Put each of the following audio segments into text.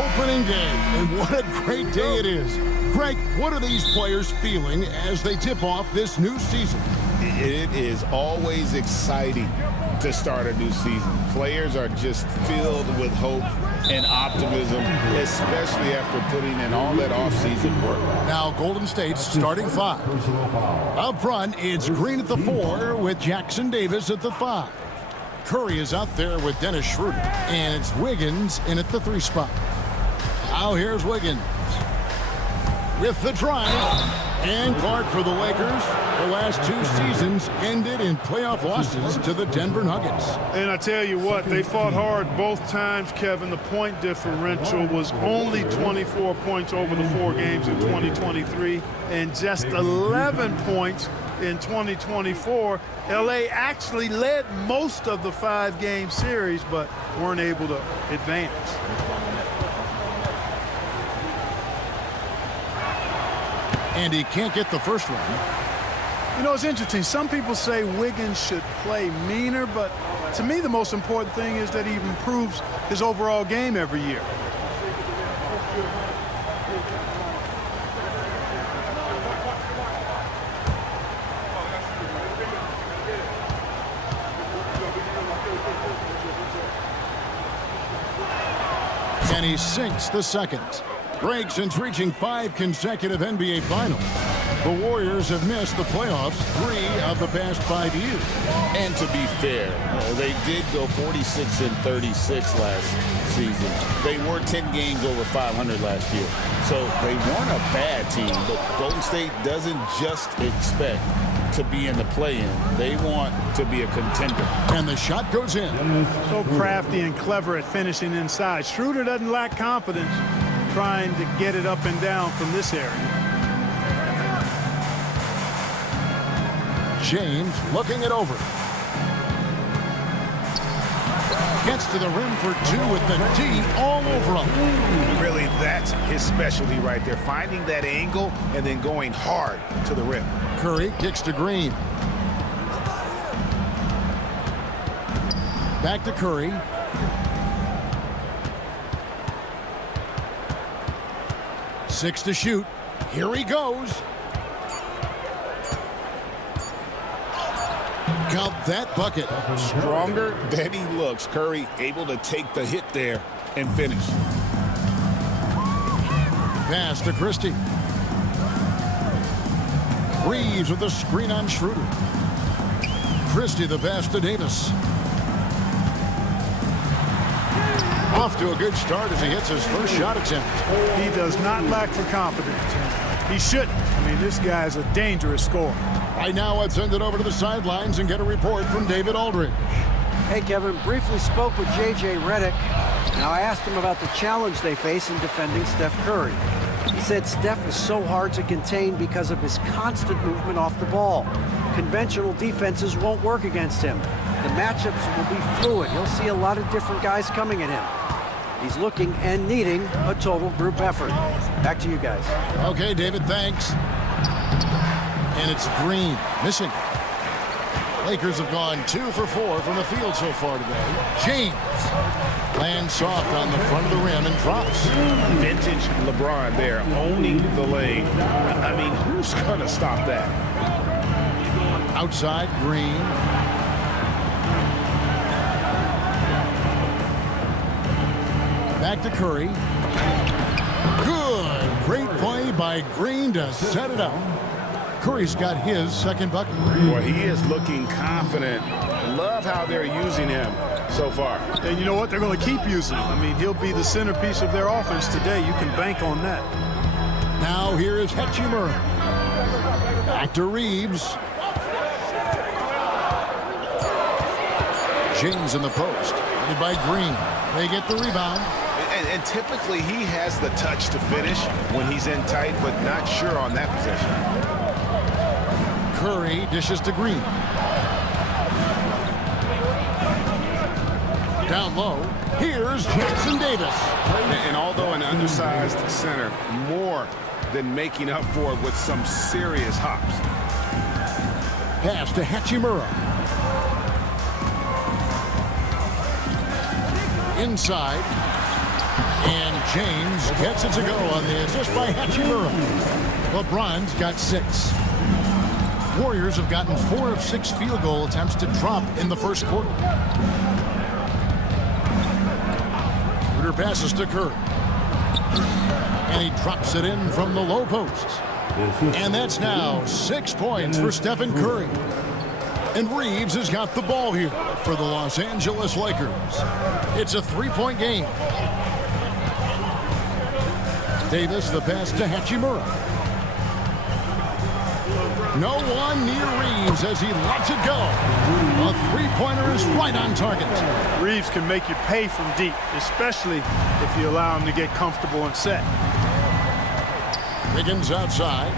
Opening day, and what a great day it is. Greg, what are these players feeling as they tip off this new season? It is always exciting to start a new season. Players are just filled with hope and optimism, especially after putting in all that offseason work. Now Golden State's starting five. Up front, it's Green at the 4 with Jackson Davis at the 5. Curry is out there with Dennis Schroeder, and it's Wiggins in at the 3 spot. Now here's Wiggins with the drive, and guard for the Lakers. The last 2 seasons ended in playoff losses to the Denver Nuggets. And I tell you what, they fought hard both times, Kevin. The point differential was only 24 points over the 4 games in 2023 and just 11 points in 2024. LA actually led most of the 5-game series, but weren't able to advance. And he can't get the first one. You know, it's interesting. Some people say Wiggins should play meaner, but to me the most important thing is that he improves his overall game every year. And he sinks the second. Greg, since reaching 5 consecutive NBA Finals, the Warriors have missed the playoffs 3 of the past 5 years. And to be fair, they did go 46-36 last season. They were 10 games over 500 last year. So they weren't a bad team, but Golden State doesn't just expect to be in the play-in. They want to be a contender. And the shot goes in. So crafty and clever at finishing inside. Schroeder doesn't lack confidence trying to get it up and down from this area. James looking it over. Gets to the rim for 2 with the D all over him. Really, that's his specialty right there, finding that angle and then going hard to the rim. Curry kicks to Green. Back to Curry. Six to shoot. Here he goes. Count that bucket. Stronger than he looks. Curry able to take the hit there and finish. Pass to Christie. Reeves with the screen on Schroeder. Christie the pass to Davis. Off to a good start as he hits his first shot attempt. He does not lack for confidence. He shouldn't. I mean, this guy is a dangerous scorer. Right now, let's send it over to the sidelines and get a report from David Aldridge. Hey, Kevin, briefly spoke with J.J. Redick. Now, I asked him about the challenge they face in defending Steph Curry. He said Steph is so hard to contain because of his constant movement off the ball. Conventional defenses won't work against him. The matchups will be fluid. You'll see a lot of different guys coming at him. He's looking and needing a total group effort. Back to you guys. Okay, David, thanks. And it's Green, missing. Lakers have gone 2 for 4 from the field so far today. James lands soft on the front of the rim and drops. Vintage LeBron there, owning the lane. I mean, who's going to stop that? Outside, Green. Back to Curry. Good. Great play by Green to set it up. Curry's got his second bucket. Boy, he is looking confident. Love how they're using him so far. And you know what? They're going to keep using him. I mean, he'll be the centerpiece of their offense today. You can bank on that. Now here is Hachimura. Back to Reeves. James in the post. Headed by Green. They get the rebound. And typically he has the touch to finish when he's in tight, but not sure on that position. Curry dishes to Green. Down low, here's Jackson Davis. And although an undersized center, more than making up for it with some serious hops. Pass to Hachimura. Inside. And James gets it to go on the assist by Hachimura. LeBron's got 6. Warriors have gotten 4 of 6 field goal attempts to drop in the first quarter. Schroeder passes to Curry. And he drops it in from the low post. And that's now 6 points for Stephen Curry. And Reeves has got the ball here for the Los Angeles Lakers. It's a 3-point game. Davis, the pass to Hachimura. No one near Reeves as he lets it go. A 3-pointer is right on target. Reeves can make you pay from deep, especially if you allow him to get comfortable and set. Wiggins outside.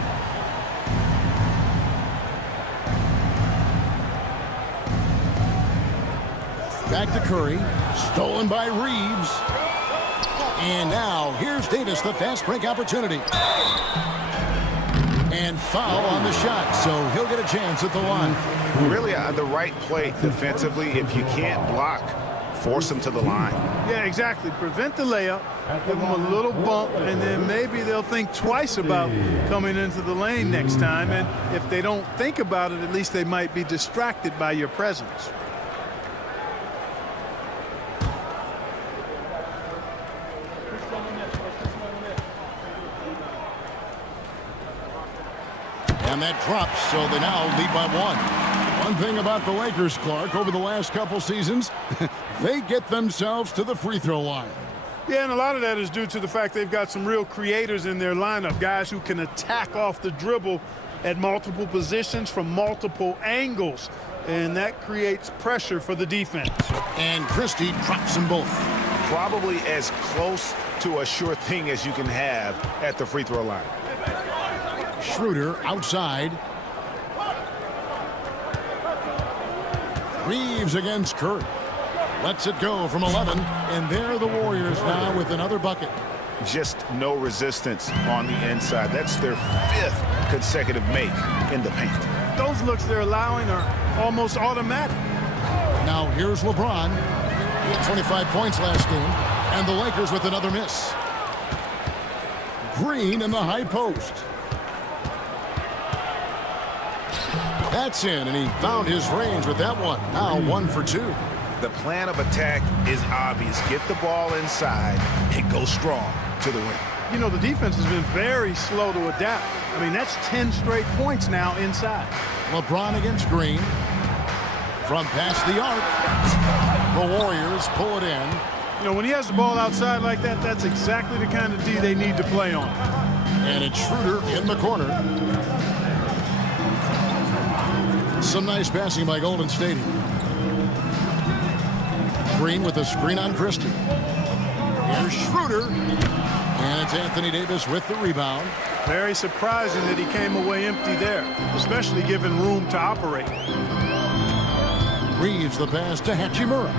Back to Curry. Stolen by Reeves. And now here's Davis, the fast break opportunity. And foul on the shot, so he'll get a chance at the line. Really, the right play defensively. If you can't block, force him to the line. Yeah, exactly. Prevent the layup, give them a little bump, and then maybe they'll think twice about coming into the lane next time. And if they don't think about it, at least they might be distracted by your presence. And that drops, so they now lead by 1. One thing about the Lakers, Clark, over the last couple seasons, they get themselves to the free throw line. Yeah, and a lot of that is due to the fact they've got some real creators in their lineup, guys who can attack off the dribble at multiple positions from multiple angles, and that creates pressure for the defense. And Christie drops them both. Probably as close to a sure thing as you can have at the free throw line. Schroeder outside. Reeves against Curry. Lets it go from 11. And there are the Warriors now with another bucket. Just no resistance on the inside. That's their 5th consecutive make in the paint. Those looks they're allowing are almost automatic. Now here's LeBron. He had 25 points last game. And the Lakers with another miss. Green in the high post. That's in, and he found his range with that one. Now 1 for 2. The plan of attack is obvious. Get the ball inside and go strong to the rim. You know, the defense has been very slow to adapt. I mean, that's 10 straight points now inside. LeBron against Green. From past the arc. The Warriors pull it in. You know, when he has the ball outside like that, that's exactly the kind of D they need to play on. And it's Schroeder in the corner. Some nice passing by Golden State. Green with a screen on Christie. Here's Schroeder. And it's Anthony Davis with the rebound. Very surprising that he came away empty there, especially given room to operate. Reeves the pass to Hachimura.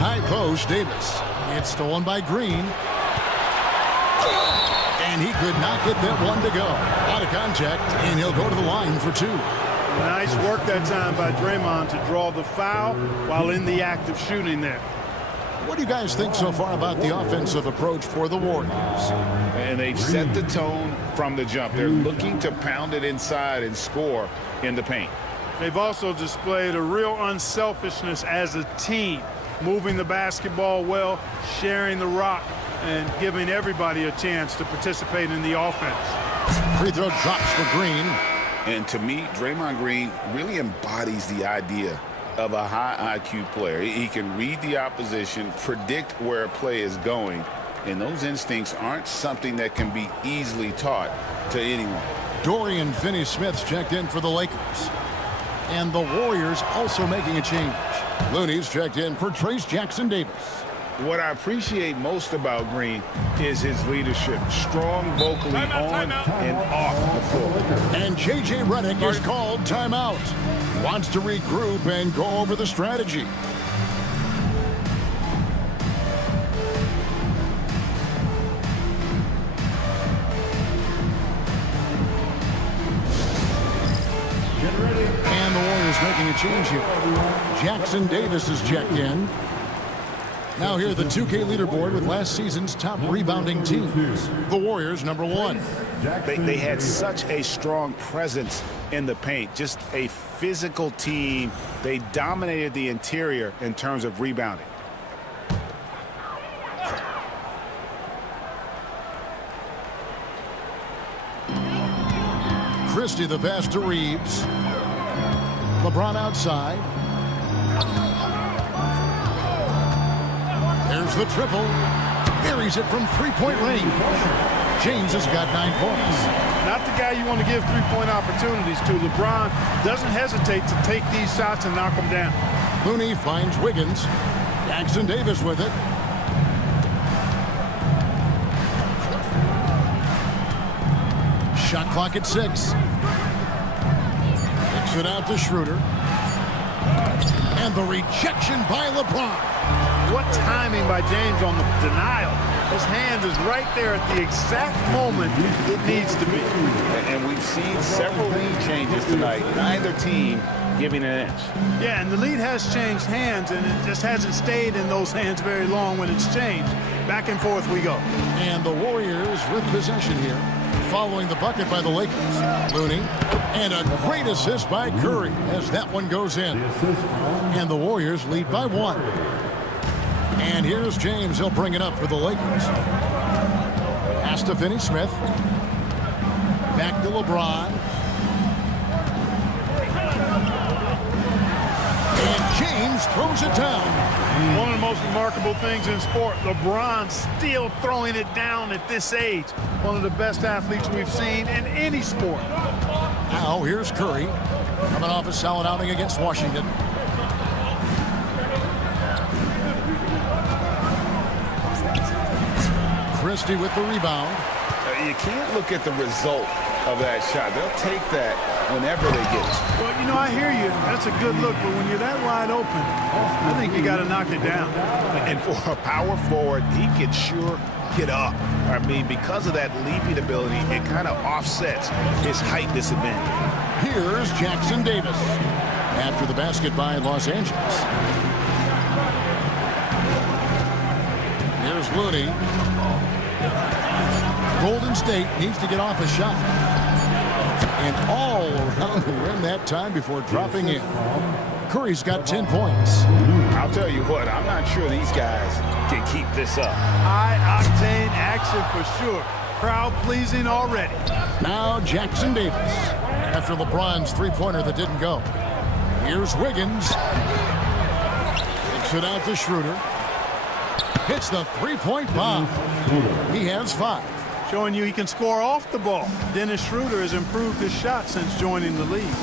High post, Davis. It's stolen by Green. And he could not get that one to go. Out of contact, and he'll go to the line for 2. Nice work that time by Draymond to draw the foul while in the act of shooting there. What do you guys think so far about the offensive approach for the Warriors? And they've set the tone from the jump. They're looking to pound it inside and score in the paint. They've also displayed a real unselfishness as a team, moving the basketball well, sharing the rock, and giving everybody a chance to participate in the offense. Free throw drops for Green. And to me, Draymond Green really embodies the idea of a high IQ player. He can read the opposition, predict where a play is going, and those instincts aren't something that can be easily taught to anyone. Dorian Finney-Smith's checked in for the Lakers. And the Warriors also making a change. Looney's checked in for Trace Jackson-Davis. What I appreciate most about Green is his leadership. Strong vocally on and off the floor. And J.J. Redick is called timeout. Wants to regroup and go over the strategy. And the Warriors making a change here. Jackson Davis is checked in. Now here the 2K leaderboard with last season's top rebounding teams. The Warriors, number 1. They had such a strong presence in the paint, just a physical team. They dominated the interior in terms of rebounding. Christie the pass to Reeves. LeBron outside. There's the triple. Buries it from three-point range. James has got 9 points. Not the guy you want to give three-point opportunities to. LeBron doesn't hesitate to take these shots and knock them down. Looney finds Wiggins. Jackson Davis with it. Shot clock at 6. Kicks it out to Schroeder. And the rejection by LeBron. What timing by James on the denial. His hand is right there at the exact moment it needs to be. And we've seen several lead changes tonight. Neither team giving an inch. Yeah, and the lead has changed hands, and it just hasn't stayed in those hands very long when it's changed. Back and forth we go. And the Warriors with possession here, following the bucket by the Lakers. Looney, and a great assist by Curry as that one goes in. And the Warriors lead by 1. And here's James. He'll bring it up for the Lakers. Pass to Finney-Smith. Back to LeBron. And James throws it down. One of the most remarkable things in sport, LeBron still throwing it down at this age. One of the best athletes we've seen in any sport. Now here's Curry, coming off a solid outing against Washington. Christie with the rebound. You can't look at the result of that shot. They'll take that whenever they get it. Well, you know, I hear you. That's a good look, but when you're that wide open, I think you got to knock it down. And for a power forward, he can sure get up. I mean, because of that leaping ability, it kind of offsets his height disadvantage. Here's Jackson Davis after the basket by Los Angeles. Here's Looney. Golden State needs to get off a shot. And all around the rim that time before dropping in. Curry's got 10 points. I'll tell you what, I'm not sure these guys can keep this up. High-octane action for sure. Crowd-pleasing already. Now Jackson Davis after LeBron's three-pointer that didn't go. Here's Wiggins. Takes it out to Schroeder. Hits the three-point bomb. He has 5. Showing you he can score off the ball. Dennis Schroeder has improved his shot since joining the league.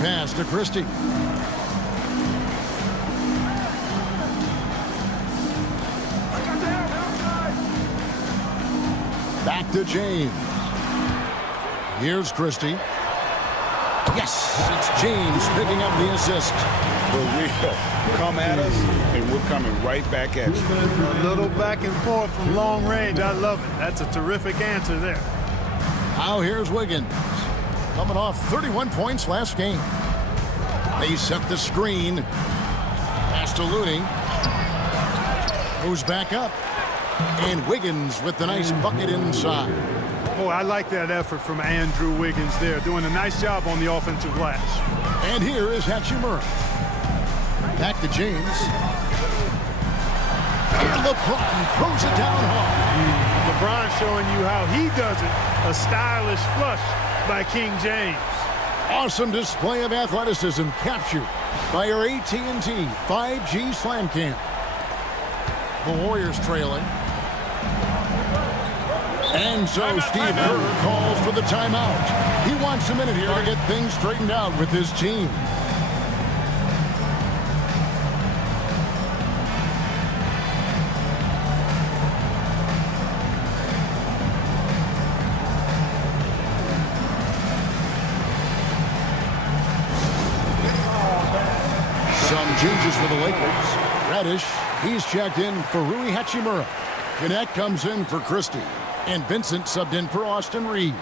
Pass to Christie. Back to James. Here's Christie. Yes, it's James picking up the assist. For real. Come at us, and we're coming right back at you. A little back and forth from long range. I love it. That's a terrific answer there. Now here's Wiggins. Coming off 31 points last game. They set the screen. Pass to Looney. Goes back up. And Wiggins with the nice bucket inside. Oh, I like that effort from Andrew Wiggins there. Doing a nice job on the offensive glass. And here is Hachimura. Back to James. And LeBron throws it down hard. LeBron showing you how he does it. A stylish flush by King James. Awesome display of athleticism captured by our AT&T 5G Slam Cam. The Warriors trailing. And so Steve Kerr calls for the timeout. He wants a minute here to get things straightened out with his team. Some changes for the Lakers. Reddish, he's checked in for Rui Hachimura. Gannett comes in for Christie. And Vincent subbed in for Austin Reeves.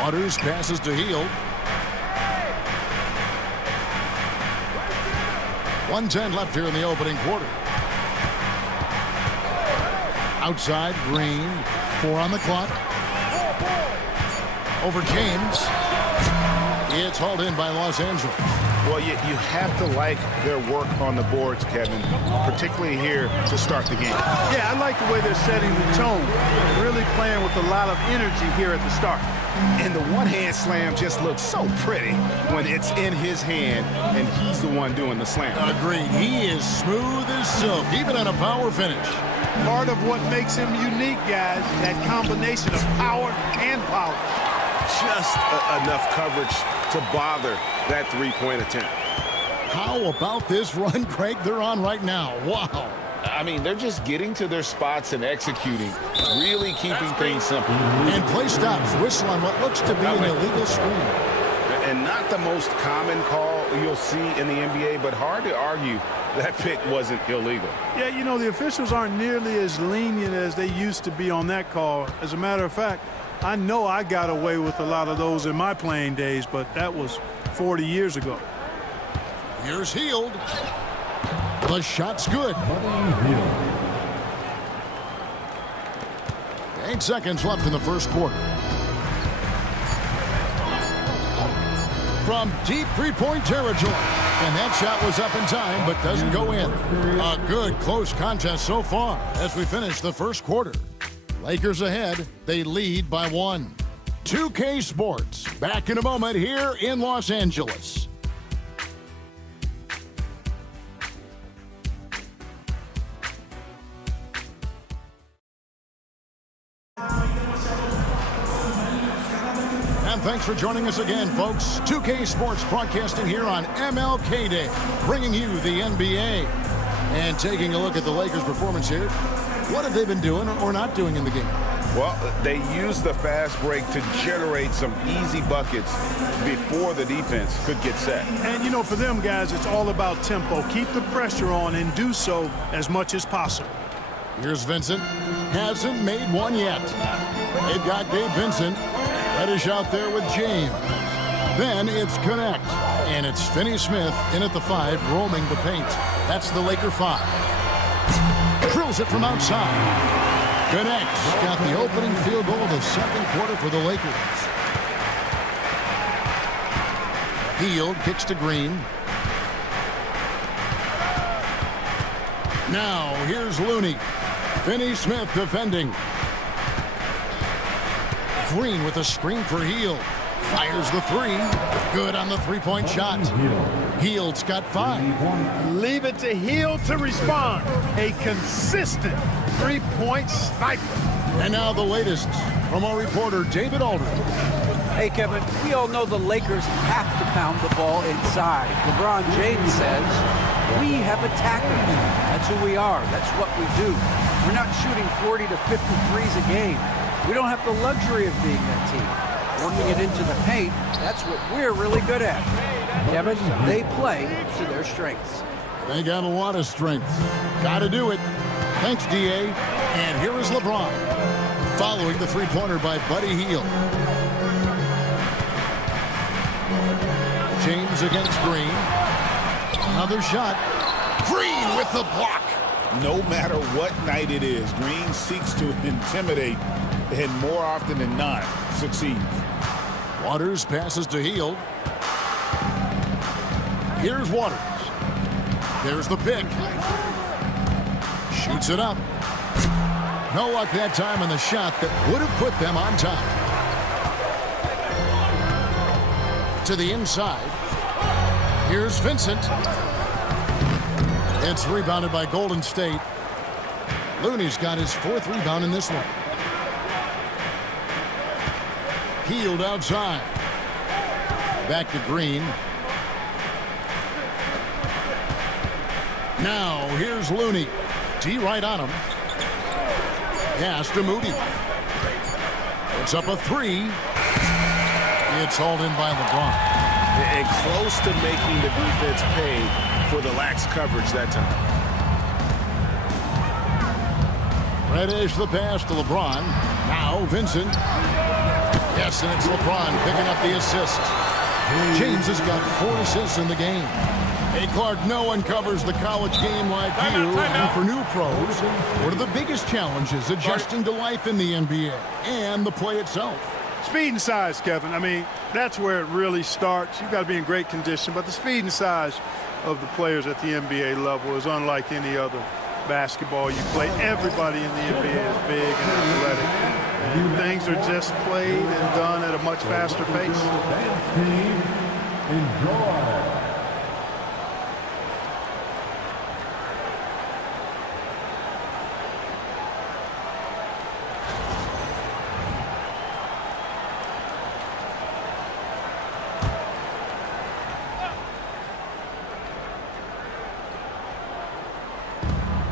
Waters passes to Hield. 1:10 left here in the opening quarter. Outside, Green. 4 on the clock. Over James. It's hauled in by Los Angeles. Well, you have to like their work on the boards, Kevin, particularly here to start the game. Yeah, I like the way they're setting the tone. Really playing with a lot of energy here at the start. And the one-hand slam just looks so pretty when it's in his hand and he's the one doing the slam. Agreed. He is smooth as silk, even on a power finish. Part of what makes him unique, guys, that combination of power and polish. Just enough coverage to bother that three-point attempt. How about this run, Craig, they're on right now? Wow. I mean, they're just getting to their spots and executing, really keeping things simple. And play stops, whistle on what looks to be an illegal screen. And not the most common call you'll see in the NBA, but hard to argue that pick wasn't illegal. Yeah, you know, the officials aren't nearly as lenient as they used to be on that call. As a matter of fact, I know I got away with a lot of those in my playing days, but that was 40 years ago. Here's Hield. The shot's good. 8 seconds left in the first quarter. From deep three-point territory. And that shot was up in time, but doesn't go in. A good close contest so far as we finish the first quarter. Lakers ahead. They lead by 1. 2K Sports. Back in a moment here in Los Angeles. And thanks for joining us again, folks. 2K Sports broadcasting here on MLK Day, bringing you the NBA. And taking a look at the Lakers' performance here. What have they been doing or not doing in the game? Well, they used the fast break to generate some easy buckets before the defense could get set. And, you know, for them, guys, it's all about tempo. Keep the pressure on and do so as much as possible. Here's Vincent. Hasn't made one yet. They've got Gabe Vincent. Reddish out there with James. Then it's Connect. And it's Finney Smith in at the 5, roaming the paint. That's the Laker 5. Drills it from outside. Connects. Got the opening field goal of the second quarter for the Lakers. Hield kicks to Green. Now here's Looney. Finney Smith defending. Green with a screen for Hield. Fires the 3. Good on the three-point shot. Hield's got 5. Leave it to Hield to respond. A consistent three-point sniper. And now the latest from our reporter, David Aldridge. Hey, Kevin, we all know the Lakers have to pound the ball inside. LeBron James says, we have attackers. That's who we are. That's what we do. We're not shooting 40 to 50 threes a game. We don't have the luxury of being that team. Working it into the paint, that's what we're really good at. Kevin, they play to their strengths. They got a lot of strength. Got to do it. Thanks, D.A. And here is LeBron. Following the three-pointer by Buddy Hield. James against Green. Another shot. Green with the block. No matter what night it is, Green seeks to intimidate and more often than not succeeds. Waters passes to Hield. Here's Waters. There's the pick. Shoots it up. No luck that time on the shot that would have put them on top. To the inside. Here's Vincent. It's rebounded by Golden State. Looney's got his 4th rebound in this one. Hield outside. Back to Green. Now here's Looney. D right on him. Pass to Moody. It's up a 3. It's hauled in by LeBron. And close to making the defense pay for the lax coverage that time. Reddish the pass to LeBron. Now Vincent. Yes, and it's LeBron picking up the assist. James has got 4 assists in the game. Hey, Clark, no one covers the college game like you. And for new pros, what are the biggest challenges adjusting to life in the NBA and the play itself? Speed and size, Kevin. I mean, that's where it really starts. You've got to be in great condition, but the speed and size of the players at the NBA level is unlike any other basketball you play. Everybody in the NBA is big and athletic, and things are just played and done at a much faster pace. Enjoy.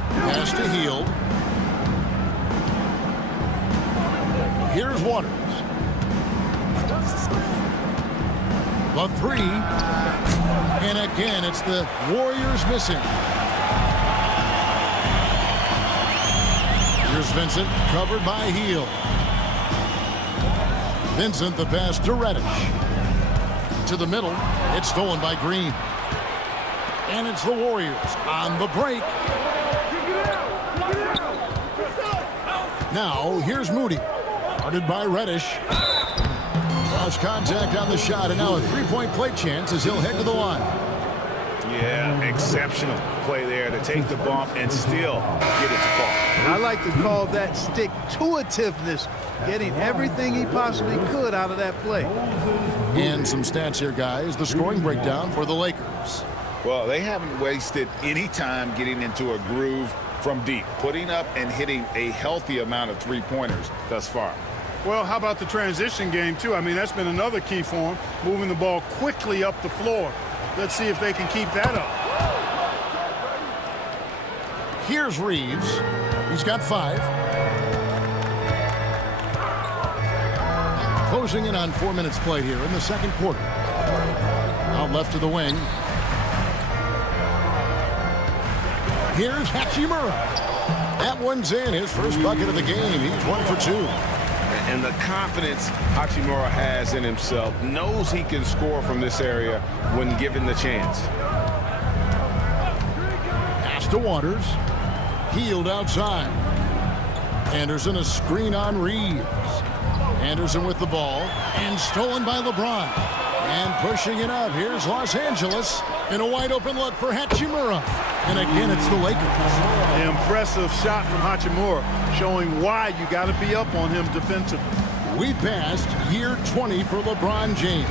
Pass to Hield. Here's Waters. The 3. And again, it's the Warriors missing. Here's Vincent, covered by Hield. Vincent, the pass to Reddish. To the middle, it's stolen by Green. And it's the Warriors on the break. Now, here's Moody. Guarded by Reddish. Lost contact on the shot, and now a three-point play chance as he'll head to the line. Yeah, exceptional play there to take the bump and still get it to fall. I like to call that stick-to-itiveness, getting everything he possibly could out of that play. And some stats here, guys. The scoring breakdown for the Lakers. Well, they haven't wasted any time getting into a groove from deep, putting up and hitting a healthy amount of three-pointers thus far. Well, how about the transition game, too? I mean, that's been another key for him, moving the ball quickly up the floor. Let's see if they can keep that up. Here's Reeves. He's got 5. Closing in on 4 minutes played here in the second quarter. Out left to the wing. Here's Hachimura. That one's in. His first bucket of the game. He's 1 for 2. And the confidence Hachimura has in himself, knows he can score from this area when given the chance. Pass to Waters. Hield outside. Anderson a screen on Reeves. Anderson with the ball. And stolen by LeBron. And pushing it up. Here's Los Angeles. And a wide open look for Hachimura. And again, it's the Lakers. The impressive shot from Hachimura, showing why you got to be up on him defensively. We've passed year 20 for LeBron James.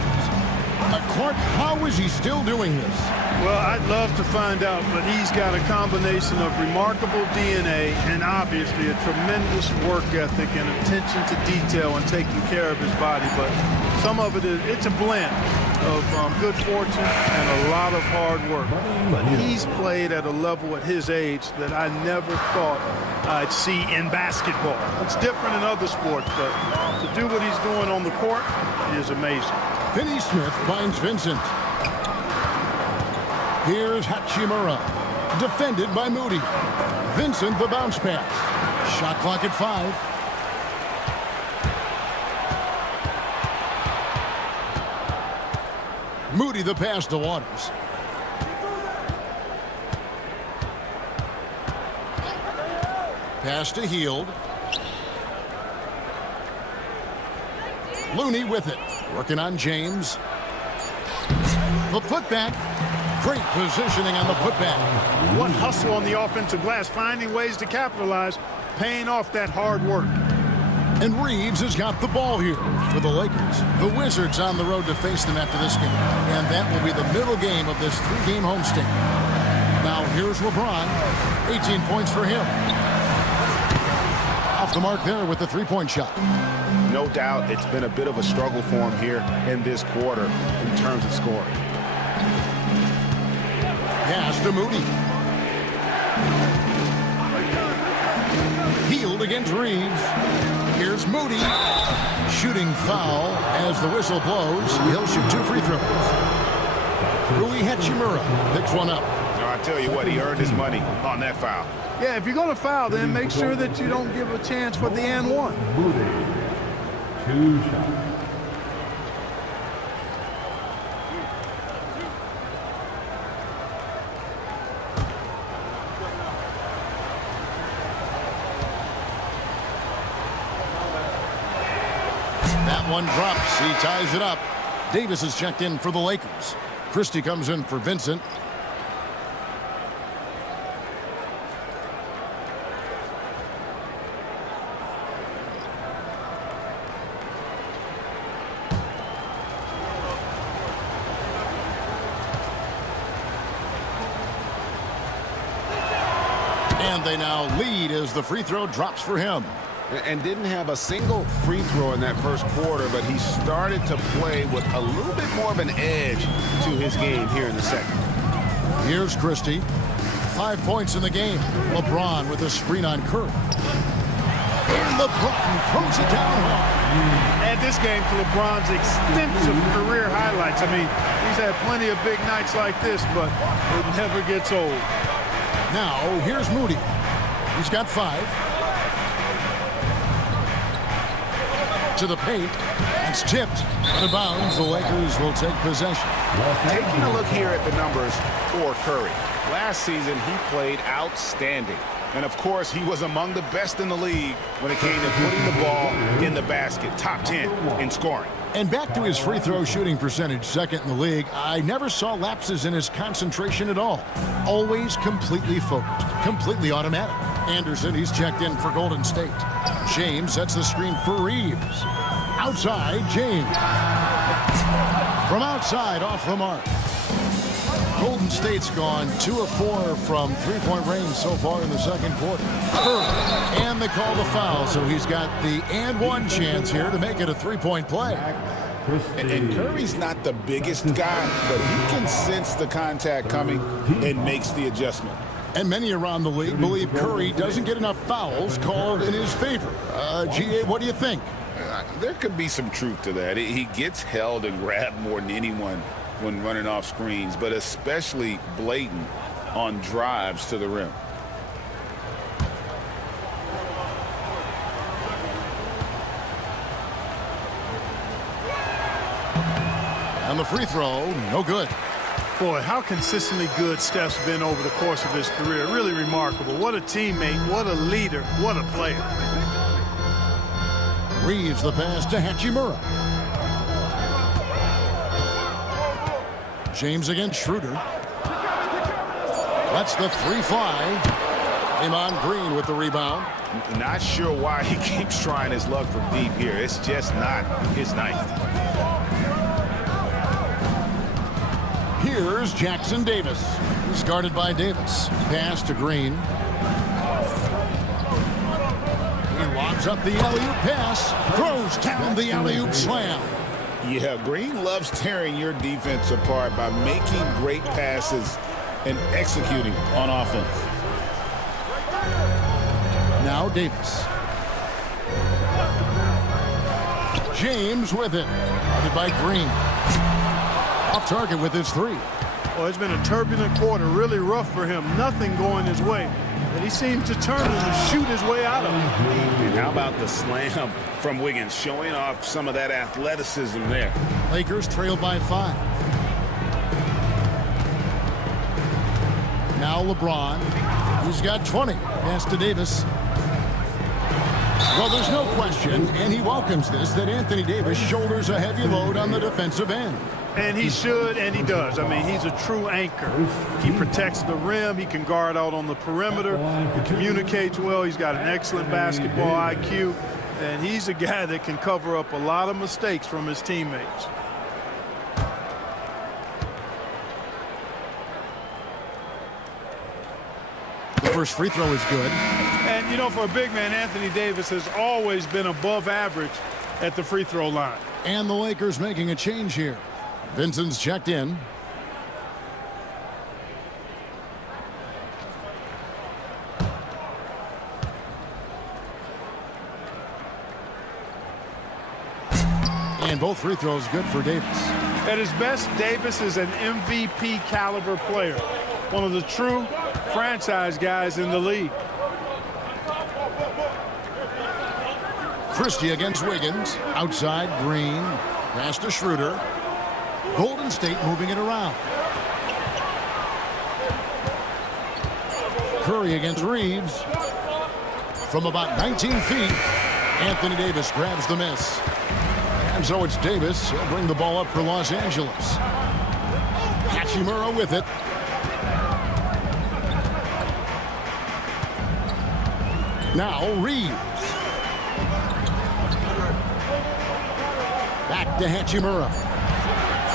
Clark, how is he still doing this? Well, I'd love to find out, but he's got a combination of remarkable DNA and obviously a tremendous work ethic and attention to detail and taking care of his body. But some of it's a blend of good fortune and a lot of hard work. But he's played at a level at his age that I never thought I'd see in basketball. It's different in other sports, but to do what he's doing on the court is amazing. Finney Smith finds Vincent. Here's Hachimura. Defended by Moody. Vincent the bounce pass. Shot clock at 5. Moody the pass to Waters. Pass to Hield. Looney with it. Working on James. The putback. Great positioning on the putback. What hustle on the offensive glass, finding ways to capitalize, paying off that hard work. And Reeves has got the ball here for the Lakers. The Wizards on the road to face them after this game. And that will be the middle game of this 3-game homestand. Now here's LeBron. 18 points for him. Off the mark there with the 3-point shot. No doubt it's been a bit of a struggle for him here in this quarter in terms of scoring. Pass to Moody. Hield against Reeves. Here's Moody. Shooting foul as the whistle blows. He'll shoot 2 free throws. Rui Hachimura picks one up. Now, I tell you what, he earned his money on that foul. Yeah, if you're going to foul, then make sure that you don't give a chance for the and one. Moody, 2 shots. That one drops. He ties it up. Davis is checked in for the Lakers. Christie comes in for Vincent. And they now lead as the free throw drops for him. And didn't have a single free throw in that first quarter, but he started to play with a little bit more of an edge to his game here in the second. Here's Christie. 5 points in the game. LeBron with a screen on Curry. And LeBron throws it down hard. Add this game to LeBron's extensive career highlights. I mean, he's had plenty of big nights like this, but it never gets old. Now, here's Moody. He's got 5. To the paint. It's tipped. Out of bounds. The Lakers will take possession. Taking a look here at the numbers for Curry. Last season, he played outstanding. And, of course, he was among the best in the league when it came to putting the ball in the basket. Top 10 in scoring. And back to his free throw shooting percentage, second in the league. I never saw lapses in his concentration at all. Always completely focused, completely automatic. Anderson, he's checked in for Golden State. James sets the screen for Reeves. Outside, James. From outside, off the mark. Golden State's gone 2 of 4 from three-point range so far in the second quarter. And they call the foul, so he's got the and one chance here to make it a three-point play. And Curry's not the biggest guy, but he can sense the contact coming and makes the adjustment. And many around the league believe Curry doesn't get enough fouls called in his favor. GA, what do you think? There could be some truth to that. He gets held and grabbed more than anyone when running off screens, but especially blatant on drives to the rim. And the free throw, no good. Boy, how consistently good Steph's been over the course of his career. Really remarkable. What a teammate, what a leader, what a player. Reeves the pass to Hachimura. James against Schroeder. Lets the 3 fly. Draymond Green with the rebound. Not sure why he keeps trying his luck from deep here. It's just not his night. Here's Jackson Davis. He's guarded by Davis. Pass to Green. He lobs up the alley-oop pass. Throws down the alley-oop slam. Yeah, Green loves tearing your defense apart by making great passes and executing on offense. Now Davis. James with it. Guarded by Green. Off target with his 3. Well, it's been a turbulent quarter, really rough for him. Nothing going his way. But he seems determined to shoot his way out of it. And how about the slam from Wiggins, showing off some of that athleticism there. Lakers trail by 5. Now LeBron. He's got 20. Pass to Davis. Well, there's no question, and he welcomes this, that Anthony Davis shoulders a heavy load on the defensive end. And he should, and he does. I mean, he's a true anchor. He protects the rim. He can guard out on the perimeter. He communicates well. He's got an excellent basketball IQ. And he's a guy that can cover up a lot of mistakes from his teammates. The first free throw is good. And, you know, for a big man, Anthony Davis has always been above average at the free throw line. And the Lakers making a change here. Vincent's checked in. And both free throws good for Davis. At his best, Davis is an MVP caliber player. One of the true franchise guys in the league. Christie against Wiggins. Outside, Green. Pass to Schroeder. Golden State moving it around. Curry against Reeves. From about 19 feet, Anthony Davis grabs the miss. And so it's Davis. He'll bring the ball up for Los Angeles. Hachimura with it. Now Reeves. Back to Hachimura.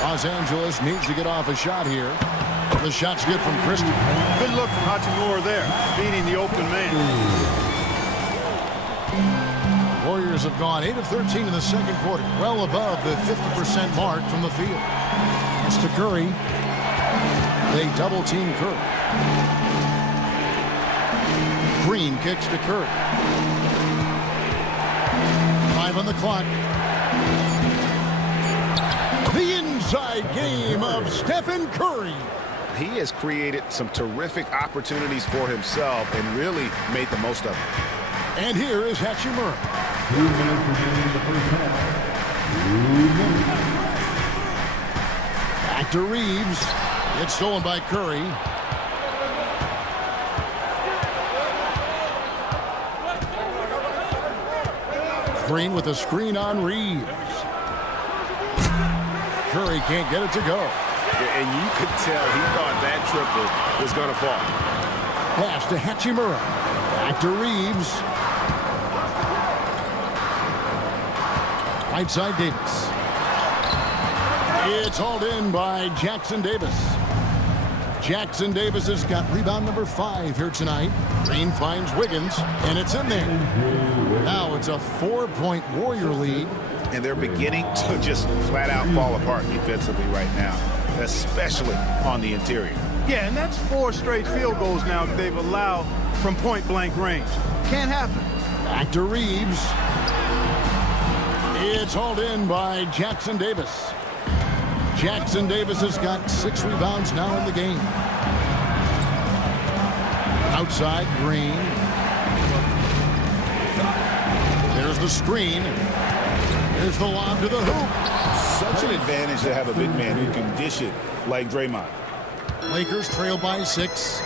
Los Angeles needs to get off a shot here. The shot's good from Christie. Good look from Hachimura there, beating the open man. Warriors have gone 8 of 13 in the second quarter, well above the 50% mark from the field. It's to Curry. They double-team Curry. Green kicks to Curry. 5 on the clock. The inside game of Stephen Curry. He has created some terrific opportunities for himself and really made the most of it. And here is Hachimura. 2 minutes remaining in the first half. Back to Reeves. It's stolen by Curry. Green with a screen on Reeves. Curry can't get it to go. And you could tell he thought that triple was going to fall. Pass to Hachimura. Back to Reeves. Right side Davis. It's hauled in by Jackson Davis. Jackson Davis has got rebound number 5 here tonight. Green finds Wiggins, and it's in there. Now it's a 4-point Warrior lead. And they're beginning to just flat out fall apart defensively right now, especially on the interior. Yeah, and that's 4 straight field goals now that they've allowed from point-blank range. Can't happen. Back to Reeves. It's hauled in by Jackson Davis. Jackson Davis has got 6 rebounds now in the game. Outside, Green. There's the screen. There's the lob to the hoop. Such an advantage to have a big man who can dish it like Draymond. Lakers trail by 6.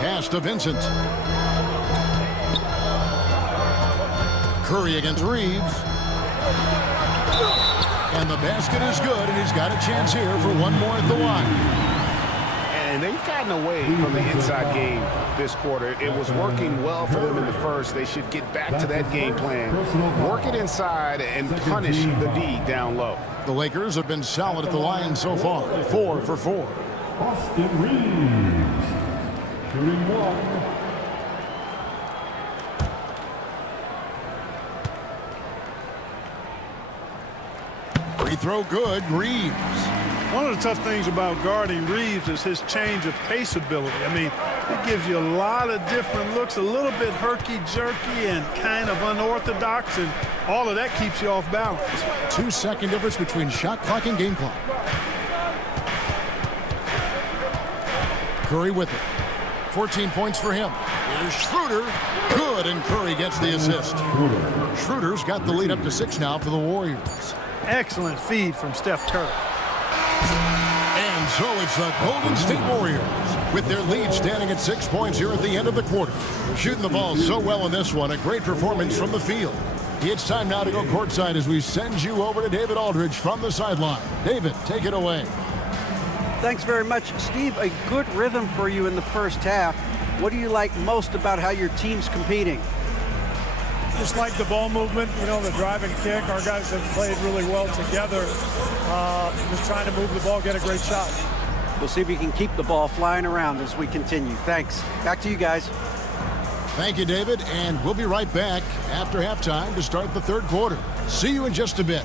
Pass to Vincent. Curry against Reeves. And the basket is good, and he's got a chance here for one more at the line. And they've gotten away from the inside game this quarter. It was working well for them in the first. They should get back to that game plan. Work it inside and punish the D down low. The Lakers have been solid at the line so far. 4 for 4. Austin Reeves. Shooting 1. Free throw good, Reeves. One of the tough things about guarding Reeves is his change of pace ability. I mean, it gives you a lot of different looks, a little bit herky-jerky and kind of unorthodox, and all of that keeps you off balance. 2-second difference between shot clock and game clock. Curry with it. 14 points for him. Here's Schroeder. Good, and Curry gets the assist. Schroeder's got the lead up to 6 now for the Warriors. Excellent feed from Steph Curry. And so it's the Golden State Warriors with their lead standing at 6 points here at the end of the quarter. Shooting the ball so well in this one. A great performance from the field. It's time now to go courtside as we send you over to David Aldridge from the sideline. David, take it away. Thanks very much, Steve. A good rhythm for you in the first half. What do you like most about how your team's competing? Just like the ball movement, you know, the drive and kick. Our guys have played really well together. Just trying to move the ball, get a great shot. We'll see if we can keep the ball flying around as we continue. Thanks. Back to you guys. Thank you, David, and we'll be right back after halftime to start the third quarter. See you in just a bit.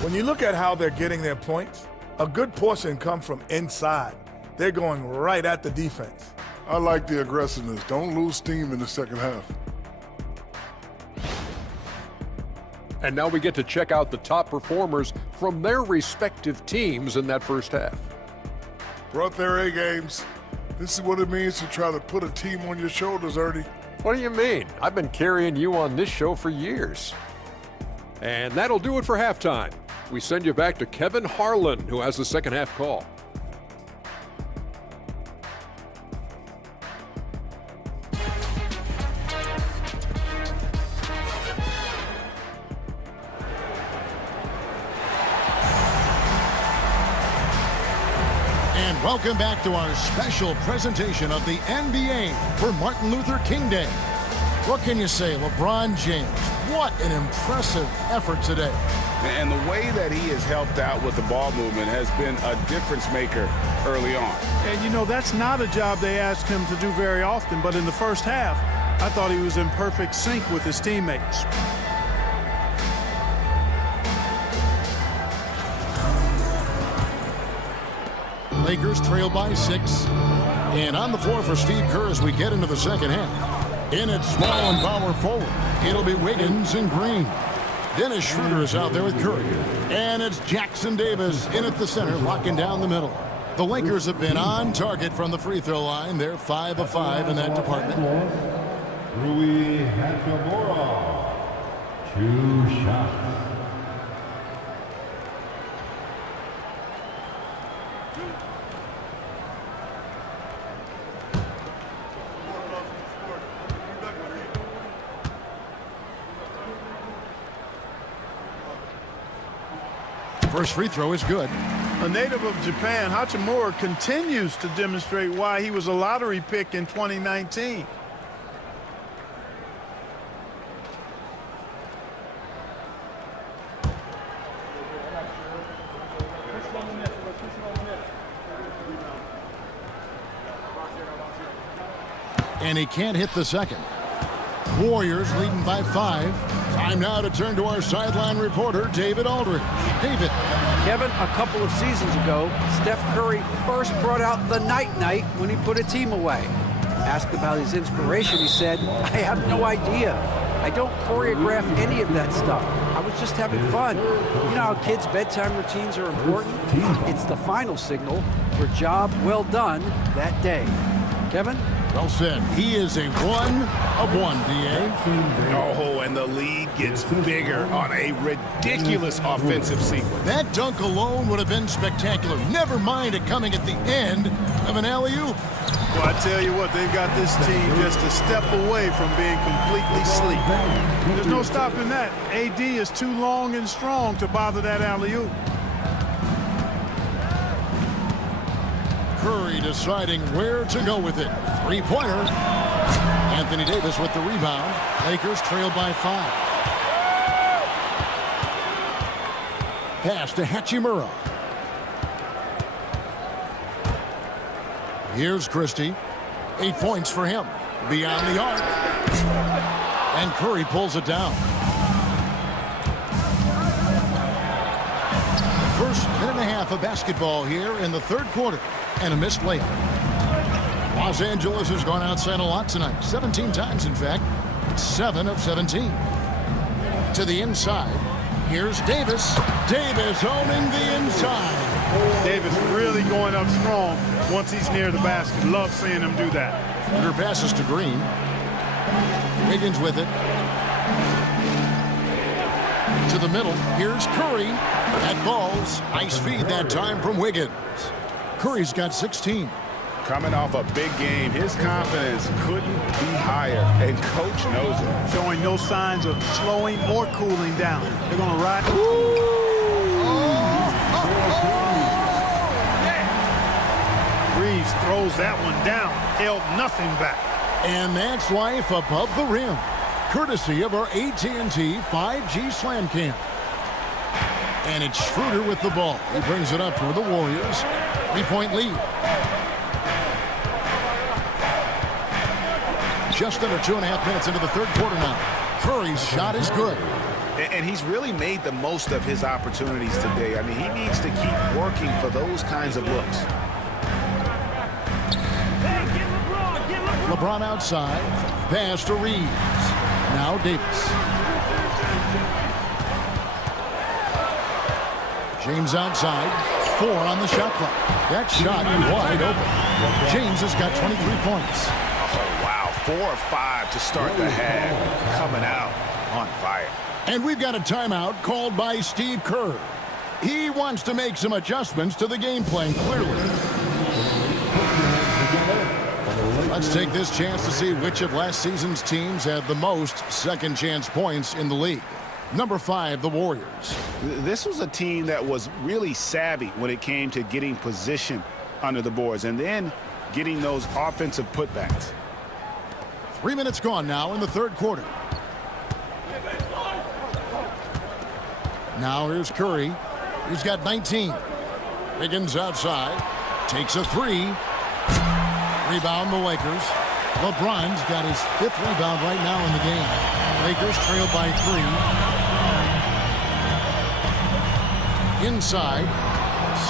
When you look at how they're getting their points, a good portion come from inside. They're going right at the defense. I like the aggressiveness. Don't lose steam in the second half. And now we get to check out the top performers from their respective teams in that first half. Brought their A games. This is what it means to try to put a team on your shoulders, Ernie. What do you mean? I've been carrying you on this show for years. And that'll do it for halftime. We send you back to Kevin Harlan, who has the second half call. And welcome back to our special presentation of the NBA for Martin Luther King Day. What can you say, LeBron James? What an impressive effort today. And the way that he has helped out with the ball movement has been a difference maker early on. And, you know, that's not a job they ask him to do very often, but in the first half, I thought he was in perfect sync with his teammates. Lakers trail by 6. And on the floor for Steve Kerr as we get into the second half. In at small and power forward, it'll be Wiggins and Green. Dennis Schroeder is out there with Curry. And it's Jackson Davis in at the center, locking down the middle. The Lakers have been on target from the free throw line. They're 5 of 5 in that department. Rui Hachimura, 2 shots. First free throw is good. A native of Japan, Hachimura continues to demonstrate why he was a lottery pick in 2019. And he can't hit the second. Warriors leading by 5. Time now to turn to our sideline reporter, David Aldridge. David. Kevin, a couple of seasons ago, Steph Curry first brought out the night-night when he put a team away. Asked about his inspiration, he said, "I have no idea. I don't choreograph any of that stuff. I was just having fun." You know how kids' bedtime routines are important? It's the final signal for job well done that day. Kevin? Well said. He is a 1 of 1, D.A. Oh, and the lead gets bigger on a ridiculous offensive sequence. That dunk alone would have been spectacular. Never mind it coming at the end of an alley-oop. Well, I tell you what, they've got this team just a step away from being completely asleep. There's no stopping that. AD is too long and strong to bother that alley-oop. Curry deciding where to go with it. Three-pointer. Anthony Davis with the rebound. Lakers trail by 5. Pass to Hachimura. Here's Christie. 8 points for him. Beyond the arc. And Curry pulls it down. First minute and a half of basketball here in the third quarter. And a missed layup. Los Angeles has gone outside a lot tonight. 17 times, in fact. 7 of 17. To the inside. Here's Davis. Davis owning the inside. Davis really going up strong once he's near the basket. Love seeing him do that. Under passes to Green. Wiggins with it. To the middle. Here's Curry. That ball's nice feed that time from Wiggins. Curry's got 16. Coming off a big game, his confidence couldn't be higher, and coach knows it. Showing no signs of slowing or cooling down. They're going to ride. Reeves throws that one down, held nothing back. And that's life above the rim, courtesy of our AT&T 5G Slam Cam. And it's Schroeder with the ball. He brings it up for the Warriors. 3-point lead. Just under 2.5 minutes into the third quarter now. Curry's shot is good. And he's really made the most of his opportunities today. I mean, he needs to keep working for those kinds of looks. LeBron outside. Pass to Reeves. Now Davis. James outside. 4 on the shot clock. That shot wide open. James has got 23 points. Oh, wow. 4 of 5 to start the half. Coming out on fire. And we've got a timeout called by Steve Kerr. He wants to make some adjustments to the game plan, clearly. Let's take this chance to see which of last season's teams had the most second chance points in the league. Number 5, the Warriors. This was a team that was really savvy when it came to getting position under the boards and then getting those offensive putbacks. 3 minutes gone now in the third quarter. Now here's Curry. He's got 19. Wiggins outside. Takes a 3. Rebound the Lakers. LeBron's got his 5th rebound right now in the game. Lakers trailed by 3. Inside.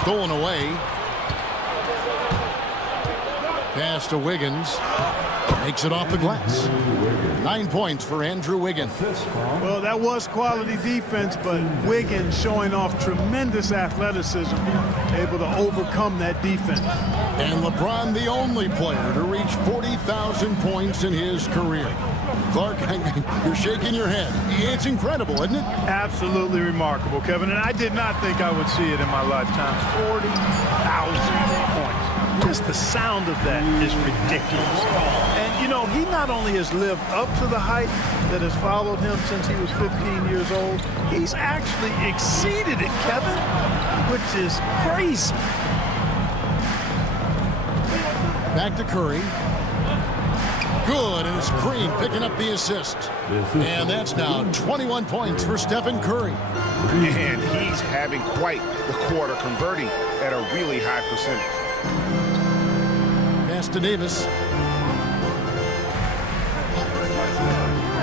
Stolen away. Pass to Wiggins. Makes it off the glass. 9 points for Andrew Wiggins. Well, that was quality defense, but Wiggins showing off tremendous athleticism, able to overcome that defense. And LeBron, the only player to reach 40,000 points in his career. Clark, you're shaking your head. It's incredible, isn't it? Absolutely remarkable, Kevin. And I did not think I would see it in my lifetime. 40,000 points. Just the sound of that is ridiculous. And, you know, he not only has lived up to the hype that has followed him since he was 15 years old, he's actually exceeded it, Kevin, which is crazy. Back to Curry. Good, and it's Green picking up the assist. And that's now 21 points for Stephen Curry. And he's having quite the quarter, converting at a really high percentage. Pass to Davis.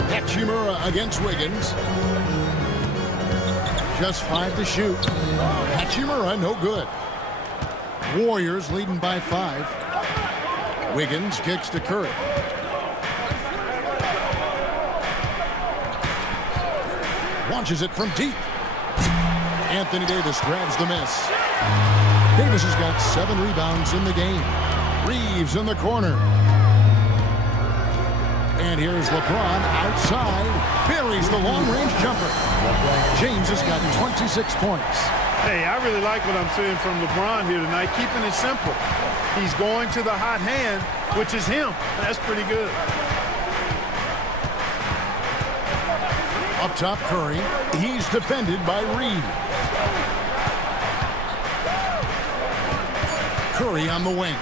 Hachimura against Wiggins. Just 5 to shoot. Hachimura, no good. Warriors leading by 5. Wiggins kicks to Curry. Launches it from deep. Anthony Davis grabs the miss. Davis has got 7 rebounds in the game. Reeves in the corner. And here's LeBron outside. Buries the long-range jumper. James has got 26 points. Hey, I really like what I'm seeing from LeBron here tonight, keeping it simple. He's going to the hot hand, which is him. That's pretty good. Up top, Curry. He's defended by Reed. Curry on the wing.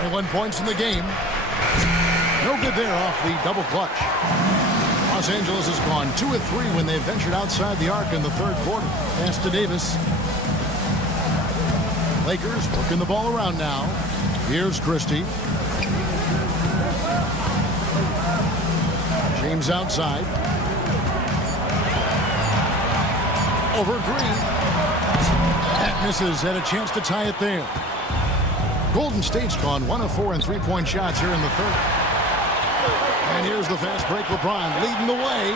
21 points in the game. No good there off the double clutch. Los Angeles has gone 2 of 3 when they ventured outside the arc in the third quarter. Pass to Davis. Lakers working the ball around now. Here's Christie. James outside. Over Green. That misses. Had a chance to tie it there. Golden State's gone 1 of 4 in three-point shots here in the third. And here's the fast break. LeBron leading the way.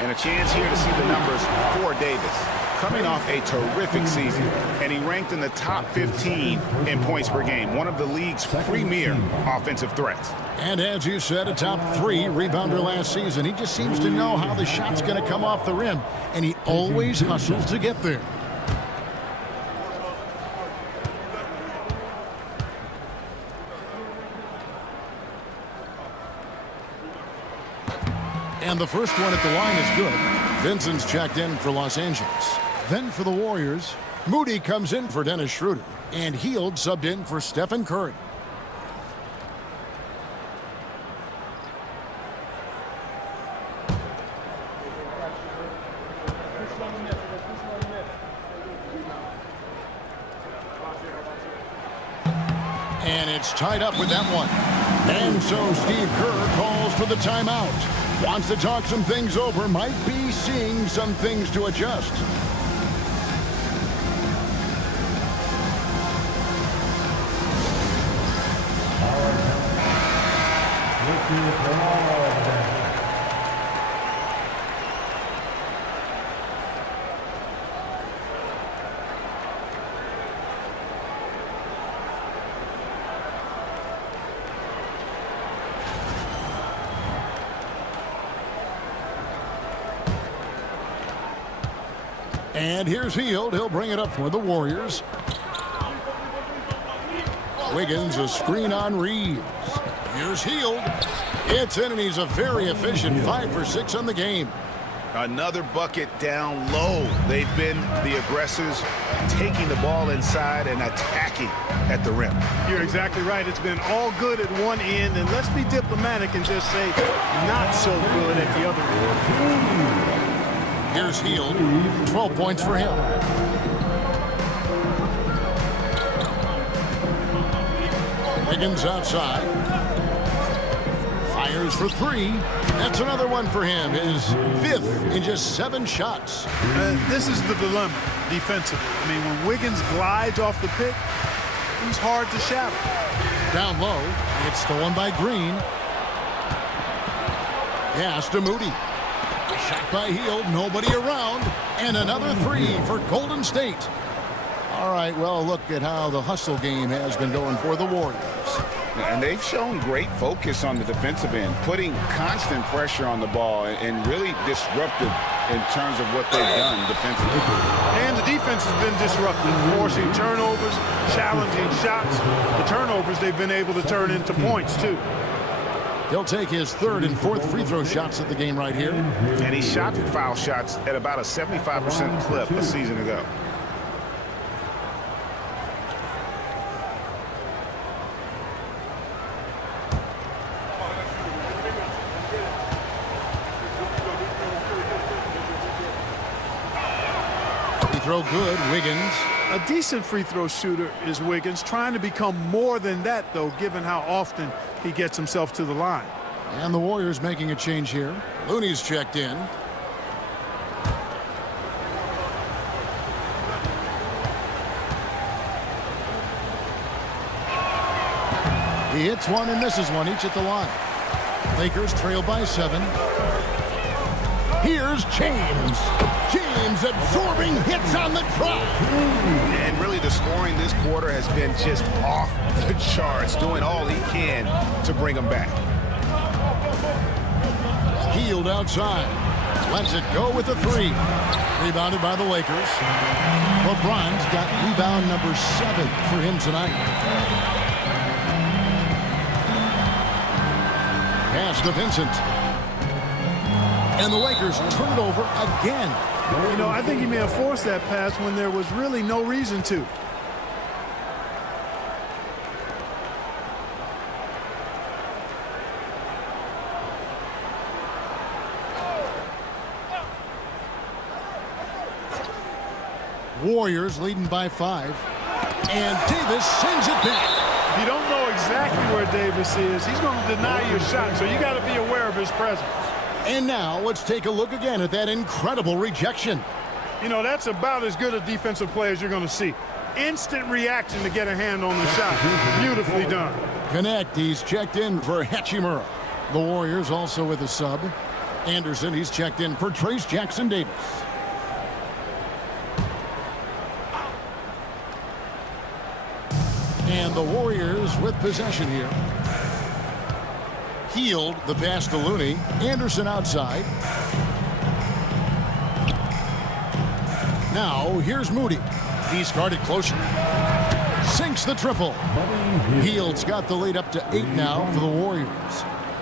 And a chance here to see the numbers for Davis. Coming off a terrific season, and he ranked in the top 15 in points per game, one of the league's premier offensive threats. And as you said, a top 3 rebounder last season. He just seems to know how the shot's going to come off the rim, and he always hustles to get there. And the first one at the line is good. Vincent's checked in for Los Angeles. Then for the Warriors, Moody comes in for Dennis Schroeder. And Hield subbed in for Stephen Curry. And it's tied up with that one. And so Steve Kerr calls for the timeout. Wants to talk some things over. Might be seeing some things to adjust. And here's Hield. He'll bring it up for the Warriors. Wiggins, a screen on Reeves. Here's Hield. It's in, and he's a very efficient 5 for 6 on the game. Another bucket down low. They've been the aggressors, taking the ball inside and attacking at the rim. You're exactly right. It's been all good at one end, and let's be diplomatic and just say not so good at the other end. Here's Hield. 12 points for him. Wiggins outside. Fires for 3. That's another one for him. His 5th in just 7 shots. This is the dilemma defensively. I mean, when Wiggins glides off the pick, he's hard to shadow. Down low. It's stolen by Green. Pass to Moody. Shot by Hield. Nobody around. And another 3 for Golden State. All right, well, look at how the hustle game has been going for the Warriors. And they've shown great focus on the defensive end, putting constant pressure on the ball and really disruptive in terms of what they've done defensively. And the defense has been disruptive, forcing turnovers, challenging shots. The turnovers they've been able to turn into points, too. He'll take his 3rd and 4th free throw shots at the game right here. And he shot foul shots at about a 75% clip a season ago. Throw good, Wiggins. A decent free throw shooter is Wiggins, trying to become more than that, though, given how often he gets himself to the line. And the Warriors making a change here. Looney's checked in. He hits one and misses one, each at the line. Lakers trail by 7. Here's James. James absorbing hits on the drive. And really the scoring this quarter has been just off the charts, doing all he can to bring them back. Hield outside. Lets it go with the 3. Rebounded by the Lakers. LeBron's got rebound number 7 for him tonight. Pass to Vincent. And the Lakers turn it over again. You know, I think he may have forced that pass when there was really no reason to. Warriors leading by 5. And Davis sends it back. If you don't know exactly where Davis is, he's going to deny your shot, so you got to be aware of his presence. And now let's take a look again at that incredible rejection. You know, that's about as good a defensive play as you're going to see. Instant reaction to get a hand on the shot. Beautifully done. Connect, he's checked in for Hachimura. The Warriors also with a sub. Anderson, he's checked in for Trace Jackson Davis. And the Warriors with possession here. Hield, the pass to Looney. Anderson outside. Now, here's Moody. He's guarded closer. Sinks the triple. Hield's got the lead up to 8 now for the Warriors.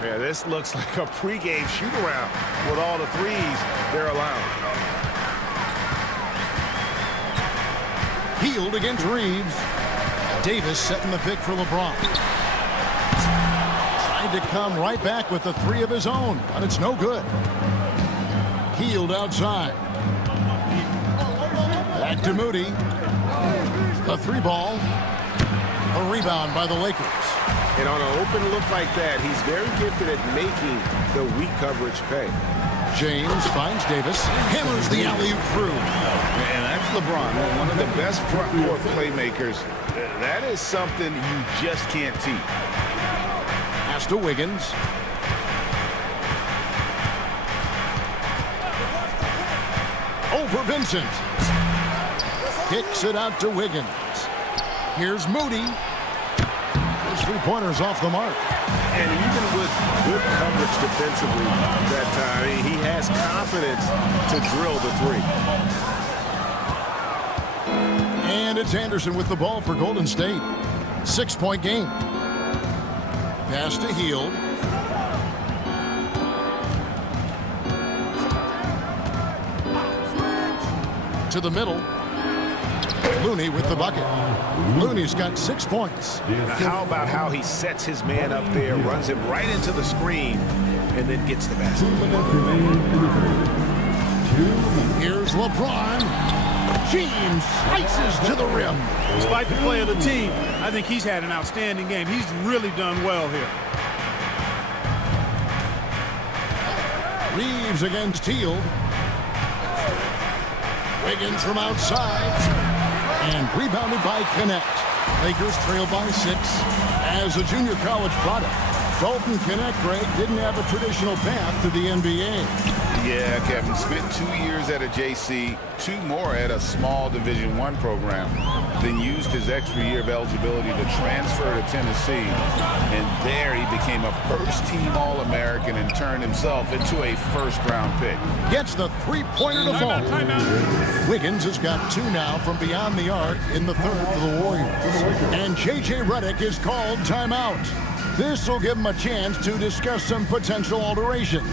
Yeah, this looks like a pregame shoot-around with all the threes they're allowing. Hield against Reeves. Davis setting the pick for LeBron. Tried to come right back with the 3 of his own, but it's no good. Hield outside. Back to Moody. A 3-ball. A rebound by the Lakers. And on an open look like that, he's very gifted at making the weak coverage pay. James finds Davis. Hammers the alley-oop through. And that's LeBron, one of the best front court playmakers. That is something you just can't teach. Pass to Wiggins. Over Vincent. Kicks it out to Wiggins. Here's Moody. His 3-pointers off the mark. And even with good coverage defensively that time, he has confidence to drill the 3. It's Anderson with the ball for Golden State. 6-point game. Pass to Hield. To the middle. Looney with the bucket. Looney's got 6 points. Now, how about how he sets his man up there, runs him right into the screen, and then gets the basket. Here's LeBron. James slices to the rim. Despite the play of the team, I think he's had an outstanding game. He's really done well here. Reeves against Hield. Wiggins from outside. And rebounded by Connect. Lakers trail by 6 as a junior college product. Dalton Connect, Greg, didn't have a traditional path to the NBA. Yeah, Kevin spent 2 years at a JC, 2 more at a small Division I program, then used his extra year of eligibility to transfer to Tennessee. And there he became a first-team All-American and turned himself into a first-round pick. Gets the three-pointer to fall. Wiggins has got 2 now from beyond the arc in the third for the Warriors. And J.J. Redick is called timeout. This will give him a chance to discuss some potential alterations.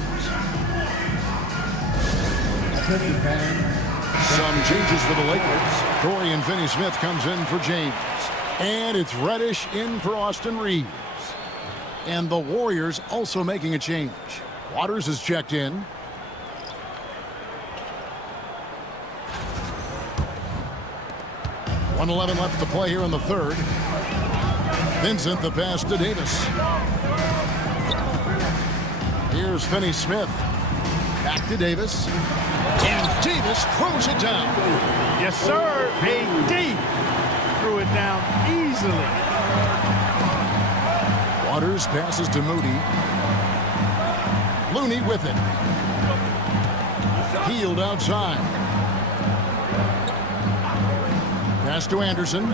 Some changes for the Lakers. Dorian Finney-Smith comes in for James. And it's Reddish in for Austin Reeves. And the Warriors also making a change. Waters is checked in. .111 left to play here in the third. Vincent the pass to Davis. Here's Finney-Smith. Back to Davis. And Davis throws it down. Yes, sir. AD threw it down easily. Waters passes to Moody. Looney with it. Hield outside. Pass to Anderson.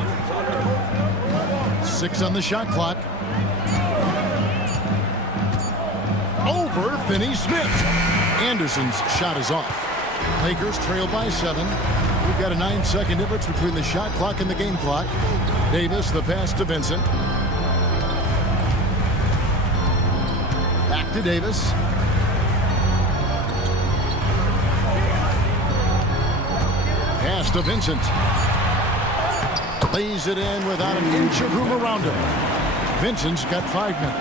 6 on the shot clock. Over Finney-Smith. Anderson's shot is off. Lakers trail by 7. We've got a 9-second difference between the shot clock and the game clock. Davis, the pass to Vincent. Back to Davis. Pass to Vincent. Lays it in without an inch of room around him. Vincent's got 5 minutes.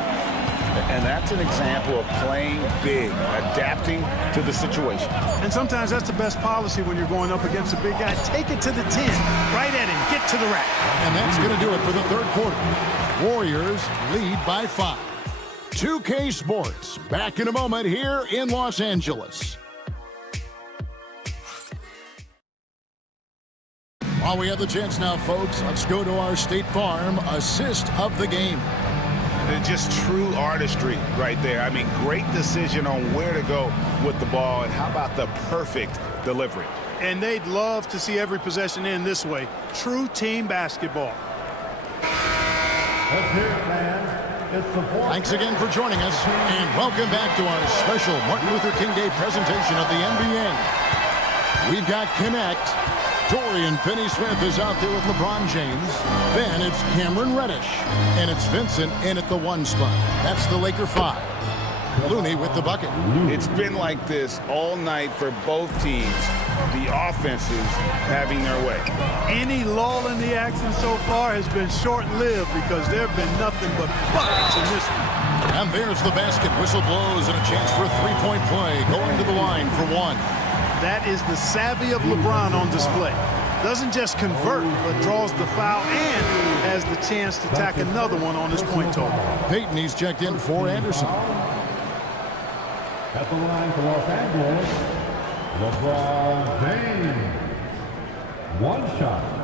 And that's an example of playing big, adapting to the situation. And sometimes that's the best policy when you're going up against a big guy. Take it to the 10, right at him, get to the rack. And that's going to do it for the third quarter. Warriors lead by 5. 2K Sports, back in a moment here in Los Angeles. While we have the chance now, folks, let's go to our State Farm assist of the game. And just true artistry right there. I mean, great decision on where to go with the ball, and how about the perfect delivery. And they'd love to see every possession end this way. True team basketball. Thanks again for joining us, and welcome back to our special Martin Luther King Day presentation of the NBA. We've got Connect. Dorian Finney-Smith is out there with LeBron James. Then it's Cameron Reddish. And it's Vincent in at the 1 spot. That's the Laker 5. Looney with the bucket. It's been like this all night for both teams. The offenses having their way. Any lull in the action so far has been short-lived because there have been nothing but buckets in this one. And there's the basket. Whistle blows and a chance for a 3-point play. Going to the line for 1. That is the savvy of LeBron on display. Doesn't just convert, but draws the foul and has the chance to tack another one on his point total. Peyton, he's checked in for Anderson. At the line for Los Angeles, LeBron James. 1 shot.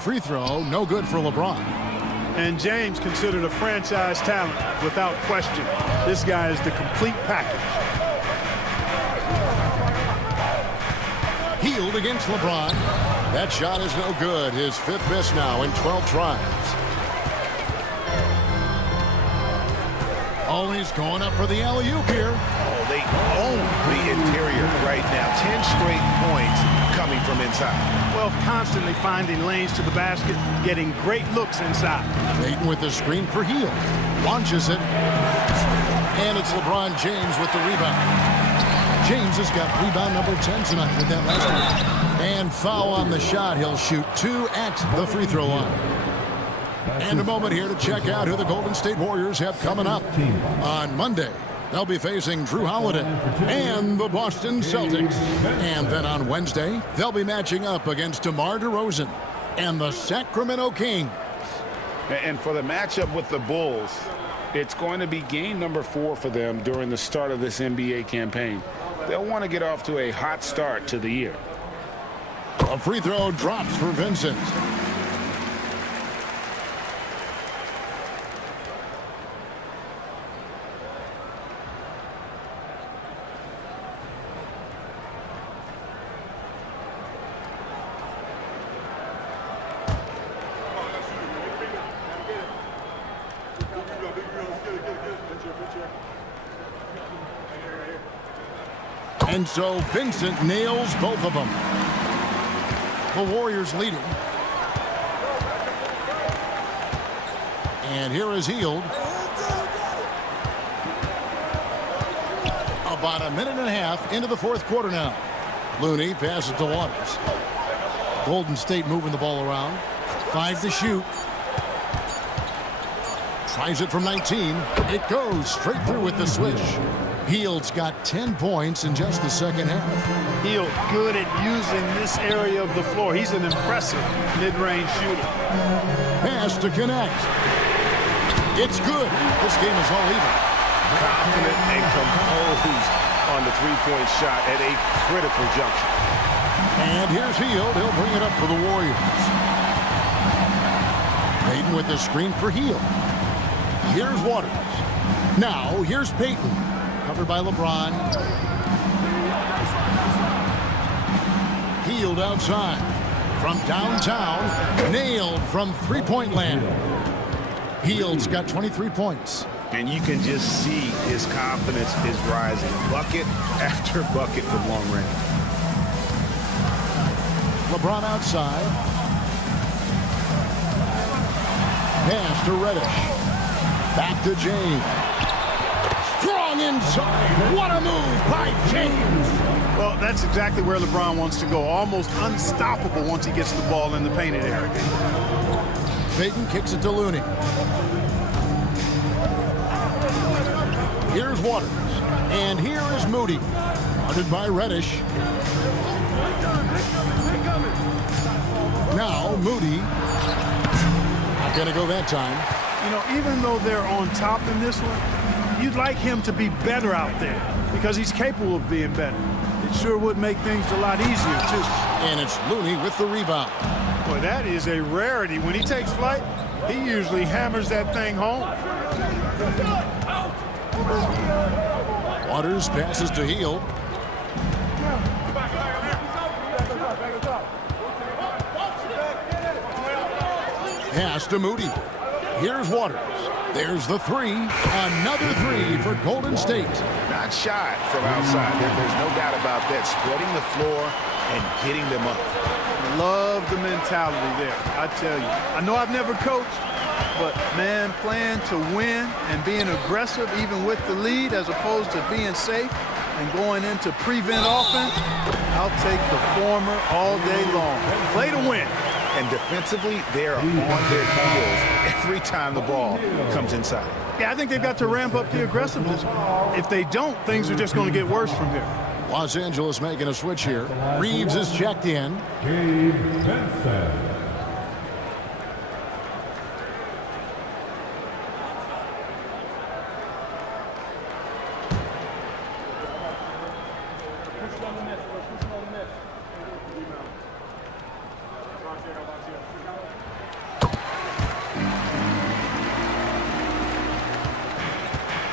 Free throw, no good for LeBron. And James considered a franchise talent without question. This guy is the complete package. Hield against LeBron. That shot is no good. His fifth miss now in 12 tries. Oh, he's going up for the alley-oop here. Oh, they own the interior right now. 10 straight points coming from inside. Well, constantly finding lanes to the basket, getting great looks inside. Payton with the screen for Hield. Launches it. And it's LeBron James with the rebound. James has got rebound number 10 tonight with that last one. And foul on the shot. He'll shoot 2 at the free throw line. And a moment here to check out who the Golden State Warriors have coming up. On Monday, they'll be facing Drew Holiday and the Boston Celtics. And then on Wednesday, they'll be matching up against DeMar DeRozan and the Sacramento Kings. And for the matchup with the Bulls, it's going to be game number 4 for them during the start of this NBA campaign. They'll want to get off to a hot start to the year. A free throw drops for Vincent. And so Vincent nails both of them. The Warriors leading. And here is Hield. About a minute and a half into the fourth quarter now. Looney passes to Waters. Golden State moving the ball around. 5 to shoot. Tries it from 19. It goes straight through with the switch. Hield's got 10 points in just the second half. Hield good at using this area of the floor. He's an impressive mid-range shooter. Pass to connect. It's good. This game is all even. Confident and composed on the three-point shot at a critical juncture. And here's Hield. He'll bring it up for the Warriors. Payton with the screen for Hield. Here's Waters. Now, here's Payton. Covered by LeBron. Hield outside. From downtown. Nailed from three-point land. Hield's got 23 points. And you can just see his confidence is rising. Bucket after bucket from long range. LeBron outside. Pass to Reddish. Back to James. Strong inside. What a move by James. Well, that's exactly where LeBron wants to go. Almost unstoppable once he gets the ball in the painted area. Payton kicks it to Looney. Here's Waters. And here is Moody. Guarded by Reddish. Now Moody. Not going to go that time. You know, even though they're on top in this one, you'd like him to be better out there because he's capable of being better. It sure would make things a lot easier, too. And it's Looney with the rebound. Boy, that is a rarity. When he takes flight, he usually hammers that thing home. Waters passes to Hield. Pass to Moody. Here's Waters. There's the three. Another three for Golden State. Not shy from outside. There's no doubt about that. Spreading the floor and getting them up. Love the mentality there, I tell you. I know I've never coached, but, man, playing to win and being aggressive even with the lead as opposed to being safe and going into prevent offense, I'll take the former all day long. Play to win. And defensively, they're on their heels every time the ball comes inside. Yeah, I think they've got to ramp up the aggressiveness. If they don't, things are just going to get worse from here. Los Angeles making a switch here. Reeves is checked in. Gabe Vincent.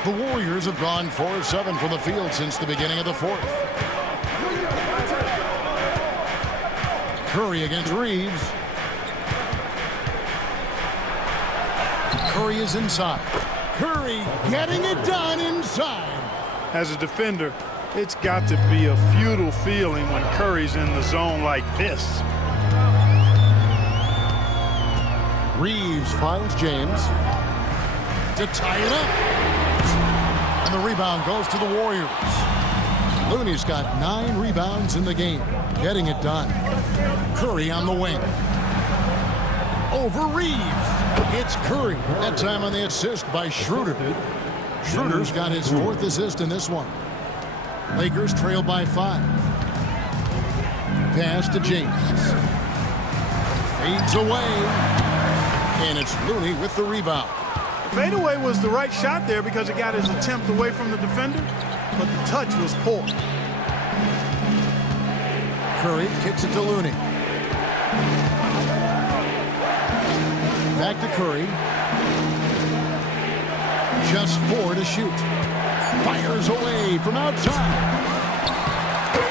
The Warriors have gone 4 of 7 from the field since the beginning of the fourth. Curry against Reeves. Curry is inside. Curry getting it done inside. As a defender, it's got to be a futile feeling when Curry's in the zone like this. Reeves finds James to tie it up. And the rebound goes to the Warriors. Looney's got 9 rebounds in the game, getting it done. Curry on the wing. Over Reeves. It's Curry. That time on the assist by Schroeder. Schroeder's got his 4th assist in this one. Lakers trail by 5. Pass to James. Fades away. And it's Looney with the rebound. Fadeaway was the right shot there because it got his attempt away from the defender, but the touch was poor. Curry kicks it to Looney. Back to Curry. Just 4 to shoot. Fires away from outside.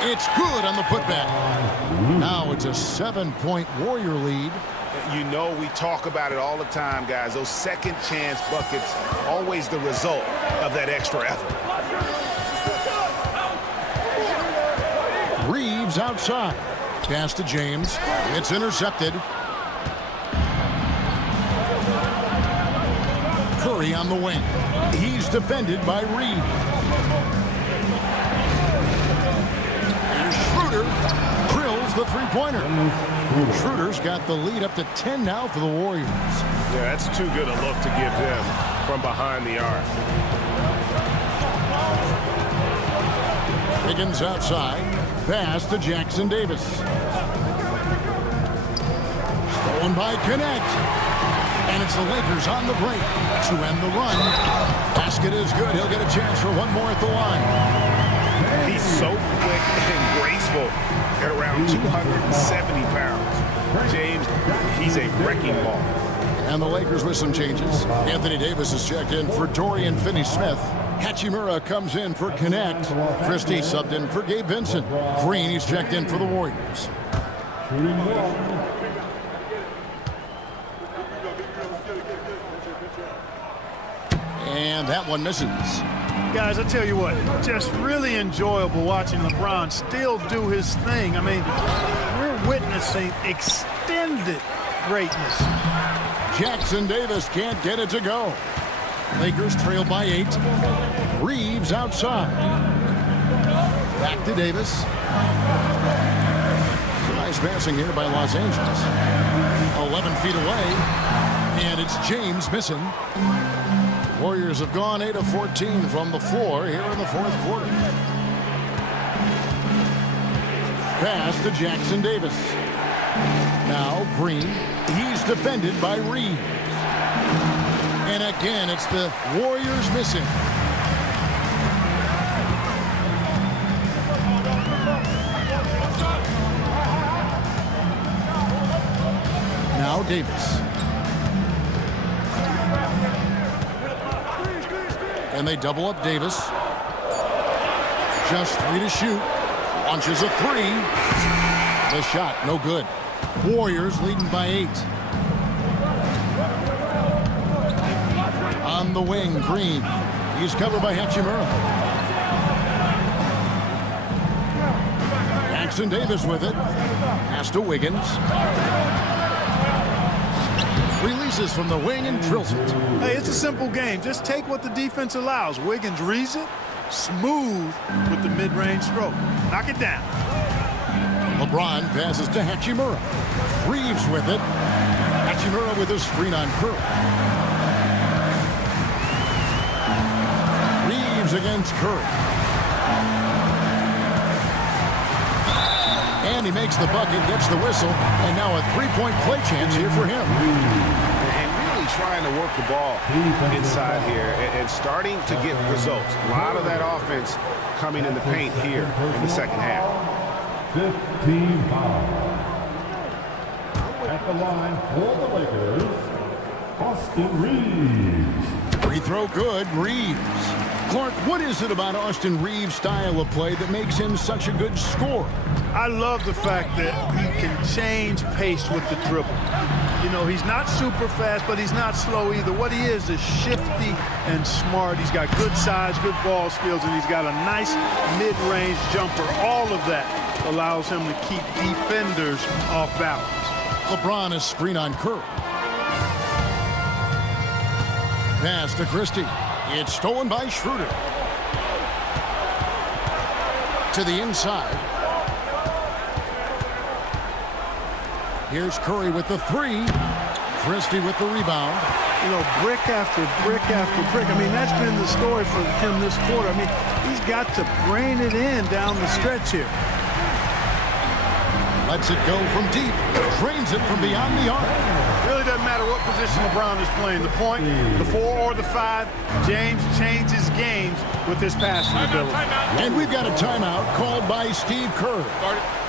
It's good on the putback. Now it's a 7-point Warrior lead. You know, we talk about it all the time, guys. Those second chance buckets, always the result of that extra effort. Reeves outside. Pass to James. It's intercepted. Curry on the wing. He's defended by Reeves. Here's Schroeder. Drills the three-pointer. Schroeder's got the lead up to 10 now for the Warriors. Yeah, that's too good a look to give them from behind the arc. Higgins outside. Pass to Jackson Davis. Stolen by Connect. And it's the Lakers on the break to end the run. Basket is good. He'll get a chance for one more at the line. He's so quick and graceful at around 270 pounds. James, he's a wrecking ball. And the Lakers with some changes. Anthony Davis is checked in for Dorian Finney-Smith. Hachimura comes in for Connect. Christie subbed in for Gabe Vincent. Green, he's checked in for the Warriors. And that one misses. Guys, I tell you what, just really enjoyable watching LeBron still do his thing. I mean, we're witnessing extended greatness. Jackson Davis can't get it to go. Lakers trail by 8. Reeves outside. Back to Davis. Some nice passing here by Los Angeles. 11 feet away. And it's James missing. Warriors have gone 8 of 14 from the floor here in the 4th quarter. Pass to Jackson Davis. Now Green. He's defended by Reeves. And again, it's the Warriors missing. Now Davis. And they double up Davis. Just 3 to shoot. Launches a 3. The shot, no good. Warriors leading by 8. On the wing, Green. He's covered by Hachimura. Jackson Davis with it. Pass to Wiggins. Releases from the wing and drills it. Hey, it's a simple game. Just take what the defense allows. Wiggins reads it. Smooth with the mid-range stroke. Knock it down. LeBron passes to Hachimura. Reeves with it. Hachimura with his screen on Curry. Reeves against Curry. And he makes the bucket, gets the whistle, and now a 3-point play chance here for him. And really trying to work the ball inside here and starting to get results. A lot of that offense coming in the paint here in the second half. 15 foul. At the line for the Lakers, Austin Reeves. Free throw good, Reeves. Clark, what is it about Austin Reeves' style of play that makes him such a good scorer? I love the fact that he can change pace with the dribble. You know, he's not super fast, but he's not slow either. What he is shifty and smart. He's got good size, good ball skills, and he's got a nice mid-range jumper. All of that allows him to keep defenders off balance. LeBron is screen on Curry. Pass to Christie. It's stolen by Schroeder. To the inside. Here's Curry with the three. Christie with the rebound. You know, brick after brick after brick. I mean, that's been the story for him this quarter. I mean, he's got to brain it in down the stretch here. Lets it go from deep. Drains it from beyond the arc. Really doesn't matter what position LeBron is playing. The point, the 4 or the 5. James changes games with his passing ability. And we've got a timeout called by Steve Kerr.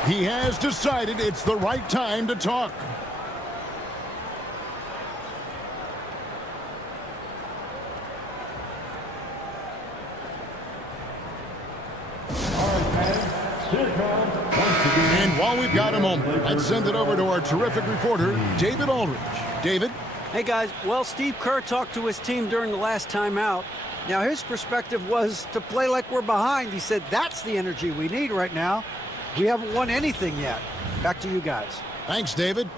He has decided it's the right time to talk. And while we've got a moment, let's send it over to our terrific reporter, David Aldridge. David? Hey, guys. Well, Steve Kerr talked to his team during the last timeout. Now, his perspective was to play like we're behind. He said that's the energy we need right now. We haven't won anything yet. Back to you guys. Thanks, David.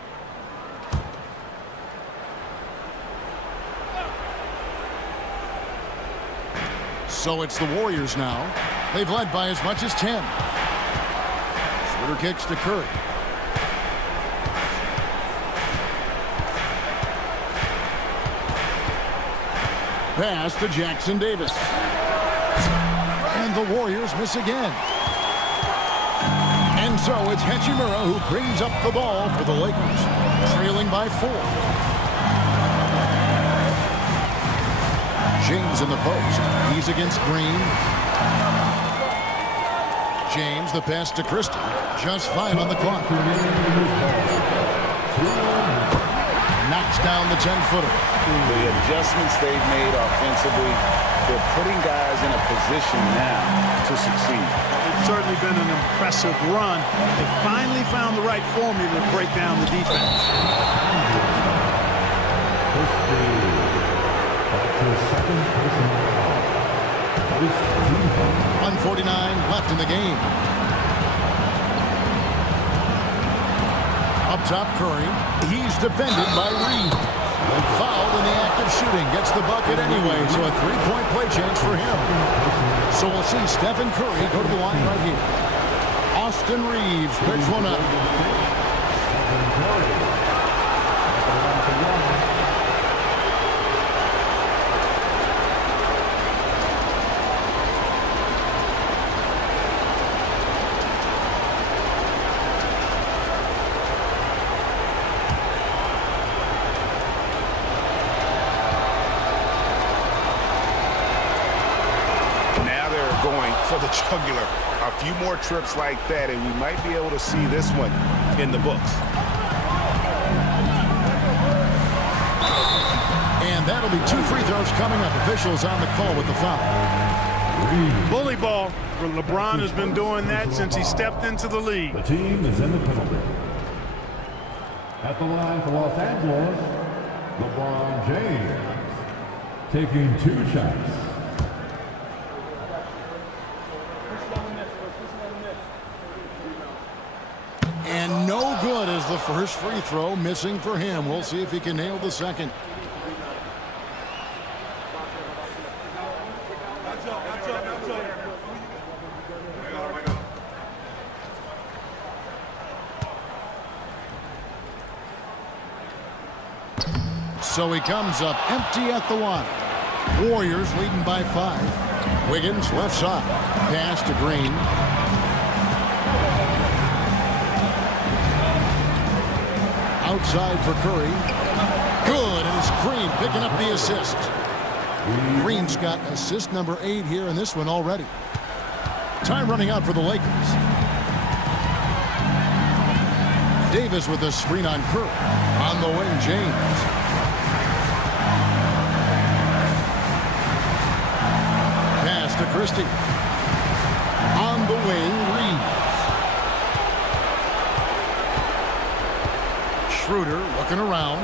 So it's the Warriors now. They've led by as much as 10. Schroeder kicks to Curry. Pass to Jackson Davis. And the Warriors miss again. And so it's Hachimura who brings up the ball for the Lakers, trailing by 4. James in the post. He's against Green. James, the pass to Christie. Just 5 on the clock. Knocks down the 10-footer. The adjustments they've made offensively, they're putting guys in a position now to succeed. It's certainly been an impressive run. They finally found the right formula to break down the defense. 1:49 left in the game. Up top, Curry. He's defended by Reed. Fouled in the act of shooting. Gets the bucket anyway, so a 3-point play chance for him. So we'll see Stephen Curry go to the line right here. Austin Reeves picks one up. For the jugular. A few more trips like that, and we might be able to see this one in the books. And that'll be 2 free throws coming up. Officials on the call with the foul. Bully ball. LeBron has been doing that since he stepped into the league. The team is in the penalty. At the line for Los Angeles, LeBron James taking 2 shots. And no good as the first free throw, missing for him. We'll see if he can nail the second. So he comes up empty at the line. Warriors leading by 5. Wiggins left side. Pass to Green. Outside for Curry. Good, and it's Green picking up the assist. Green's got assist number 8 here in this one already. Time running out for the Lakers. Davis with a screen on Curry. On the wing, James. Christie. On the wing, Reeves. Schroeder looking around.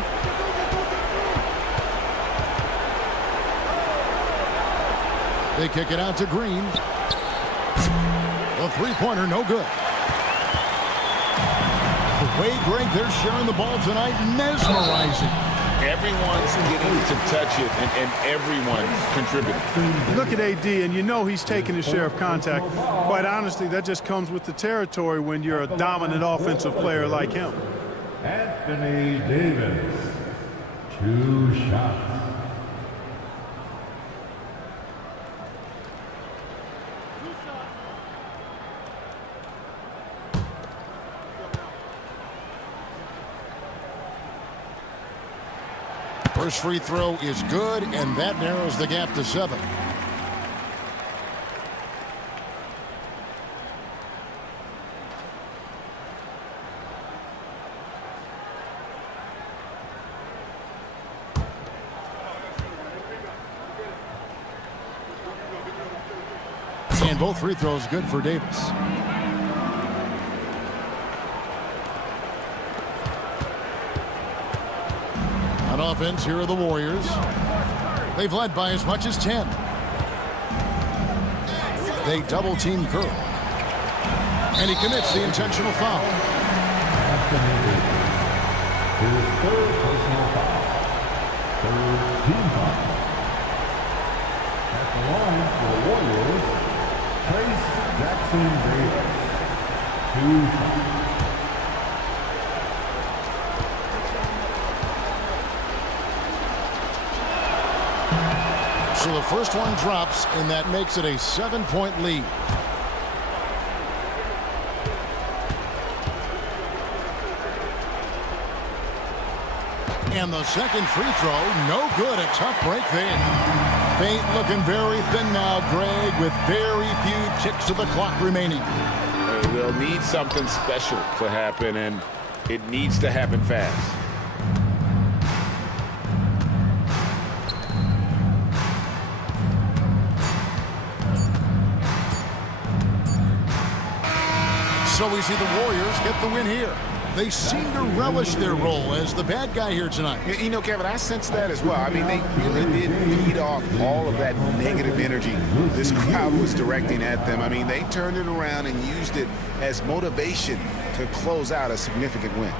They kick it out to Green. The three-pointer, no good. The way, Greg, they're sharing the ball tonight, mesmerizing. Everyone's getting to touch it, and everyone contributing. You look at AD, and you know he's taking his share of contact. Quite honestly, that just comes with the territory when you're a dominant offensive player like him. Anthony Davis, 2 shots. First free throw is good, and that narrows the gap to 7. And both free throws good for Davis. On offense, here are the Warriors. They've led by as much as 10. They double-team Curry. And he commits the intentional foul. His 3rd personal foul. 3rd team foul. At the line for the Warriors, Trace Jackson Davis. 2 shots. So the first one drops, and that makes it a 7-point lead. And the second free throw, no good. A tough break there. Fate looking very thin now, Greg, with very few ticks of the clock remaining. They'll need something special to happen, and it needs to happen fast. So we see the Warriors get the win here. They seem to relish their role as the bad guy here tonight. You know, Kevin, I sense that as well. I mean, they really did feed off all of that negative energy this crowd was directing at them. I mean, they turned it around and used it as motivation to close out a significant win.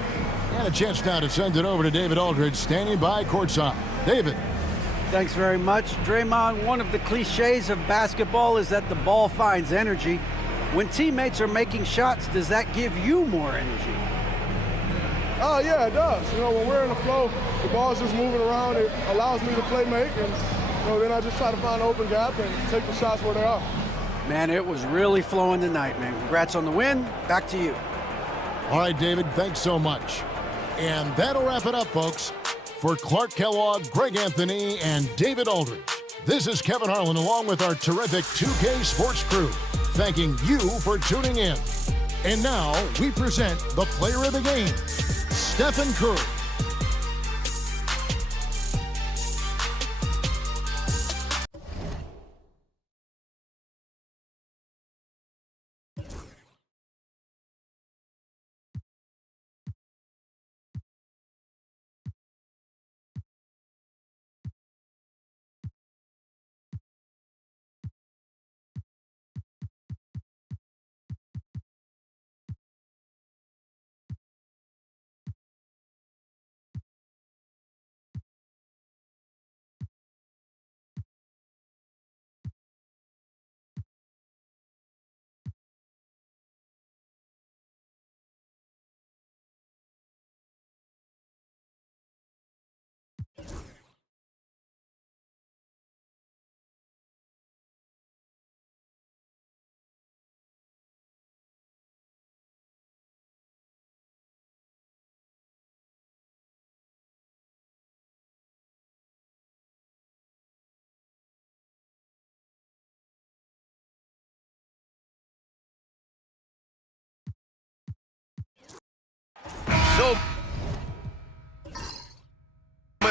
And a chance now to send it over to David Aldridge, standing by courtside. David. Thanks very much. Draymond, one of the cliches of basketball is that the ball finds energy. When teammates are making shots, does that give you more energy? Oh, yeah, it does. You know, when we're in the flow, the ball's just moving around. It allows me to play make, and then I just try to find an open gap and take the shots where they are. Man, it was really flowing tonight, man. Congrats on the win. Back to you. All right, David, thanks so much. And that'll wrap it up, folks. For Clark Kellogg, Greg Anthony, and David Aldridge, this is Kevin Harlan along with our terrific 2K Sports crew, thanking you for tuning in. And now we present the player of the game, Stephen Curry.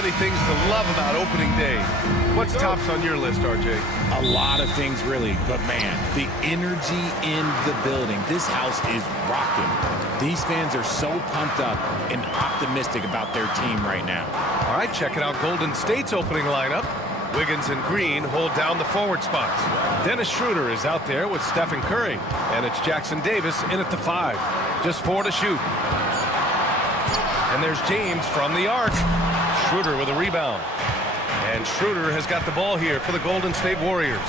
many things to love about opening day. What's tops on your list, RJ? A lot of things, really. But, man, the energy in the building. This house is rocking. These fans are so pumped up and optimistic about their team right now. All right, checking out Golden State's opening lineup. Wiggins and Green hold down the forward spots. Dennis Schroeder is out there with Stephen Curry. And it's Jackson Davis in at the 5. Just 4 to shoot. And there's James from the arc. Schroeder with a rebound. And Schroeder has got the ball here for the Golden State Warriors.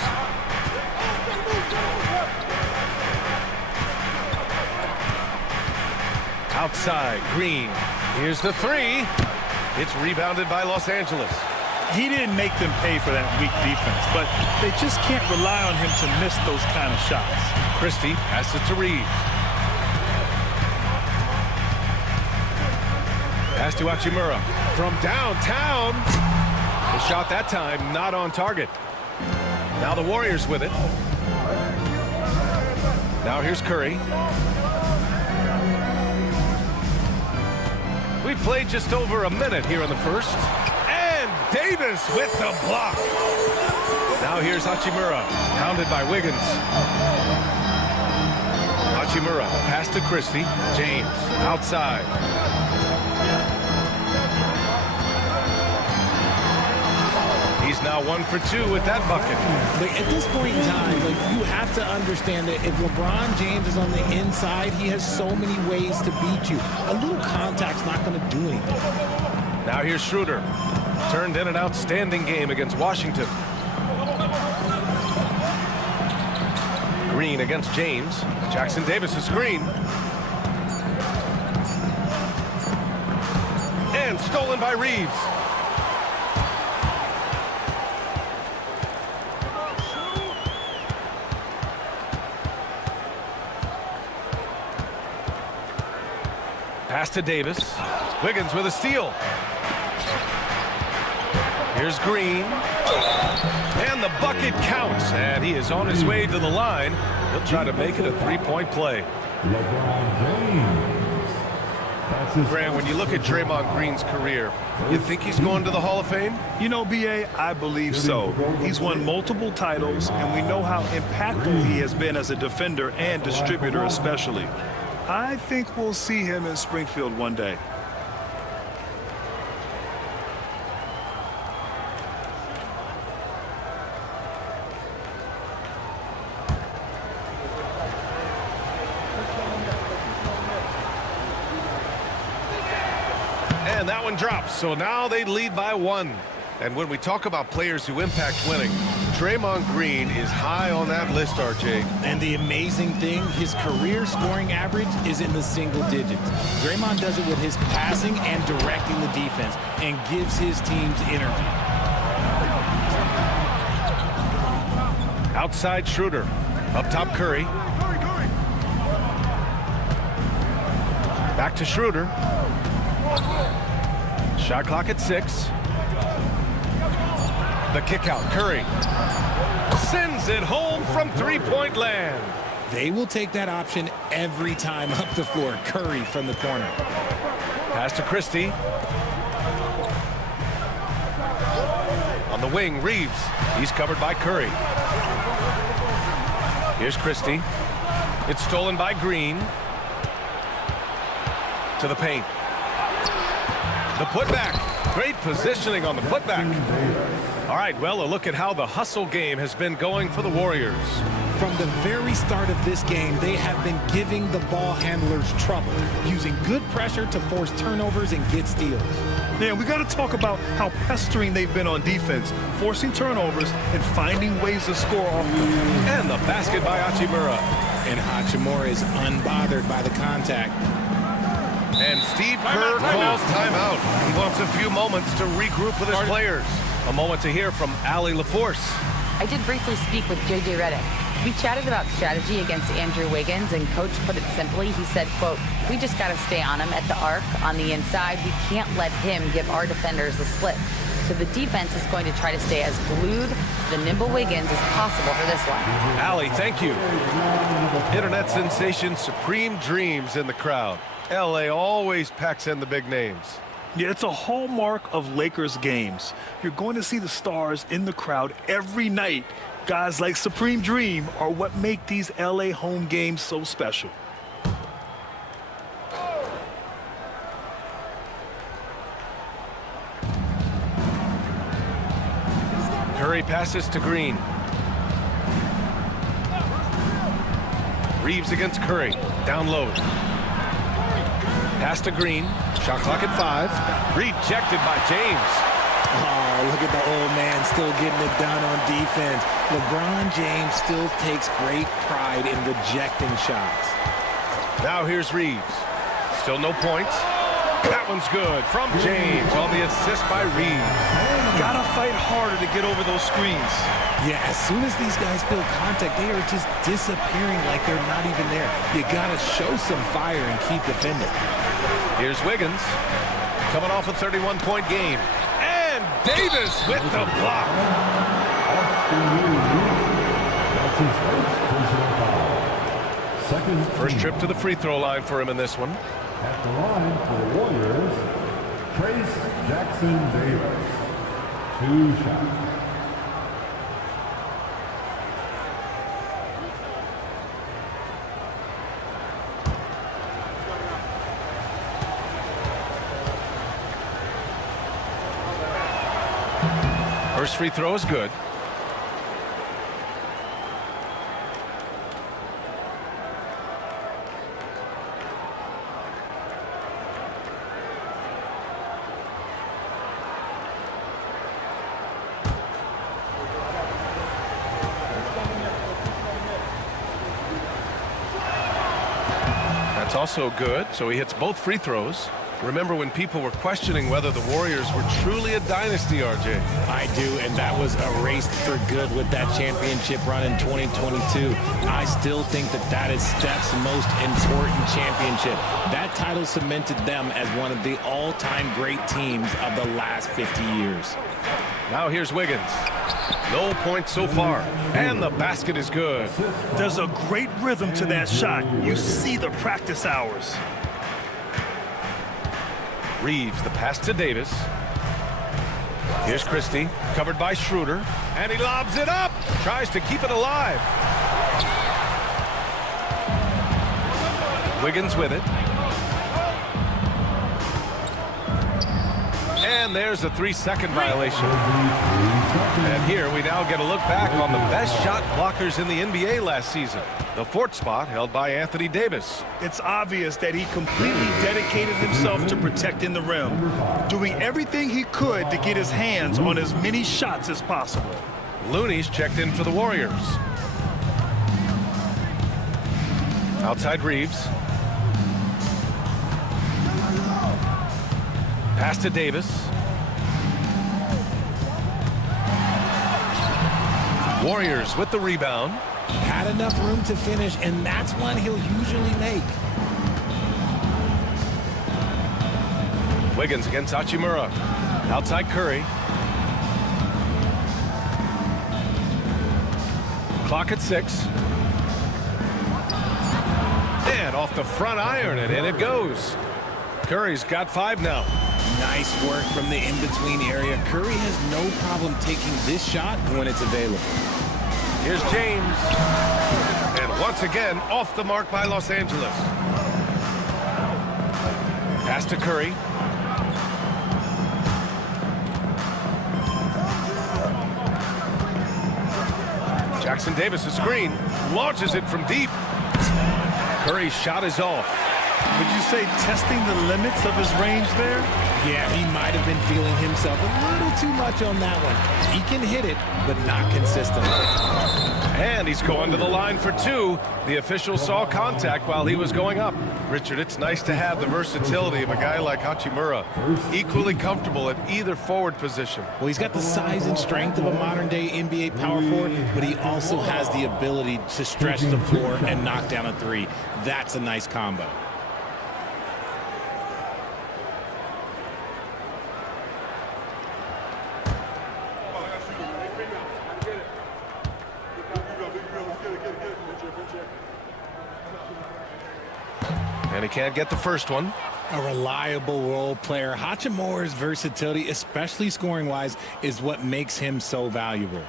Outside, Green. Here's the 3. It's rebounded by Los Angeles. He didn't make them pay for that weak defense, but they just can't rely on him to miss those kind of shots. Christie passes to Reeves. Pass to Hachimura from downtown. The shot that time not on target. Now the Warriors with it. Now here's Curry. We played just over a minute here in the first. And Davis with the block. Now here's Hachimura, pounded by Wiggins. Hachimura, pass to Christie. James, outside. He's now 1 for 2 with that bucket. Like, at this point in time, you have to understand that if LeBron James is on the inside, he has so many ways to beat you. A little contact's not going to do anything. Now here's Schroeder. Turned in an outstanding game against Washington. Green against James. Jackson Davis' screen. And stolen by Reeves. Pass to Davis. Wiggins with a steal. Here's Green. And the bucket counts. And he is on his way to the line. He'll try to make it a three-point play. LeBron James. Grant, when you look at Draymond Green's career, you think he's going to the Hall of Fame? You know, B.A., I believe so. He's won multiple titles, and we know how impactful he has been as a defender and distributor especially. I think we'll see him in Springfield one day. And that one drops, so now they lead by 1. And when we talk about players who impact winning, Draymond Green is high on that list, RJ. And the amazing thing, his career scoring average is in the single digits. Draymond does it with his passing and directing the defense and gives his teams energy. Outside Schroeder. Up top Curry. Back to Schroeder. Shot clock at 6. The kick out, Curry. Sends it home from three-point land. They will take that option every time up the floor. Curry from the corner. Pass to Christie. On the wing, Reeves. He's covered by Curry. Here's Christie. It's stolen by Green. To the paint. The putback. Great positioning on the putback. All right, well, a look at how the hustle game has been going for the Warriors. From the very start of this game, they have been giving the ball handlers trouble, using good pressure to force turnovers and get steals. Man, we got to talk about how pestering they've been on defense, forcing turnovers and finding ways to score off them. And the basket by Hachimura. And Hachimura is unbothered by the contact. And Steve Kerr calls timeout. He wants a few moments to regroup with his players. A moment to hear from Allie LaForce. I did briefly speak with J.J. Redick. We chatted about strategy against Andrew Wiggins, and Coach put it simply. He said, quote, "We just got to stay on him at the arc, on the inside. We can't let him give our defenders a slip. So the defense is going to try to stay as glued to the nimble Wiggins as possible for this one." Allie, thank you. Internet sensation Supreme Dreams in the crowd. L.A. always packs in the big names. Yeah, it's a hallmark of Lakers games. You're going to see the stars in the crowd every night. Guys like Supreme Dream are what make these LA home games so special. Curry passes to Green. Reeves against Curry. Down low. Pass to Green. Shot clock at 5. Rejected by James. Oh, look at the old man still getting it done on defense. LeBron James still takes great pride in rejecting shots. Now here's Reeves. Still no points. That one's good from James on the assist by Reeves. Gotta fight harder to get over those screens. Yeah, as soon as these guys feel contact, they are just disappearing like they're not even there. You gotta show some fire and keep defending. Here's Wiggins coming off a 31-point game. And Davis with the block. First trip to the free throw line for him in this one. At the line for the Warriors, Trace Jackson Davis. 2 shots. First free throw is good. That's also good, so he hits both free throws. Remember when people were questioning whether the Warriors were truly a dynasty, RJ? I do, and that was erased for good with that championship run in 2022. I still think that is Steph's most important championship. That title cemented them as one of the all-time great teams of the last 50 years. Now here's Wiggins. No points so far, and the basket is good. There's a great rhythm to that shot. You see the practice hours. Reeves, the pass to Davis. Here's Christie, covered by Schroeder, and he lobs it up. Tries to keep it alive. Wiggins with it. And there's a 3-second violation. And here we now get a look back on the best shot blockers in the NBA last season. The 4th spot held by Anthony Davis. It's obvious that he completely dedicated himself to protecting the rim, doing everything he could to get his hands on as many shots as possible. Looney's checked in for the Warriors. Outside Reeves. Pass to Davis. Warriors with the rebound. Had enough room to finish, and that's one he'll usually make. Wiggins against Hachimura. Outside Curry. Clock at 6. And off the front iron, and in it goes. Curry's got 5 now. Nice work from the in-between area. Curry has no problem taking this shot when it's available. Here's James. And once again, off the mark by Los Angeles. Pass to Curry. Jackson Davis, a screen, launches it from deep. Curry's shot is off. Would you say testing the limits of his range there? Yeah, he might have been feeling himself a little too much on that one. He can hit it, but not consistently. And he's going to the line for 2. The official saw contact while he was going up. Richard, it's nice to have the versatility of a guy like Hachimura, equally comfortable at either forward position. Well, he's got the size and strength of a modern-day NBA power forward, but he also has the ability to stretch the floor and knock down a 3. That's a nice combo. And he can't get the first one. A reliable role player. Hachimura's versatility, especially scoring-wise, is what makes him so valuable.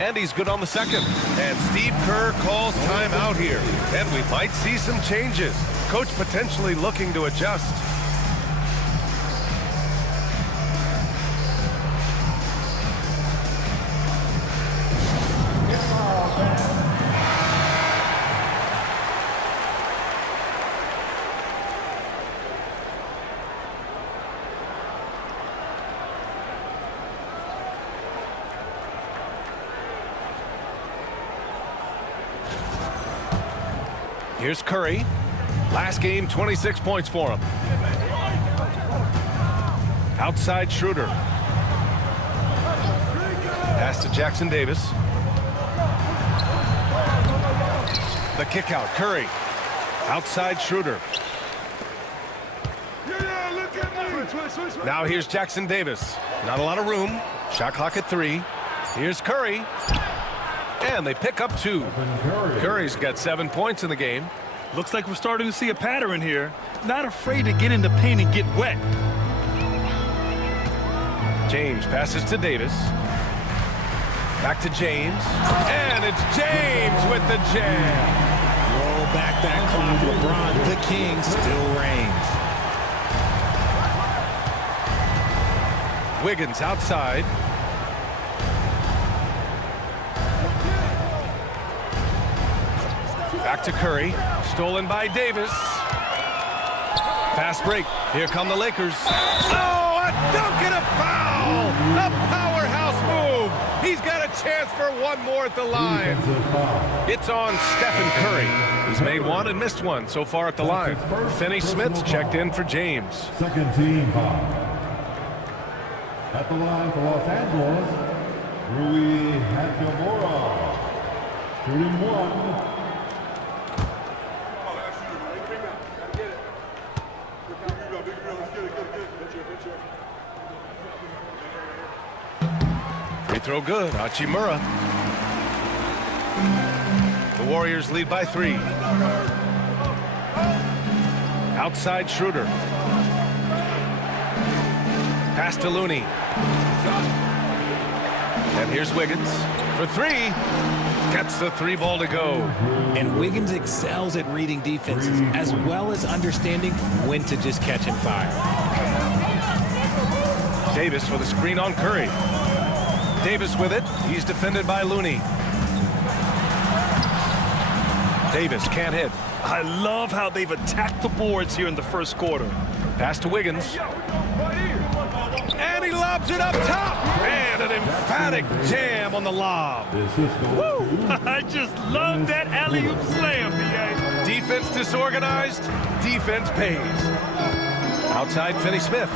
And he's good on the second. And Steve Kerr calls timeout here. And we might see some changes. Coach potentially looking to adjust. Here's Curry. Last game, 26 points for him. Outside Schroeder. Pass to Jackson Davis. The kick out, Curry. Outside Schroeder. Now here's Jackson Davis. Not a lot of room. Shot clock at 3. Here's Curry. And they pick up 2. Curry's got 7 points in the game. Looks like we're starting to see a pattern here. Not afraid to get in the paint and get wet. James passes to Davis. Back to James. And it's James with the jam. Roll back that clock. LeBron, the king, still reigns. Wiggins outside. Back to Curry. Stolen by Davis. Fast break. Here come the Lakers. Oh, a dunk and a foul! A powerhouse move. He's got a chance for one more at the line. It's on Stephen Curry. He's made one and missed one so far at the line. Finney Smith's checked in for James. Second team foul. At the line for Los Angeles, Rui Hachimura. Shooting 1. Free throw good. Hachimura. The Warriors lead by 3. Outside Schroeder. Pass to Looney. And here's Wiggins for 3. Gets the 3 ball to go. And Wiggins excels at reading defenses as well as understanding when to just catch and fire. Davis with a screen on Curry. Davis with it. He's defended by Looney. Davis can't hit. I love how they've attacked the boards here in the first quarter. Pass to Wiggins. And he lobs it up top. And an emphatic jam on the lob. Woo! I just love that alley-oop slam, B.A. Defense disorganized. Defense pays. Outside Finney Smith.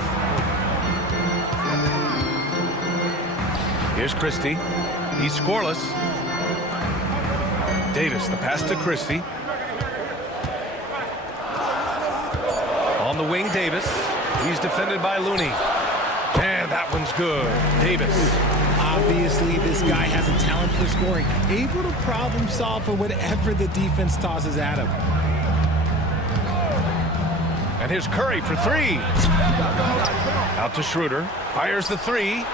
Here's Christie. He's scoreless. Davis, the pass to Christie. On the wing, Davis. He's defended by Looney. And that one's good. Davis. Obviously, this guy has a talent for scoring. Able to problem solve for whatever the defense tosses at him. And here's Curry for 3. Out to Schroeder. Fires the 3.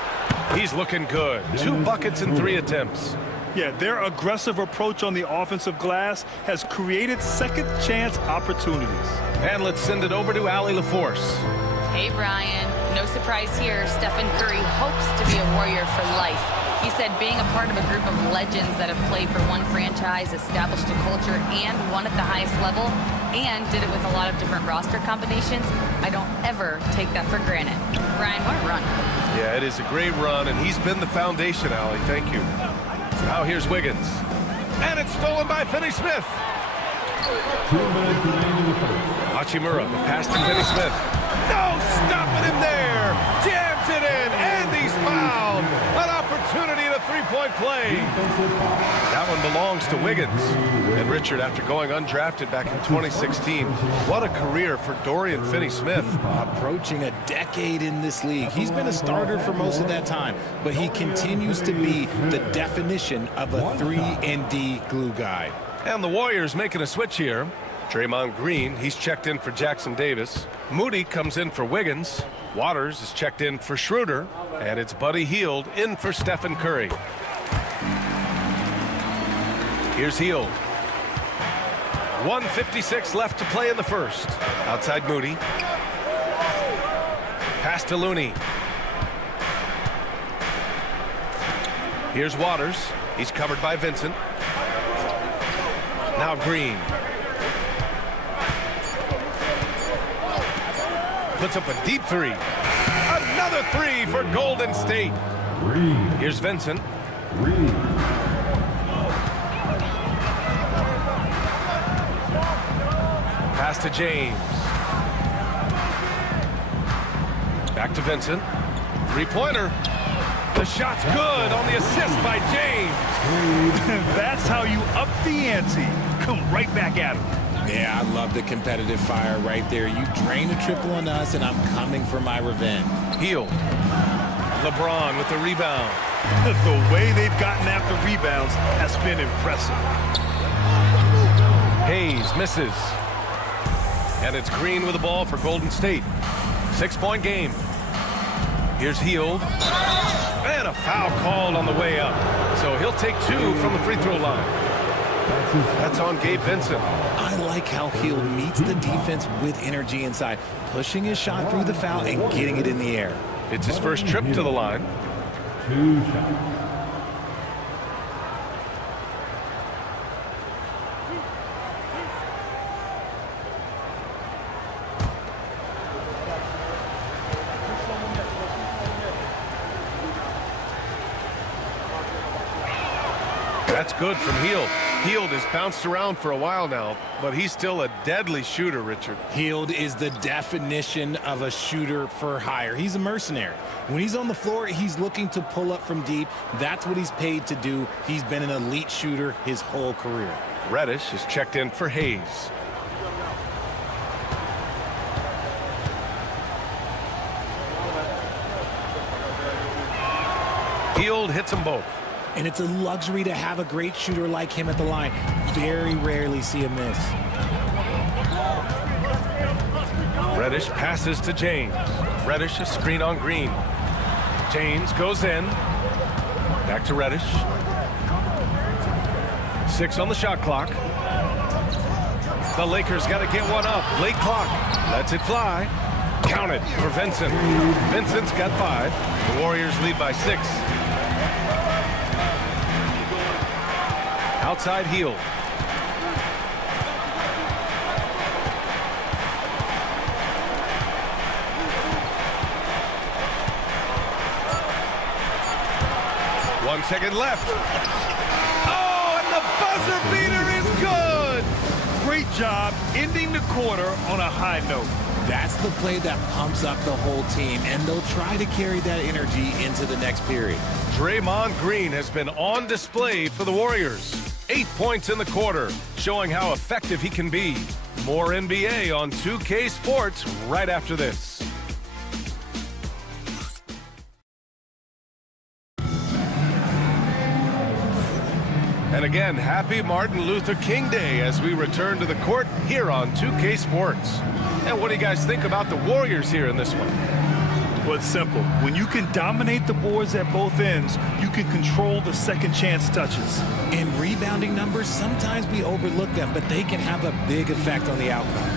He's looking good. 2 buckets in 3 attempts. Yeah, their aggressive approach on the offensive glass has created second chance opportunities. And let's send it over to Allie LaForce. Hey, Brian. No surprise here. Stephen Curry hopes to be a Warrior for life. He said being a part of a group of legends that have played for one franchise, established a culture, and won at the highest level, and did it with a lot of different roster combinations, I don't ever take that for granted. Brian, what a run. Yeah, it is a great run, and he's been the foundation, Allie. Thank you. Now here's Wiggins. And it's stolen by Finney Smith. 2 minutes remaining in the first. Hachimura, the pass to Finney Smith. No, stopping him there. Jams it in, and he's fouled. An opportunity at a 3 three-point play. That one belongs to Wiggins. And Richard, after going undrafted back in 2016, what a career for Dorian Finney-Smith. Approaching a decade in this league. He's been a starter for most of that time, but he continues to be the definition of a 3-and-D glue guy. And the Warriors making a switch here. Draymond Green, he's checked in for Jackson Davis. Moody comes in for Wiggins. Waters is checked in for Schroeder. And it's Buddy Hield in for Stephen Curry. Here's Hield. 1:56 left to play in the first. Outside Moody. Pass to Looney. Here's Waters. He's covered by Vincent. Now Green. Puts up a deep three. Another three for Golden State. Here's Vincent. Pass to James. Back to Vincent. Three-pointer. The shot's good on the assist by James. That's how you up the ante. Come right back at him. Yeah, I love the competitive fire right there. You drain a triple on us, and I'm coming for my revenge. Hield. LeBron with the rebound. The way they've gotten after rebounds has been impressive. Hayes misses. And it's Green with the ball for Golden State. 6-point game. Here's Hield. And a foul called on the way up. So he'll take 2 from the free throw line. That's on Gabe Vincent. I like how Hield meets the defense with energy inside, pushing his shot through the foul and getting it in the air. It's his first trip to the line. 2 shots. That's good from Hield. Hield has bounced around for a while now, but he's still a deadly shooter, Richard. Hield is the definition of a shooter for hire. He's a mercenary. When he's on the floor, he's looking to pull up from deep. That's what he's paid to do. He's been an elite shooter his whole career. Reddish is checked in for Hayes. Hield hits them both. And it's a luxury to have a great shooter like him at the line. Very rarely see a miss. Reddish passes to James. Reddish a screen on Green. James goes in. Back to Reddish. 6 on the shot clock. The Lakers got to get one up. Late clock. Lets it fly. Counted for Vincent. Vincent's got 5. The Warriors lead by 6. Outside Hield. One second left. Oh, and the buzzer beater is good. Great job ending the quarter on a high note. That's the play that pumps up the whole team, and they'll try to carry that energy into the next period. Draymond Green has been on display for the Warriors. 8 points in the quarter, showing how effective he can be. More NBA on 2K Sports right after this. And again, happy Martin Luther King Day as we return to the court here on 2K Sports. And what do you guys think about the Warriors here in this one? Well, it's simple. When you can dominate the boards at both ends, you can control the second chance touches. In rebounding numbers, sometimes we overlook them, but they can have a big effect on the outcome.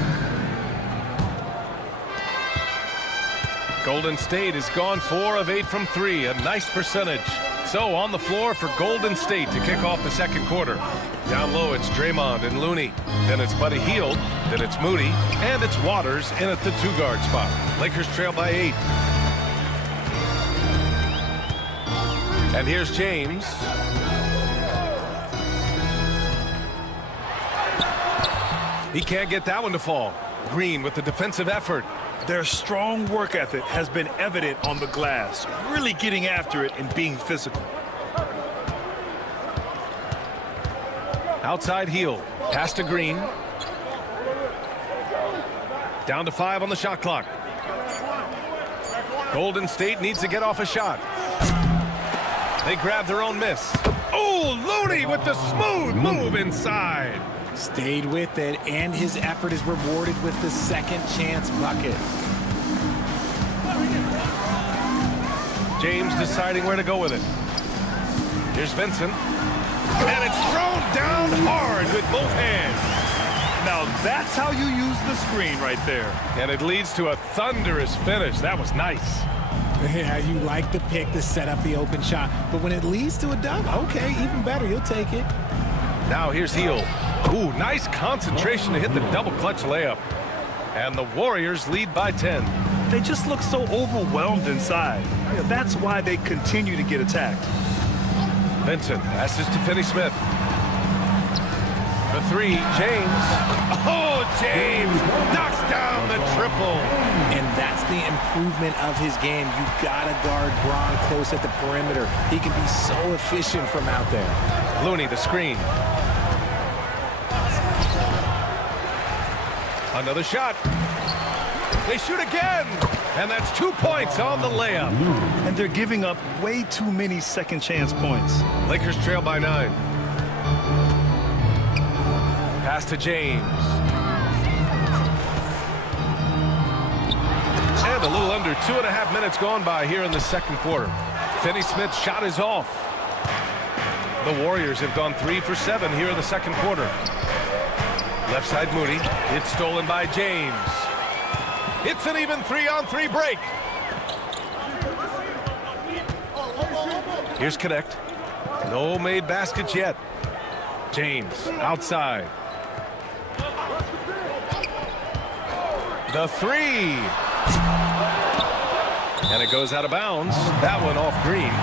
Golden State has gone 4 of 8 from 3, a nice percentage. So on the floor for Golden State to kick off the second quarter. Down low, it's Draymond and Looney. Then it's Buddy Hield. Then it's Moody. And it's Waters in at the 2-guard spot. Lakers trail by 8. And here's James. He can't get that one to fall. Green with the defensive effort. Their strong work ethic has been evident on the glass, really getting after it and being physical. Outside heel. Pass to Green. Down to 5 on the shot clock. Golden State needs to get off a shot. They grab their own miss. Oh, Looney with the smooth move inside. Stayed with it, and his effort is rewarded with the second chance bucket. James deciding where to go with it. Here's Vincent. And it's thrown down hard with both hands. Now that's how you use the screen right there. And it leads to a thunderous finish. That was nice. Yeah, you like the pick to set up the open shot, but when it leads to a dunk, okay, even better, you'll take it. Now here's Heel. Ooh, nice concentration to hit the double clutch layup. And the Warriors lead by 10. They just look so overwhelmed inside. Yeah, that's why they continue to get attacked. Vincent passes to Finney-Smith. The 3, James. Oh, James knocks down the triple. And that's the improvement of his game. You gotta guard Bron close at the perimeter. He can be so efficient from out there. Looney, the screen. Another shot. They shoot again. And that's 2 points on the layup. And they're giving up way too many second chance points. Lakers trail by 9. Pass to James. And a little under 2.5 minutes gone by here in the second quarter. Finney-Smith's shot is off. The Warriors have gone 3 for 7 here in the second quarter. Left side Moody. It's stolen by James. It's an even 3-on-3 break. Here's Connect. No made baskets yet. James outside. The 3. And it goes out of bounds. That one off Green.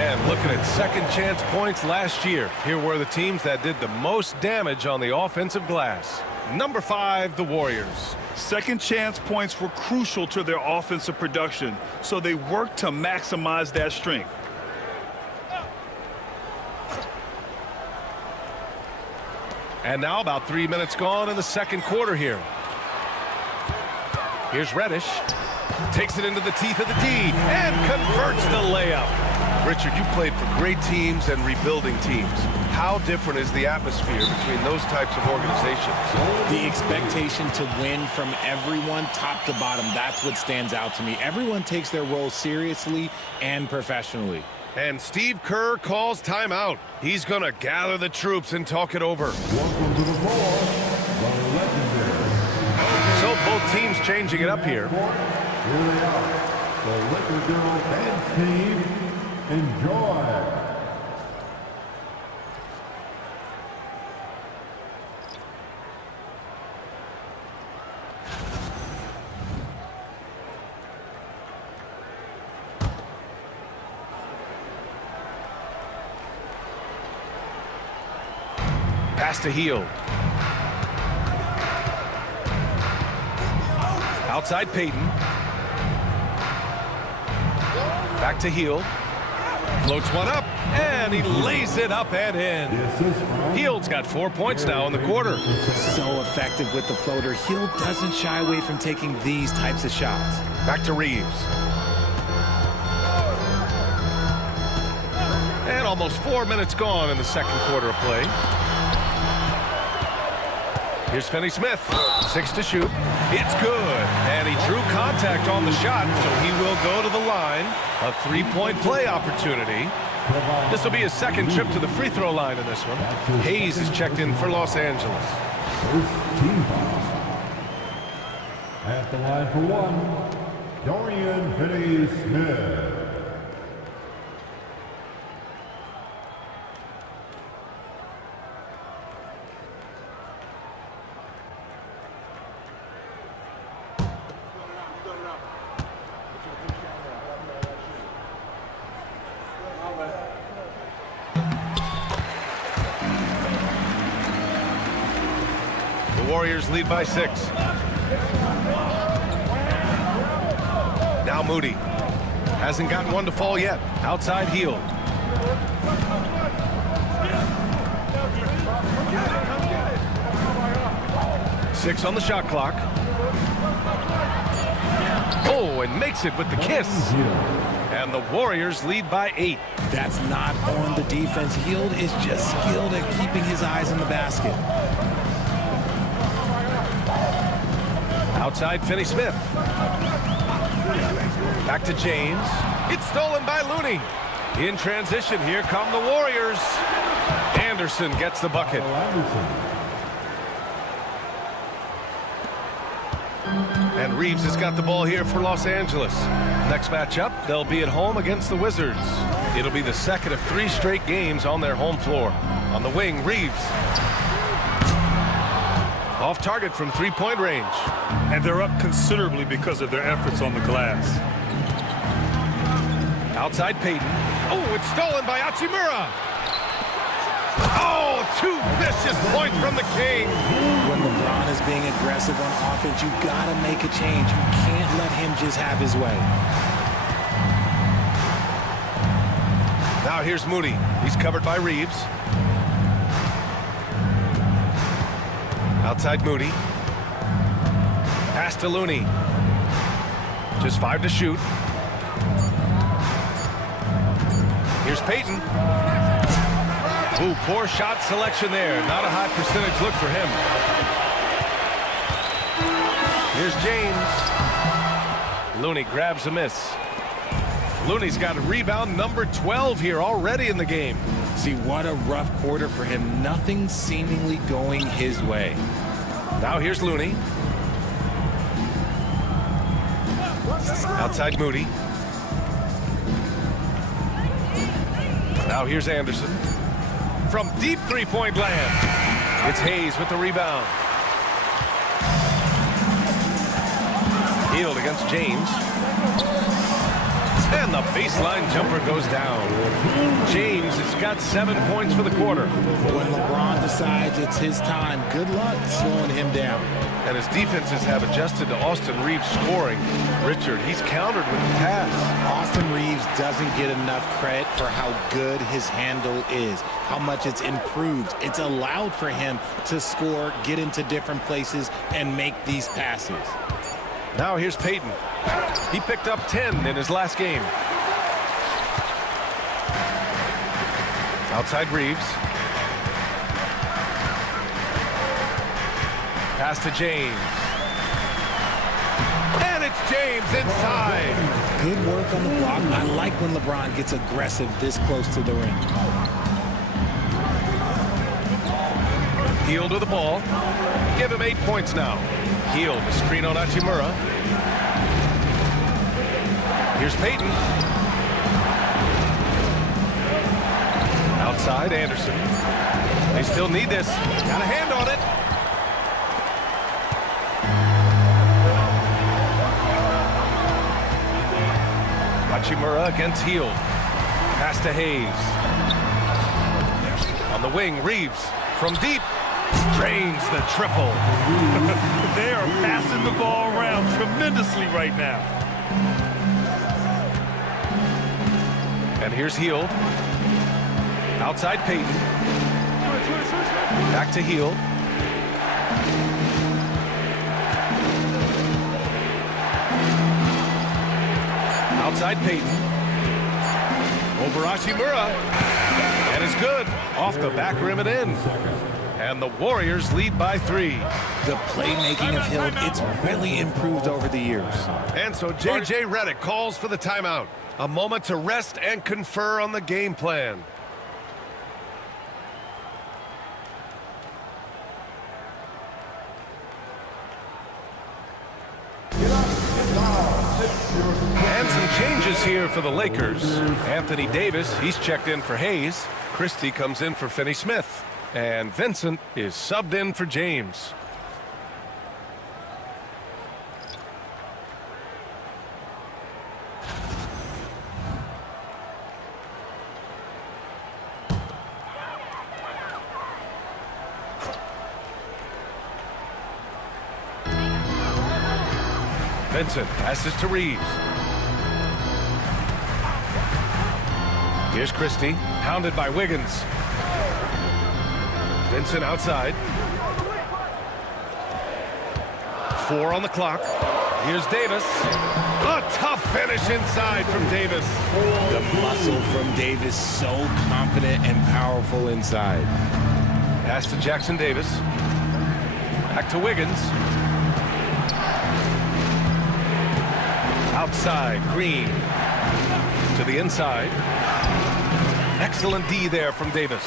And looking at second chance points last year. Here were the teams that did the most damage on the offensive glass. Number 5, the Warriors. Second chance points were crucial to their offensive production, so they worked to maximize that strength. And now about 3 minutes gone in the second quarter here. Here's Reddish. Takes it into the teeth of the D and converts the layup. Richard, you played for great teams and rebuilding teams. How different is the atmosphere between those types of organizations? The expectation to win from everyone, top to bottom, that's what stands out to me. Everyone takes their role seriously and professionally. And Steve Kerr calls timeout. He's going to gather the troops and talk it over. Welcome to the floor, the legendary. So both teams changing it up here. Here they are, the Laker Girl Dance Team. Enjoy. Pass to Heel. Outside Payton. Back to Heel. Floats one up, and he lays it up and in. Hield's got 4 points now in the quarter. So effective with the floater. Hield doesn't shy away from taking these types of shots. Back to Reeves. And almost 4 minutes gone in the second quarter of play. Here's Finney-Smith. 6 to shoot. It's good. And he drew contact on the shot, so he will go to the line. A 3-point play opportunity. This will be his second trip to the free throw line in this one. Hayes is checked in for Los Angeles. First team foul. At the line for 1, Dorian Finney-Smith. Warriors lead by 6. Now Moody. Hasn't gotten one to fall yet. Outside Heel. Six on the shot clock. Oh, and makes it with the kiss. And the Warriors lead by 8. That's not on the defense. Hield is just skilled at keeping his eyes on the basket. Outside, Finney-Smith. Back to James. It's stolen by Looney. In transition, here come the Warriors. Anderson gets the bucket. And Reeves has got the ball here for Los Angeles. Next matchup, they'll be at home against the Wizards. It'll be the second of 3 straight games on their home floor. On the wing, Reeves. Off target from 3-point range. And they're up considerably because of their efforts on the glass. Outside Payton. Oh, it's stolen by Hachimura. Oh, 2 vicious points from the King. When LeBron is being aggressive on offense, you gotta make a change. You can't let him just have his way. Now here's Moody. He's covered by Reeves. Outside Moody. Pass to Looney. Just 5 to shoot. Here's Payton. Ooh, poor shot selection there. Not a high percentage look for him. Here's James. Looney grabs a miss. Looney's got a rebound number 12 here already in the game. See, what a rough quarter for him. Nothing seemingly going his way. Now here's Looney. Outside Moody. Now here's Anderson. From deep 3-point land. It's Hayes with the rebound. Hield against James. And the baseline jumper goes down. James has got 7 points for the quarter. When LeBron decides it's his time, good luck slowing him down. And his defenses have adjusted to Austin Reeves scoring. Richard, he's countered with the pass. Austin Reeves doesn't get enough credit for how good his handle is, how much it's improved. It's allowed for him to score, get into different places, and make these passes. Now here's Payton. He picked up 10 in his last game. Outside Reeves. Pass to James. And it's James inside. Good work on the block. I like when LeBron gets aggressive this close to the ring. Hield with the ball. Give him 8 points now. Hield, the screen on Hachimura. Here's Payton. Outside, Anderson. They still need this. Got a hand on it. Hachimura against Hield. Pass to Hayes. On the wing, Reeves. From deep. Drains the triple. They are passing the ball around tremendously right now. And here's Hield. Outside Payton. Back to Hield. Outside Payton. Over Hachimura. And it's good. Off the back rim and in. And the Warriors lead by 3. The playmaking of Hield, it's really improved over the years. And so J.J. Redick calls for the timeout. A moment to rest and confer on the game plan. And some changes here for the Lakers. Anthony Davis, he's checked in for Hayes. Christie comes in for Finney-Smith. And Vincent is subbed in for James. Vincent passes to Reeves. Here's Christie, hounded by Wiggins. Vincent outside. 4 on the clock. Here's Davis. A tough finish inside from Davis. The muscle from Davis, so confident and powerful inside. Pass to Jackson Davis. Back to Wiggins. Outside, Green. To the inside. Excellent D there from Davis.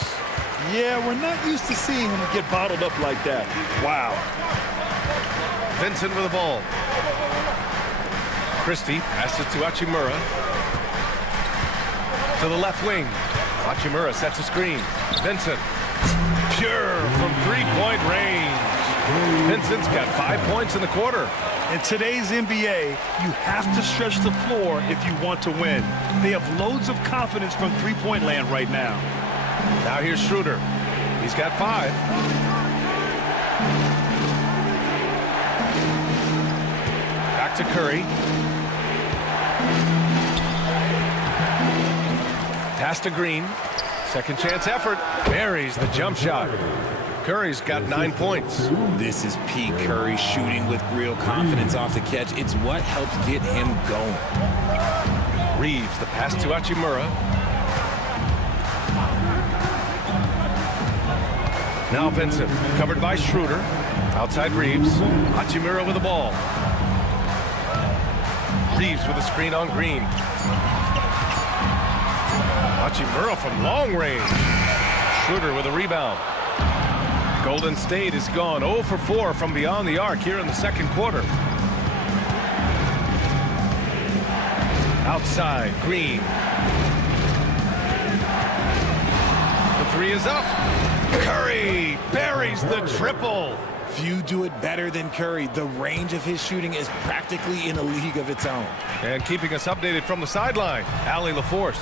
Yeah, we're not used to seeing him get bottled up like that. Wow. Vincent with the ball. Christie passes to Hachimura. To the left wing. Hachimura sets a screen. Vincent. Pure from three-point range. Vincent's got 5 points in the quarter. In today's NBA, you have to stretch the floor if you want to win. They have loads of confidence from three-point land right now. Now here's Schroeder. He's got 5. Back to Curry. Pass to Green. Second chance effort. Buries the jump shot. Curry's got 9 points. This is Pete Curry shooting with real confidence off the catch. It's what helps get him going. Reeves, the pass to Hachimura. Now Vincent, covered by Schroeder. Outside Reeves. Hachimura with the ball. Reeves with a screen on Green. Hachimura from long range. Schroeder with a rebound. Golden State is gone 0 for 4 from beyond the arc here in the second quarter. Outside, Green. The 3 is up. Curry buries the triple. Few do it better than Curry. The range of his shooting is practically in a league of its own. And keeping us updated from the sideline, Allie LaForce.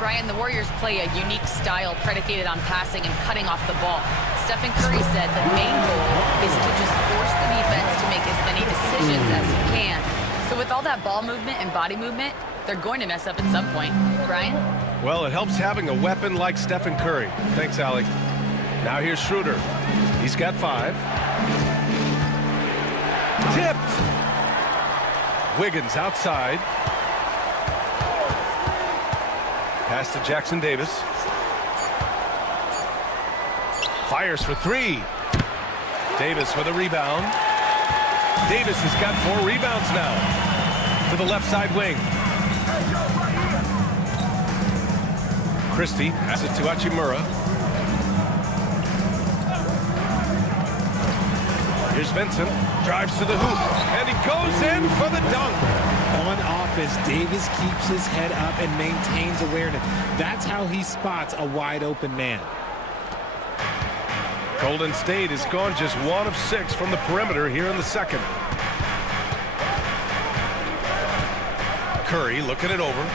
Brian, the Warriors play a unique style predicated on passing and cutting off the ball. Stephen Curry said the main goal is to just force the defense to make as many decisions as he can. So with all that ball movement and body movement, they're going to mess up at some point. Brian? Well, it helps having a weapon like Stephen Curry. Thanks, Allie. Now here's Schroeder. He's got 5. Tipped. Wiggins outside. Pass to Jackson Davis. Fires for 3. Davis with a rebound. Davis has got 4 rebounds now. To the left side wing. Christie passes to Hachimura. Here's Vincent. Drives to the hoop. And he goes in for the dunk. On offense, Davis keeps his head up and maintains awareness. That's how he spots a wide open man. Golden State has gone just 1 of 6 from the perimeter here in the second. Curry looking it over.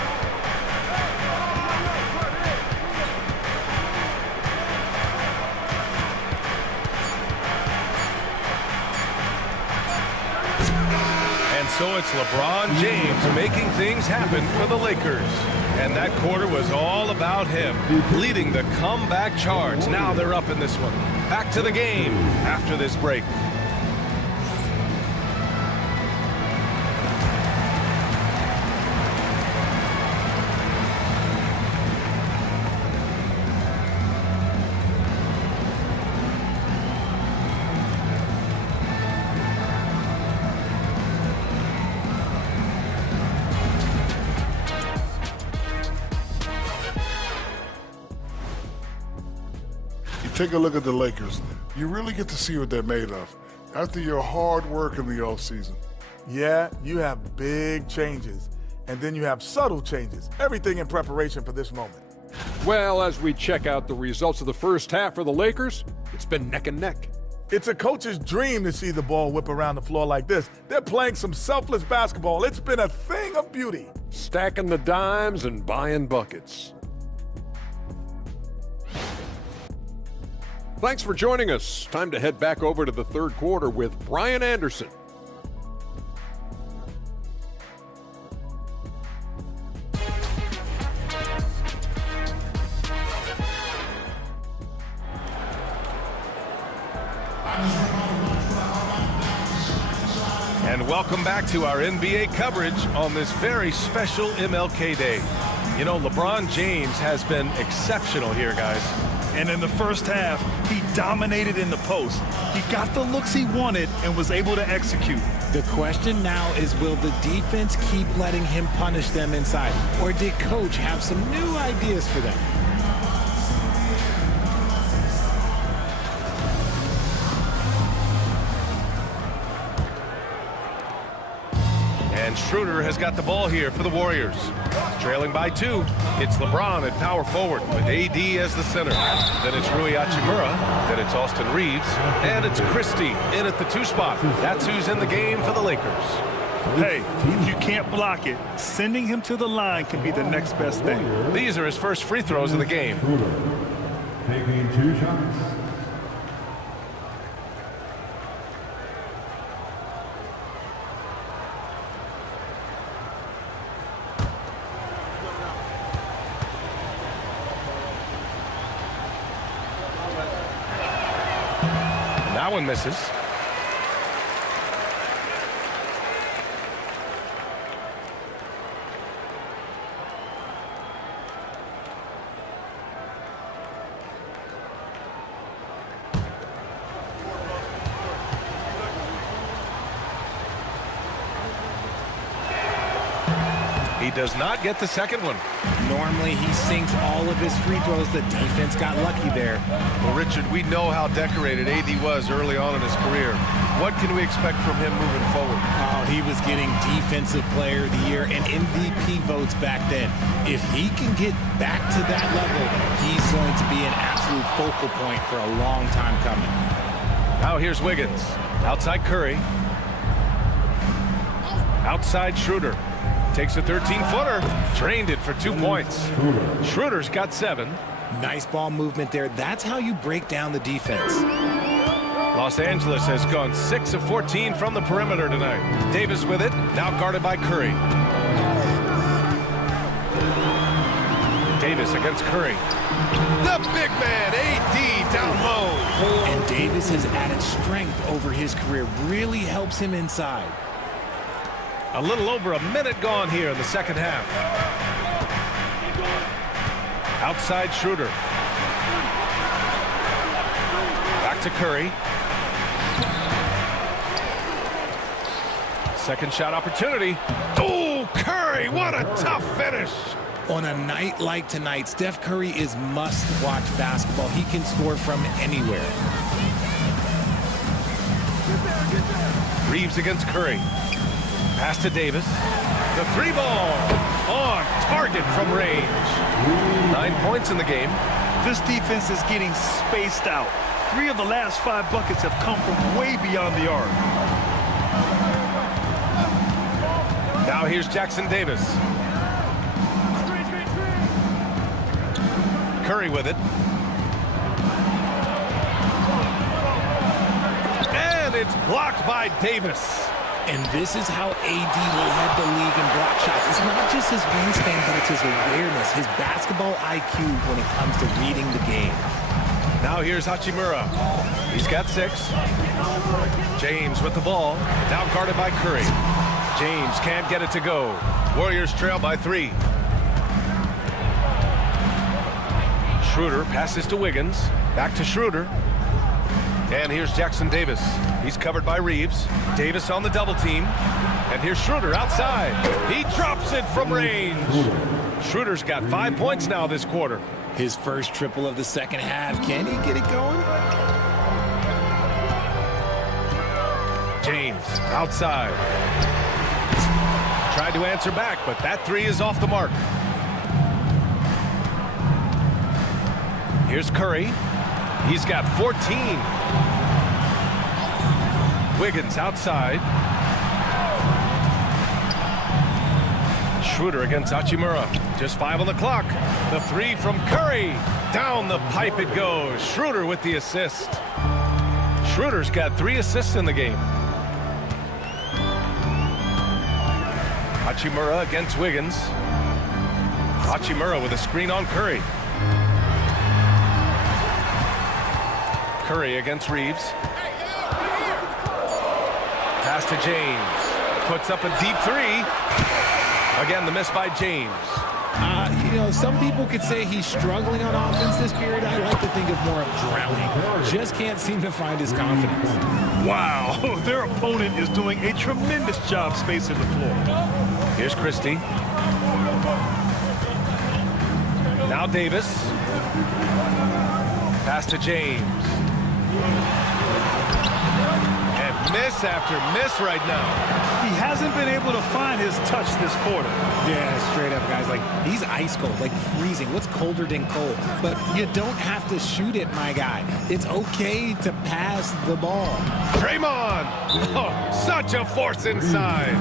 So it's LeBron James making things happen for the Lakers. And that quarter was all about him, leading the comeback charge. Now they're up in this one. Back to the game after this break. Take a look at the Lakers. You really get to see what they're made of after your hard work in the offseason. Yeah, you have big changes, and then you have subtle changes. Everything in preparation for this moment. Well, as we check out the results of the first half for the Lakers, it's been neck and neck. It's a coach's dream to see the ball whip around the floor like this. They're playing some selfless basketball. It's been a thing of beauty. Stacking the dimes and buying buckets. Thanks for joining us. Time to head back over to the third quarter with Brian Anderson. And welcome back to our NBA coverage on this very special MLK Day. You know, LeBron James has been exceptional here, guys. And in the first half, he dominated in the post. He got the looks he wanted and was able to execute. The question now is, will the defense keep letting him punish them inside? Or did Coach have some new ideas for them? And Schroeder has got the ball here for the Warriors. Trailing by 2, it's LeBron at power forward with AD as the center. Then it's Rui Hachimura, then it's Austin Reeves, and it's Christie in at the 2 spot. That's who's in the game for the Lakers. Hey, if you can't block it, sending him to the line can be the next best thing. These are his first free throws of the game. Taking 2 shots. That one misses. He does not get the second one. Normally, he sinks all of his free throws. The defense got lucky there. Well, Richard, we know how decorated AD was early on in his career. What can we expect from him moving forward? Oh, he was getting Defensive Player of the Year and MVP votes back then. If he can get back to that level, he's going to be an absolute focal point for a long time coming. Now here's Wiggins. Outside Curry. Outside Schroeder. Takes a 13-footer. Drained it for 2 points. Schroeder's got 7. Nice ball movement there. That's how you break down the defense. Los Angeles has gone 6 of 14 from the perimeter tonight. Davis with it. Now guarded by Curry. Davis against Curry. The big man, AD, down low. And Davis has added strength over his career. Really helps him inside. A little over a minute gone here in the second half. Outside Schroeder. Back to Curry. Second shot opportunity. Oh, Curry, what a tough finish. On a night like tonight, Steph Curry is must-watch basketball. He can score from anywhere. Reeves against Curry. Pass to Davis. The 3 ball on target from range. 9 points in the game. This defense is getting spaced out. 3 of the last 5 buckets have come from way beyond the arc. Now here's Jackson Davis. Curry with it. And it's blocked by Davis. And this is how AD will head the league in block shots. It's not just his wingspan, but it's his awareness, his basketball IQ when it comes to reading the game. Now here's Hachimura. He's got 6. James with the ball. Now guarded by Curry. James can't get it to go. Warriors trail by 3. Schroeder passes to Wiggins. Back to Schroeder. And here's Jackson Davis. He's covered by Reeves. Davis on the double team. And here's Schroeder outside. He drops it from range. Schroeder's got 5 points now this quarter. His first triple of the second half. Can he get it going? James outside. Tried to answer back, but that 3 is off the mark. Here's Curry. He's got 14. Wiggins outside. Schroeder against Hachimura. Just 5 on the clock. The 3 from Curry. Down the pipe it goes. Schroeder with the assist. Schroeder's got 3 assists in the game. Hachimura against Wiggins. Hachimura with a screen on Curry. Curry against Reeves. Pass to James. puts up a deep three. Again, the miss by James. You know, some people could say he's struggling on offense this period. I like to think of more of drowning. Just can't seem to find his confidence. Wow, their opponent is doing a tremendous job spacing the floor. Here's Christie. Now Davis. Pass to James. And miss after miss right now. He hasn't been able to find his touch this quarter. Yeah, straight up, guys. Like, he's ice cold, like freezing. What's colder than cold? But you don't have to shoot it, my guy. It's okay to pass the ball. Draymond! Oh, such a force inside.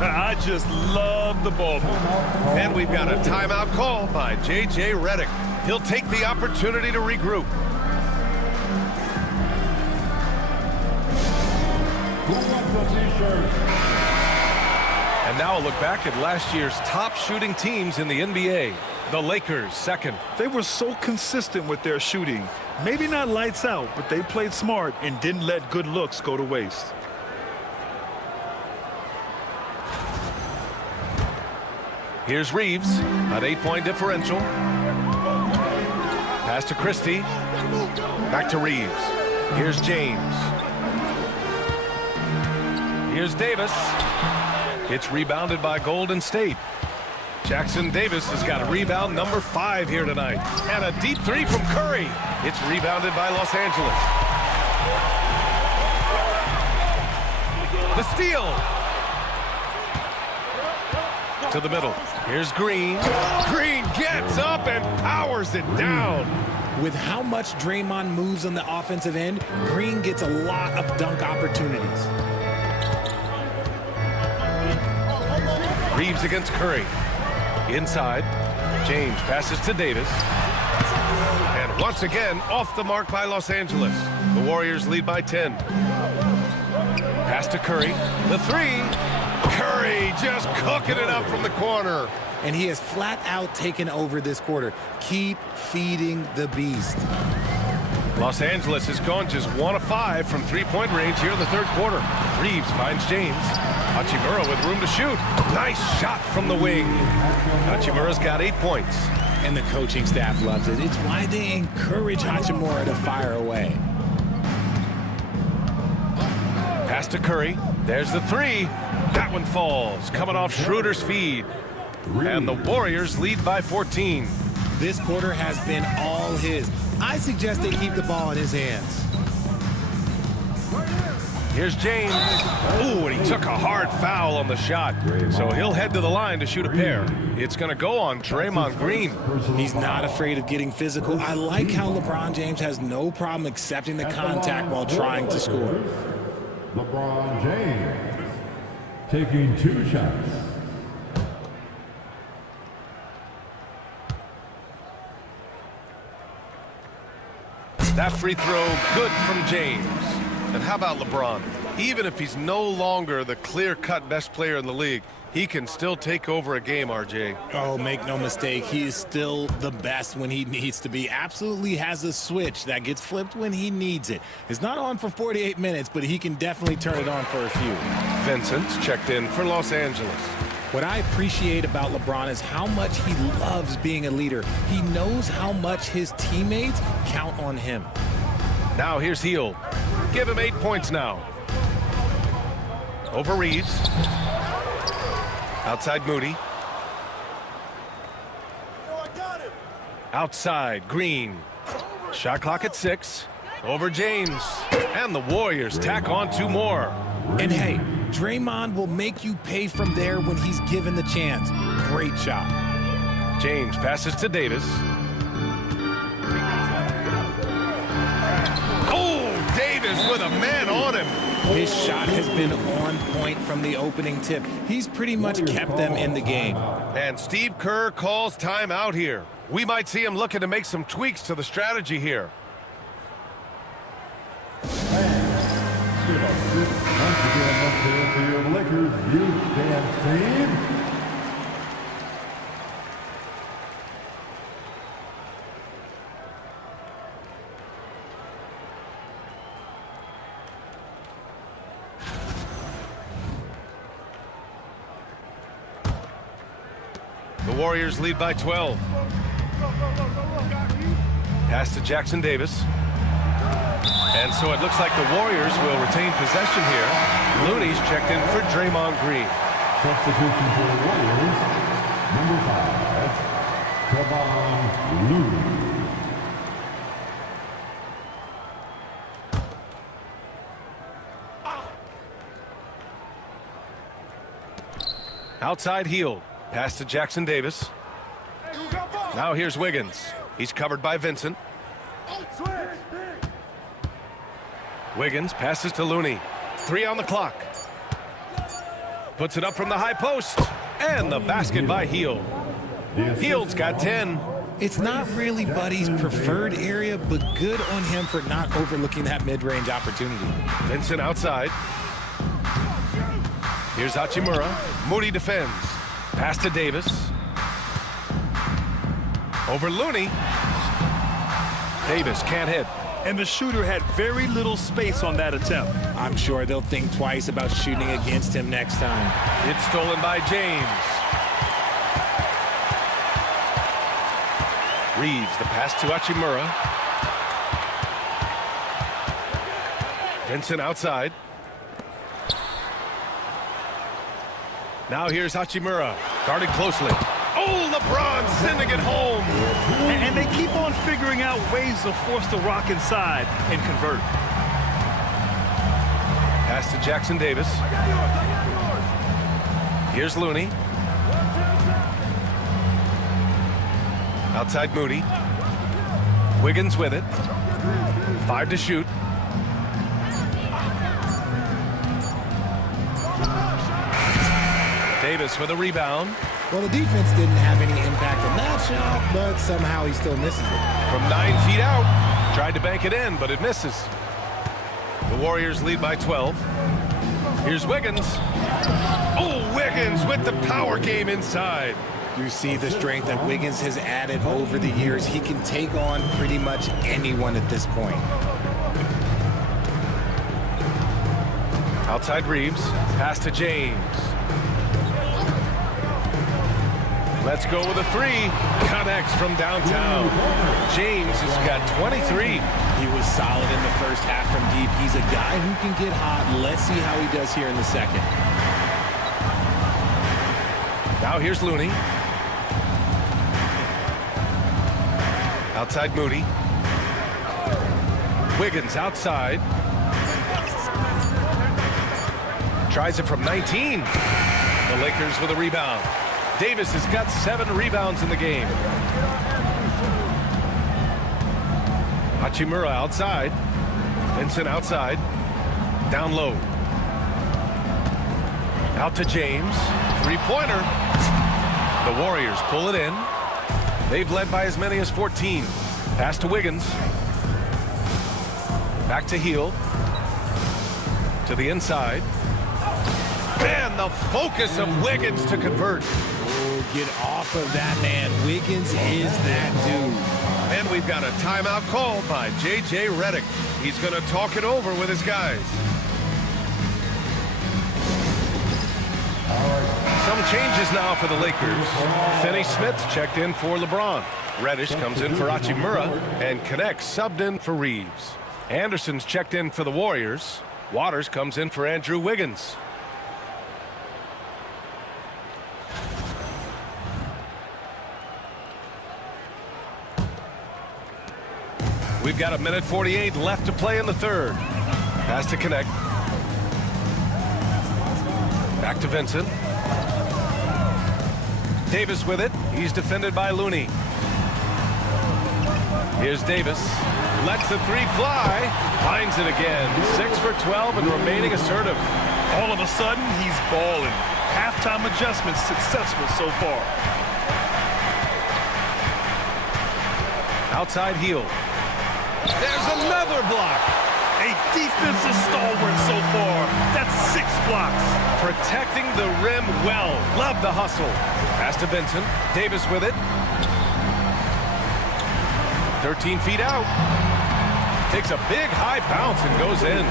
I just love the ball movement. And we've got a timeout call by J.J. Redick. He'll take the opportunity to regroup. And now a look back at last year's top shooting teams in the NBA. The Lakers, second. They were so consistent with their shooting. Maybe not lights out, but they played smart and didn't let good looks go to waste. Here's Reeves, an 8-point differential. Pass to Christie. Back to Reeves. Here's James. Here's Davis. It's rebounded by Golden State. Jackson Davis has got a rebound number 5 here tonight. And a deep three from Curry. It's rebounded by Los Angeles. The steal. To the middle. Here's Green. Green gets up and powers it down. With how much Draymond moves on the offensive end, Green gets a lot of dunk opportunities. Reeves against Curry. Inside. James passes to Davis. And once again, off the mark by Los Angeles. The Warriors lead by 10. Pass to Curry. The three. Curry just cooking it up from the corner. And he has flat out taken over this quarter. Keep feeding the beast. Los Angeles has gone just 1 of 5 from three-point range here in the third quarter. Reeves finds James. Hachimura with room to shoot. Nice shot from the wing. Hachimura's got 8 points. And the coaching staff loves it. It's why they encourage Hachimura to fire away. Pass to Curry. There's the three. That one falls. Coming off Schroeder's feed. And the Warriors lead by 14. This quarter has been all his. I suggest they keep the ball in his hands. Here's James. Ooh, and he took a hard foul on the shot. So he'll head to the line to shoot a pair. It's going to go on Draymond Green. He's not afraid of getting physical. I like how LeBron James has no problem accepting the contact while trying to score. LeBron James taking 2 shots. That free throw, good from James. And how about LeBron? Even if he's no longer the clear-cut best player in the league, he can still take over a game, RJ. Oh, make no mistake, he is still the best when he needs to be. Absolutely has a switch that gets flipped when he needs it. It's not on for 48 minutes, but he can definitely turn it on for a few. Vincent's checked in for Los Angeles. What I appreciate about LeBron is how much he loves being a leader. He knows how much his teammates count on him. Now here's Hield. Give him 8 points now. Over Reeves. Outside Moody. Outside Green. Shot clock at 6. Over James. And the Warriors tack on 2 more. And hey, Draymond will make you pay from there when he's given the chance. Great shot. James passes to Davis. Oh, Davis with a man on him. His shot has been on point from the opening tip. He's pretty much kept them in the game. And Steve Kerr calls timeout here. We might see him looking to make some tweaks to the strategy here. Once again, up there for your Lakers youth dance team. Warriors lead by 12. Pass to Jackson Davis. And so it looks like the Warriors will retain possession here. Looney's checked in for Draymond Green. Substitution for the Warriors, number 5, LeBron Looney. Outside heel. Pass to Jackson Davis. Now here's Wiggins. He's covered by Vincent. Wiggins passes to Looney. 3 on the clock. Puts it up from the high post. And the basket by Hield. Hield's got 10. It's not really Buddy's preferred area, but good on him for not overlooking that mid-range opportunity. Vincent outside. Here's Hachimura. Moody defends. Pass to Davis. Over Looney. Davis can't hit. And the shooter had very little space on that attempt. I'm sure they'll think twice about shooting against him next time. It's stolen by James. Reeves, the pass to Hachimura. Vincent outside. Now here's Hachimura, guarded closely. Oh, LeBron sending it home. And they keep on figuring out ways to force the rock inside and convert. Pass to Jackson Davis. Here's Looney. Outside Moody. Wiggins with it. 5 to shoot. Davis with a rebound. Well, the defense didn't have any impact on that shot, but somehow he still misses it. From 9 feet out. Tried to bank it in, but it misses. The Warriors lead by 12. Here's Wiggins. Oh, Wiggins with the power game inside. You see the strength that Wiggins has added over the years. He can take on pretty much anyone at this point. Outside Reeves. Pass to James. Let's go with a 3. Connects from downtown. James has got 23. He was solid in the first half from deep. He's a guy who can get hot. Let's see how he does here in the second. Now here's Looney. Outside Moody. Wiggins outside. Tries it from 19. The Lakers with a rebound. Davis has got 7 rebounds in the game. Hachimura outside. Vincent outside. Down low. Out to James. 3-pointer. The Warriors pull it in. They've led by as many as 14. Pass to Wiggins. Back to Hield. To the inside. And the focus of Wiggins to convert. Oh, get off of that, man. Wiggins is that dude. And we've got a timeout called by J.J. Redick. He's going to talk it over with his guys. Some changes now for the Lakers. Finney Smith checked in for LeBron. Reddish comes in for Hachimura, and Connect subbed in for Reeves. Anderson's checked in for the Warriors. Waters comes in for Andrew Wiggins. We've got 1:48 left to play in the third. Pass to Connect. Back to Vincent. Davis with it. He's defended by Looney. Here's Davis. Lets the 3 fly. Finds it again. 6 for 12 and remaining assertive. All of a sudden, he's balling. Halftime adjustments successful so far. Outside heel. There's another block. A defensive stalwart so far. That's 6 blocks. Protecting the rim well. Love the hustle. Pass to Vincent. Davis with it. 13 feet out. Takes a big high bounce and goes in.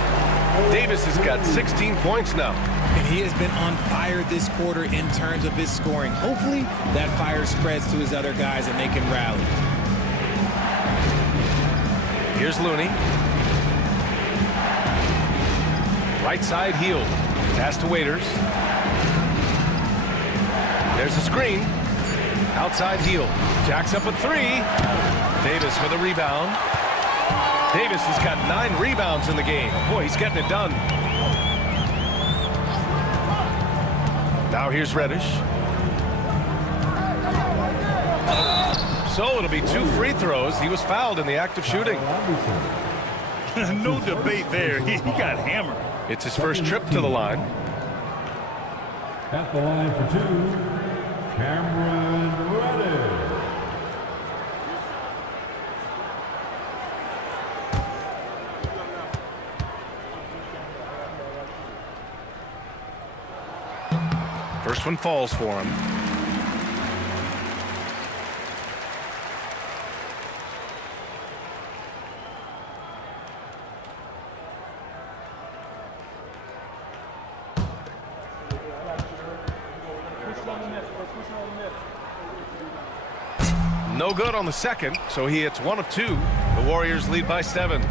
Davis has got 16 points now. And he has been on fire this quarter in terms of his scoring. Hopefully, that fire spreads to his other guys and they can rally. Here's Looney. Right side, Hield. Pass to Waiters. There's a screen. Outside, Hield. Jacks up a three. Davis with a rebound. Davis has got 9 rebounds in the game. Boy, he's getting it done. Now here's Reddish. So it'll be 2 free throws. He was fouled in the act of shooting. No debate there. He got hammered. It's his first trip to the line. At the line for 2, Cameron Reddish. First one falls for him. No good on the second, so he hits 1 of 2. The Warriors lead by 7.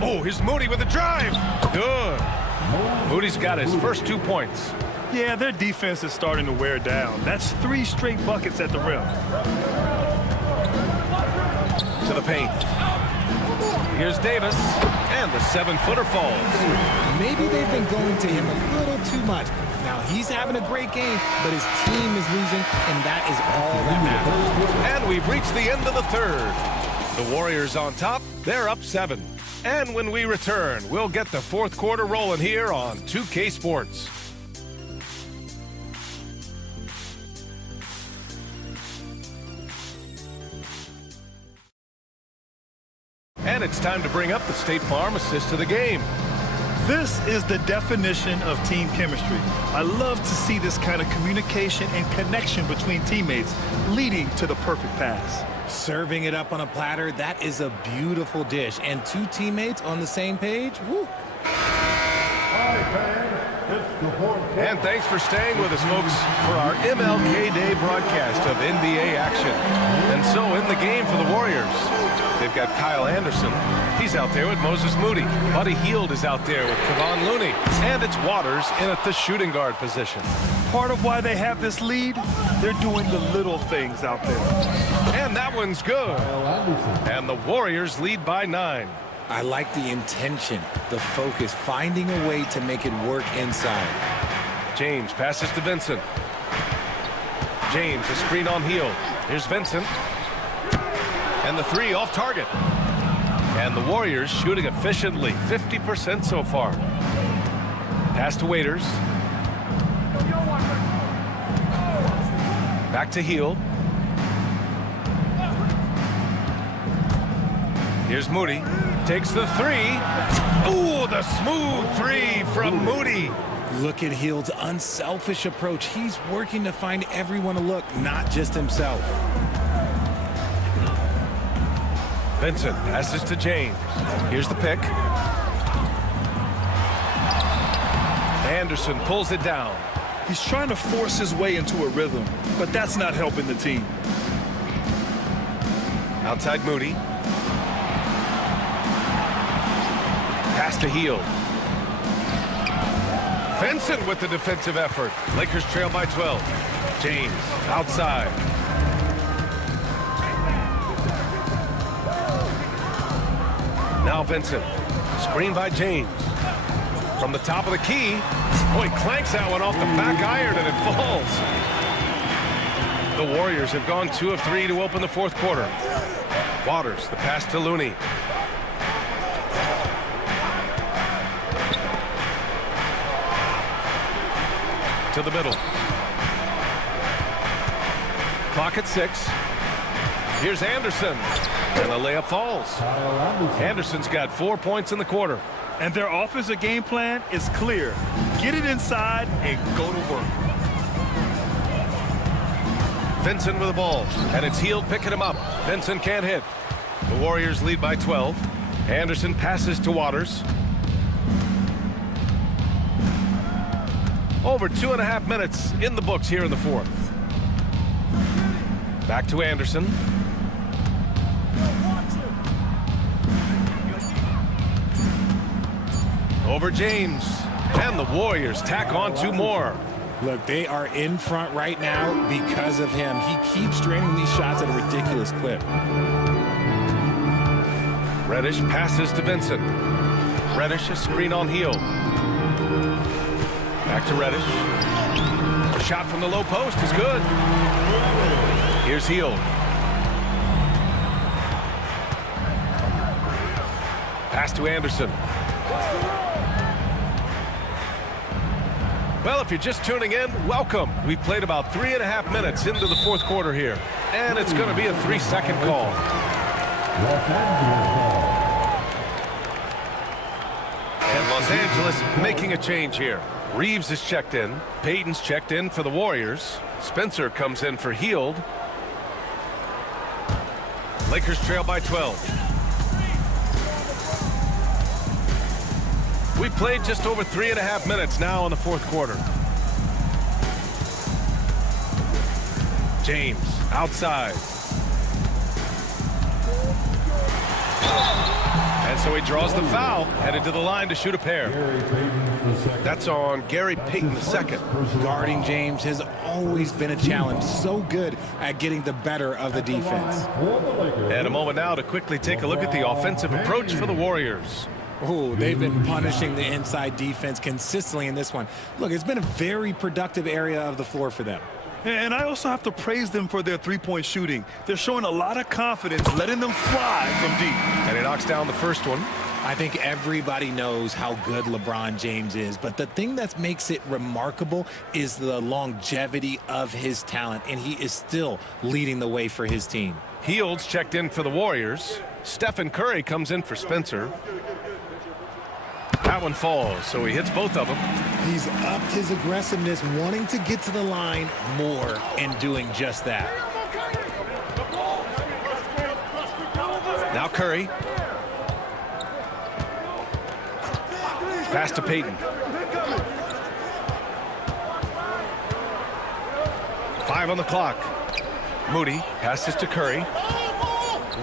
Oh, here's Moody with a drive. Good. Moody's got his first 2 points. Yeah, their defense is starting to wear down. That's 3 straight buckets at the rim. To the paint. Here's Davis, and the 7-footer falls. Maybe they've been going to him a little too much. Now, he's having a great game, but his team is losing, and that is all that matters. And we've reached the end of the third. The Warriors on top, they're up 7. And when we return, we'll get the fourth quarter rolling here on 2K Sports. And it's time to bring up the State Farm assist to the game. This is the definition of team chemistry. I love to see this kind of communication and connection between teammates leading to the perfect pass. Serving it up on a platter, that is a beautiful dish. And 2 teammates on the same page, woo. And thanks for staying with us, folks, for our MLK Day broadcast of NBA action. And so in the game for the Warriors, they've got Kyle Anderson. He's out there with Moses Moody. Buddy Hield is out there with Kevon Looney. And it's Waters in at the shooting guard position. Part of why they have this lead, they're doing the little things out there. And that one's good. And the Warriors lead by 9. I like the intention, the focus, finding a way to make it work inside. James passes to Vincent. James, a screen on Hield. Here's Vincent. And the 3 off target. And the Warriors shooting efficiently, 50% so far. Pass to Waiters. Back to Hield. Here's Moody. Takes the 3. Ooh, the smooth 3 from Moody. Look at Hield's unselfish approach. He's working to find everyone a look, not just himself. Vincent passes to James. Here's the pick. Anderson pulls it down. He's trying to force his way into a rhythm, but that's not helping the team. Outside Moody. Pass to Hield. Vincent with the defensive effort. Lakers trail by 12. James outside. Now Vincent. Screen by James. From the top of the key. Boy, clanks that one off the back iron and it falls. The Warriors have gone 2 of 3 to open the fourth quarter. Waters, the pass to Looney. To the middle. Clock at 6. Here's Anderson. And the layup falls. Anderson's got 4 points in the quarter. And their offensive game plan is clear. Get it inside and go to work. Vincent with the ball. And it's Hield picking him up. Vincent can't hit. The Warriors lead by 12. Anderson passes to Waters. Over 2.5 minutes in the books here in the fourth. Back to Anderson. Over James. And the Warriors tack on 2 more. Look, they are in front right now because of him. He keeps draining these shots at a ridiculous clip. Reddish passes to Vincent. Reddish, a screen on Hield. Back to Reddish. A shot from the low post is good. Here's Hield. Pass to Anderson. Well, if you're just tuning in, welcome. We've played about 3.5 minutes into the fourth quarter here, and it's going to be a 3-second call. And Los Angeles making a change here. Reeves is checked in. Payton's checked in for the Warriors. Spencer comes in for Hield. Lakers trail by 12. We played just over 3.5 minutes now in the fourth quarter. James outside. And so he draws the foul, headed to the line to shoot a pair. That's on Gary Payton II. Guarding James has always been a challenge. So good at getting the better of the defense. And a moment now to quickly take a look at the offensive approach for the Warriors. Oh, they've been punishing the inside defense consistently in this one. Look, it's been a very productive area of the floor for them. And I also have to praise them for their three-point shooting. They're showing a lot of confidence, letting them fly from deep. And he knocks down the first one. I think everybody knows how good LeBron James is, but the thing that makes it remarkable is the longevity of his talent, and he is still leading the way for his team. Hield's checked in for the Warriors. Stephen Curry comes in for Spencer. That one falls, so he hits both of them. He's upped his aggressiveness, wanting to get to the line more and doing just that. Now Curry. Pass to Payton. 5 on the clock. Moody passes to Curry.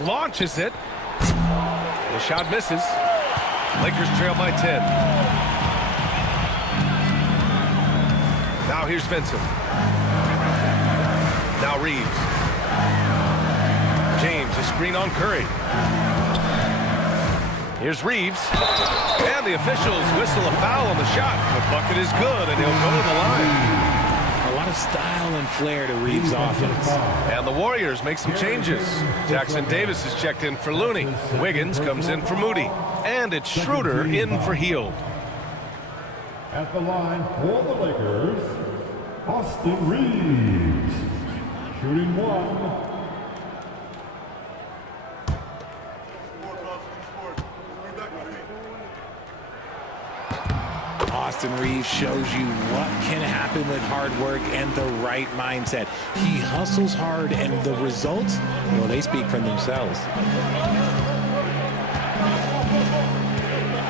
Launches it. The shot misses. Lakers trail by 10. Now here's Vincent. Now Reeves. James, a screen on Curry. Here's Reeves. And the officials whistle a foul on the shot. The bucket is good, and he'll go to the line. A lot of style and flair to Reeves' offense. And the Warriors make some changes. Jackson Davis is checked in for Looney. Wiggins comes in for Moody. And it's Schroeder in for Hield. At the line for the Lakers, Austin Reeves. Shooting 1. Austin Reeves shows you what can happen with hard work and the right mindset. He hustles hard, and the results, well, they speak for themselves.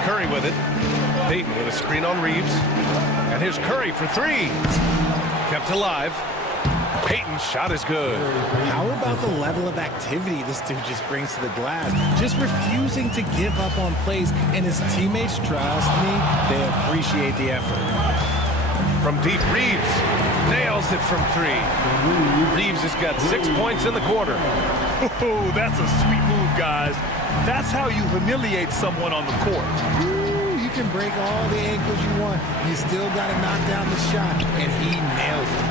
Curry with it. Payton with a screen on Reeves. And here's Curry for 3. Kept alive. Payton's shot is good. How about the level of activity this dude just brings to the glass? Just refusing to give up on plays, and his teammates, trust me, they appreciate the effort. From deep, Reeves nails it from 3. Reeves has got 6 points in the quarter. Oh, that's a sweet move, guys. That's how you humiliate someone on the court. Ooh, you can break all the ankles you want. You still got to knock down the shot, and he nails it.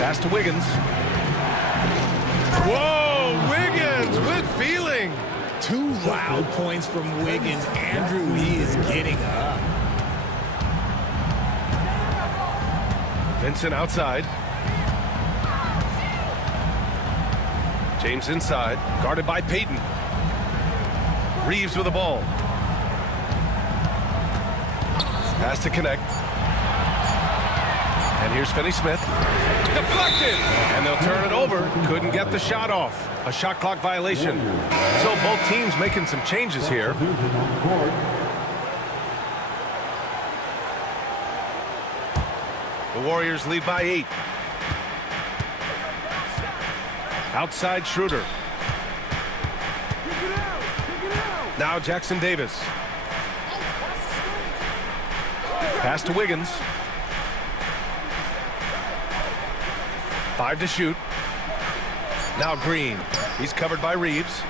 Pass to Wiggins. Whoa, Wiggins with feeling. 2 loud points from Wiggins. Andrew, he is getting up. Vincent outside. James inside, guarded by Payton. Reeves with the ball. Pass to connect. And here's Finney-Smith. Deflected! And they'll turn it over. Couldn't get the shot off. A shot clock violation. So both teams making some changes here. The Warriors lead by 8. Outside Schroeder. Now Jackson Davis. Pass to Wiggins. 5 to shoot. Now Green. He's covered by Reeves.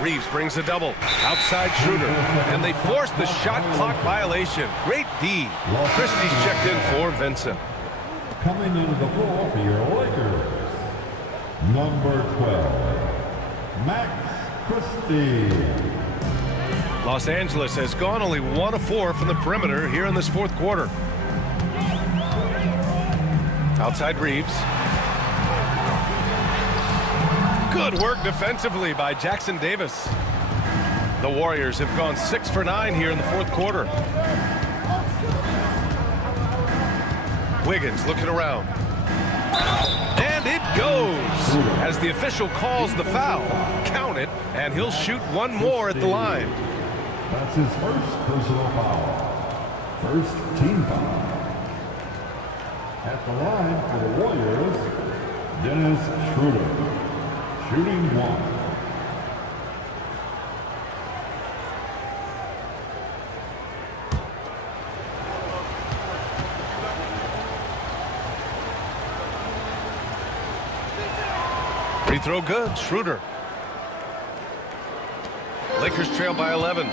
Reeves brings a double. Outside Schroeder. And they force the shot clock violation. Great D. Christie's checked in for Vincent. Coming into the floor for your Lakers, number 12, Max Christie. Los Angeles has gone only 1 of 4 from the perimeter here in this fourth quarter. Outside Reeves. Good work defensively by Jackson Davis. The Warriors have gone 6 for 9 here in the fourth quarter. Wiggins looking around. And it goes as the official calls the foul. Count it, and he'll shoot one more at the line. That's his first personal foul. First team foul. At the line for the Warriors, Dennis Schroeder. Shooting 1. Free throw good. Schroeder. Lakers trail by 11.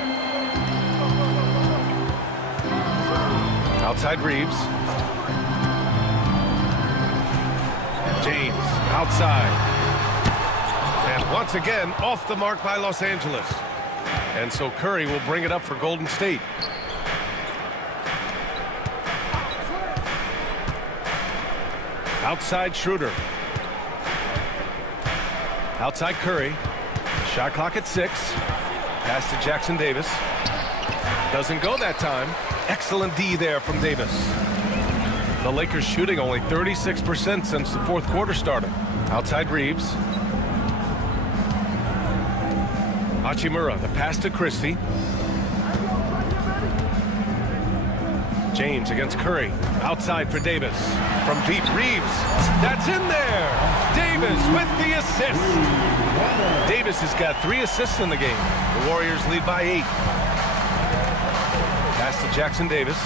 Outside Reeves. James outside. And once again off the mark by Los Angeles. And so Curry will bring it up for Golden State. Outside Schroeder. Outside Curry. Shot clock at 6. Pass to Jackson Davis. Doesn't go that time. Excellent D there from Davis. The Lakers shooting only 36% since the fourth quarter started. Outside Reeves. Hachimura, the pass to Christie. James against Curry. Outside for Davis. From deep, Reeves. That's in there. Davis with the assist. Davis has got 3 assists in the game. The Warriors lead by 8. Pass to Jackson Davis.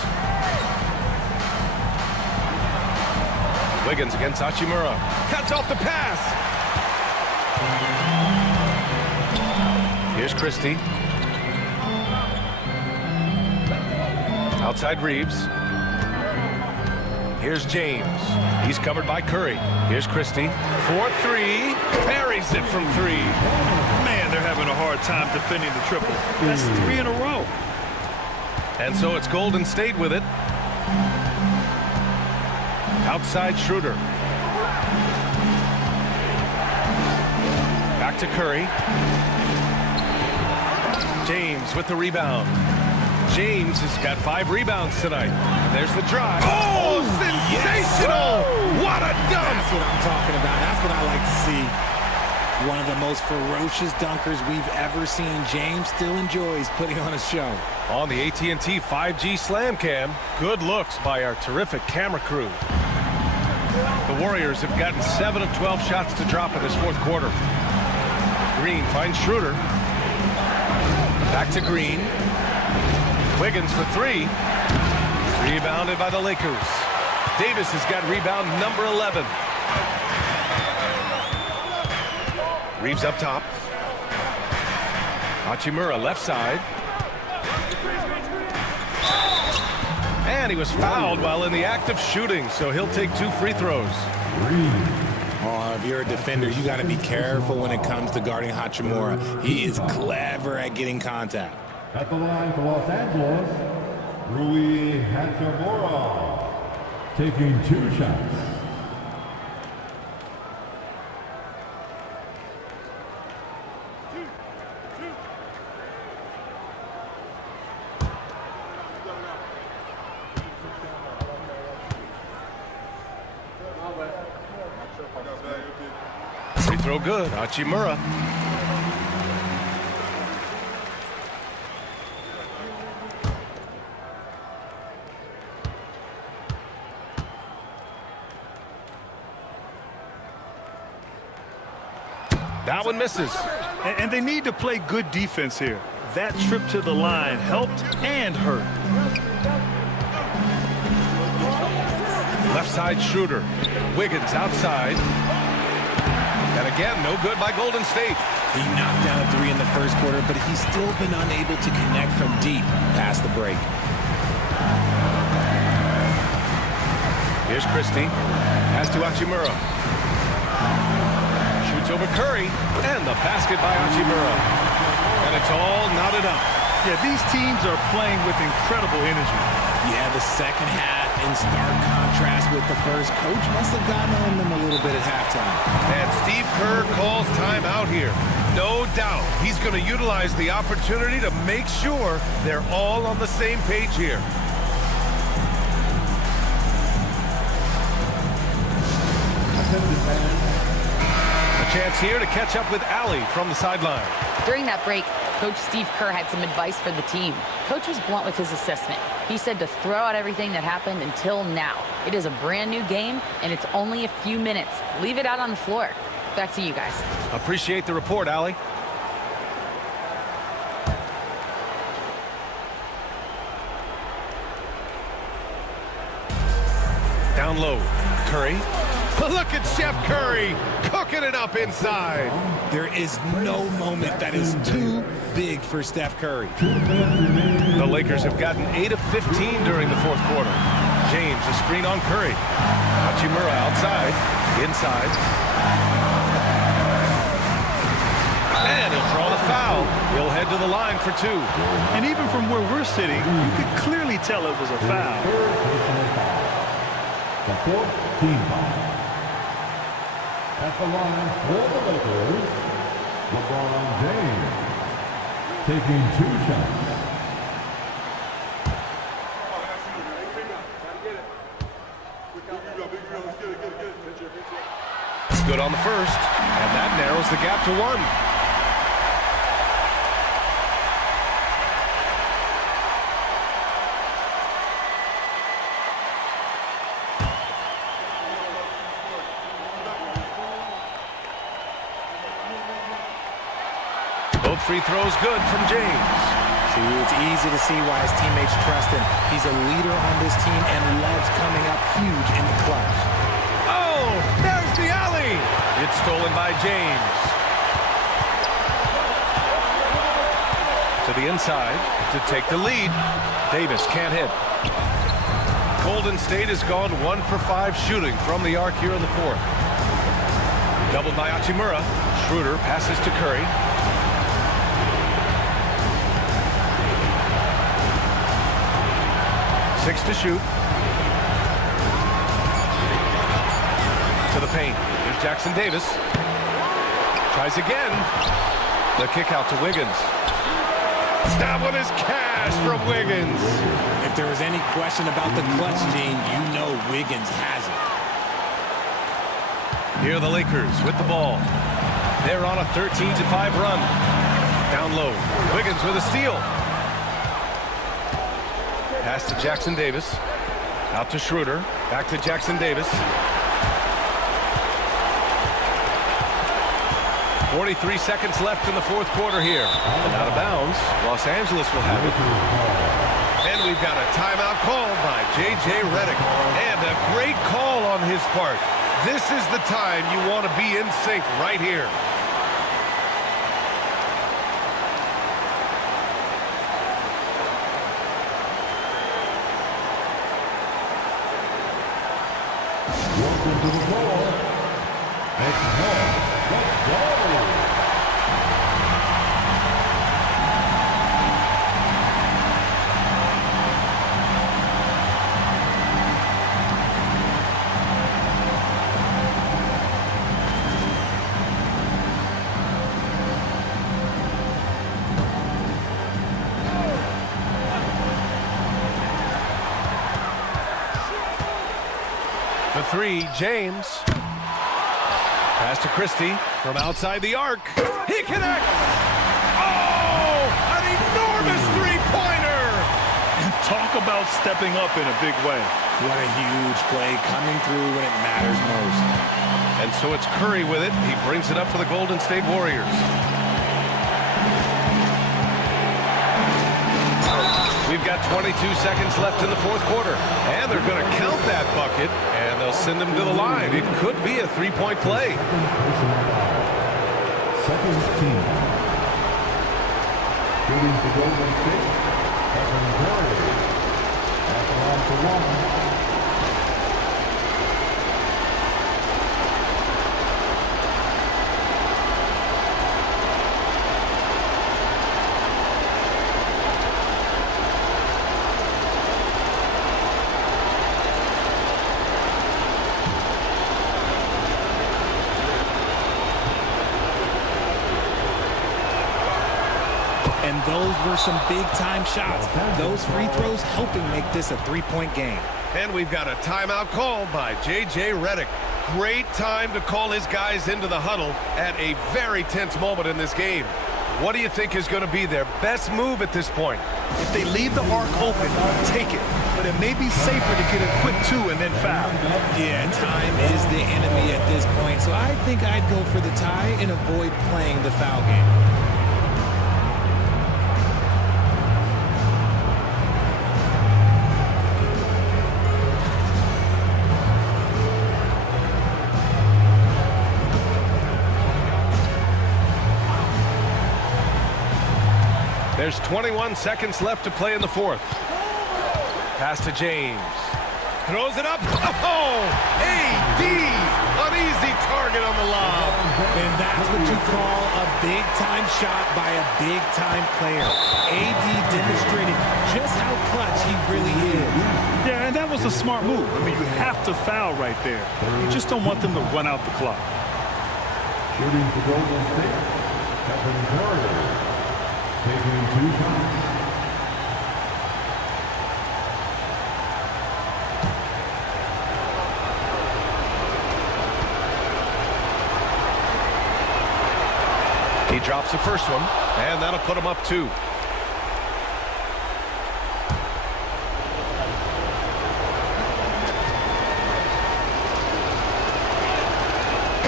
Wiggins against Hachimura. Cuts off the pass. Here's Christie. Outside Reeves. Here's James. He's covered by Curry. Here's Christie. 4-3. Buries it from 3. Man, they're having a hard time defending the triple. That's 3 in a row. And so it's Golden State with it. Outside Schroeder. Back to Curry. James with the rebound. James has got 5 rebounds tonight. And there's the drive. Oh, sensational! Yes. What a dunk! That's what I'm talking about. That's what I like to see. One of the most ferocious dunkers we've ever seen. James still enjoys putting on a show. On the AT&T 5G Slam Cam, good looks by our terrific camera crew. The Warriors have gotten 7 of 12 shots to drop in this fourth quarter. Green finds Schroeder. Back to Green. Wiggins for 3. Rebounded by the Lakers. Davis has got rebound number 11. Reeves up top. Hachimura left side. And he was fouled while in the act of shooting, so he'll take 2 free throws. Oh, if you're a defender, you got to be careful when it comes to guarding Hachimura. He is clever at getting contact. At the line for Los Angeles, Rui Hachimura, taking 2 shots. Free throw good, Hachimura. That one misses. And they need to play good defense here. That trip to the line helped and hurt. Left side Schroeder. Wiggins outside. And again, no good by Golden State. He knocked down a three in the first quarter, but he's still been unable to connect from deep past the break. Here's Christie. Pass to Hachimura. Shoots over Curry. And the basket by Hachimura. And it's all knotted up. Yeah, these teams are playing with incredible energy. Yeah, the second half in stark contrast with the first. Coach must have gotten on them a little bit at halftime. And Steve Kerr calls timeout here. No doubt he's going to utilize the opportunity to make sure they're all on the same page here. A chance here to catch up with Allie from the sideline. During that break, Coach Steve Kerr had some advice for the team. Coach was blunt with his assessment. He said to throw out everything that happened until now. It is a brand new game, and it's only a few minutes. Leave it out on the floor. Back to you guys. Appreciate the report, Allie. Down low, Curry. Look at Chef Curry cooking it up inside. There is no moment that is too big for Steph Curry. The Lakers have gotten 8 of 15 during the fourth quarter. James, a screen on Curry. Hachimura outside, inside. And he'll draw the foul. He'll head to the line for two. And even from where we're sitting, you could clearly tell it was a foul. The fourth team foul. At the line for the Lakers, LeBron James taking 2 shots. Good on the first, and that narrows the gap to 1. Both free throws good from James. See, it's easy to see why his teammates trust him. He's a leader on this team and loves coming up huge in the clutch. Oh, there's the alley. It's stolen by James. To the inside to take the lead. Davis can't hit. Golden State has gone 1 for 5 shooting from the arc here in the fourth. Doubled by Hachimura. Schroeder passes to Curry. 6 to shoot. To the paint. Here's Jackson Davis. Tries again. The kick out to Wiggins. That one is cash from Wiggins. If there was any question about the clutch gene, you know Wiggins has it. Here are the Lakers with the ball. They're on a 13-5 run. Down low. Wiggins with a steal. Pass to Jackson Davis. Out to Schroeder. Back to Jackson Davis. 43 seconds left in the fourth quarter here. And out of bounds. Los Angeles will have it. And we've got a timeout called by J.J. Redick. And a great call on his part. This is the time you want to be in sync right here. Welcome to the floor. It's more. Let's go. The three, James. Pass to Christie from outside the arc. He connects! Oh, an enormous three-pointer! And talk about stepping up in a big way. What a huge play, coming through when it matters most. And so it's Curry with it. He brings it up for the Golden State Warriors. We've got 22 seconds left in the fourth quarter. And they're going to count that bucket, and they'll send him to the line. It could be a three-point play. Second team. Shooting for Golden State. Stephen Curry. At the line for one. And those were some big-time shots. Those free throws helping make this a three-point game. And we've got a timeout called by J.J. Redick. Great time to call his guys into the huddle at a very tense moment in this game. What do you think is going to be their best move at this point? If they leave the arc open, take it. But it may be safer to get a quick two and then foul. Yeah, time is the enemy at this point. So I think I'd go for the tie and avoid playing the foul game. There's 21 seconds left to play in the fourth. Pass to James. Throws it up. Oh! A.D. An easy target on the lob. And that's what you call a big-time shot by a big-time player. A.D. demonstrated just how clutch he really is. Yeah, and that was a smart move. I mean, you have to foul right there. You just don't want them to run out the clock. Shooting for Golden State. Stephen Curry. Taking 2 shots. He drops the first one, and that'll put him up 2.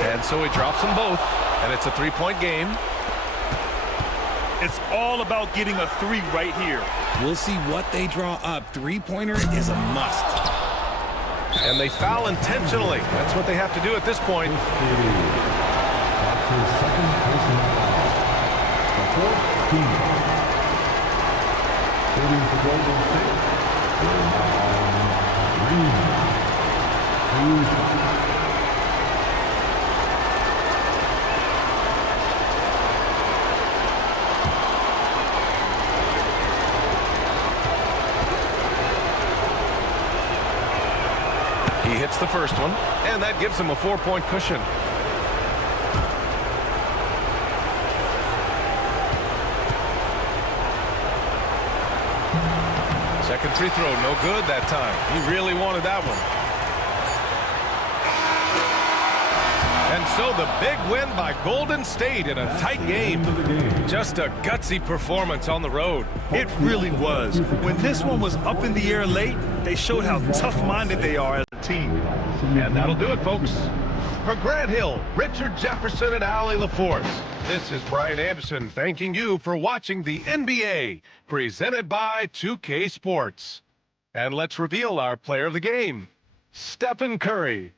And so he drops them both, and it's a three-point game. It's all about getting a three right here. We'll see what they draw up. Three-pointer is a must. And they foul intentionally. That's what they have to do at this point. That's his second personal foul. The fourth team. Shooting for Golden State. Green. 2 shots. He hits the first one, and that gives him a 4-point cushion. Second free throw, no good that time. He really wanted that one. And so the big win by Golden State in a tight game. Just a gutsy performance on the road. It really was. When this one was up in the air late, they showed how tough-minded they are as a team. And that'll do it, folks. For Grant Hill, Richard Jefferson, and Allie LaForce, this is Brian Anderson thanking you for watching the NBA, presented by 2K Sports. And let's reveal our player of the game, Stephen Curry.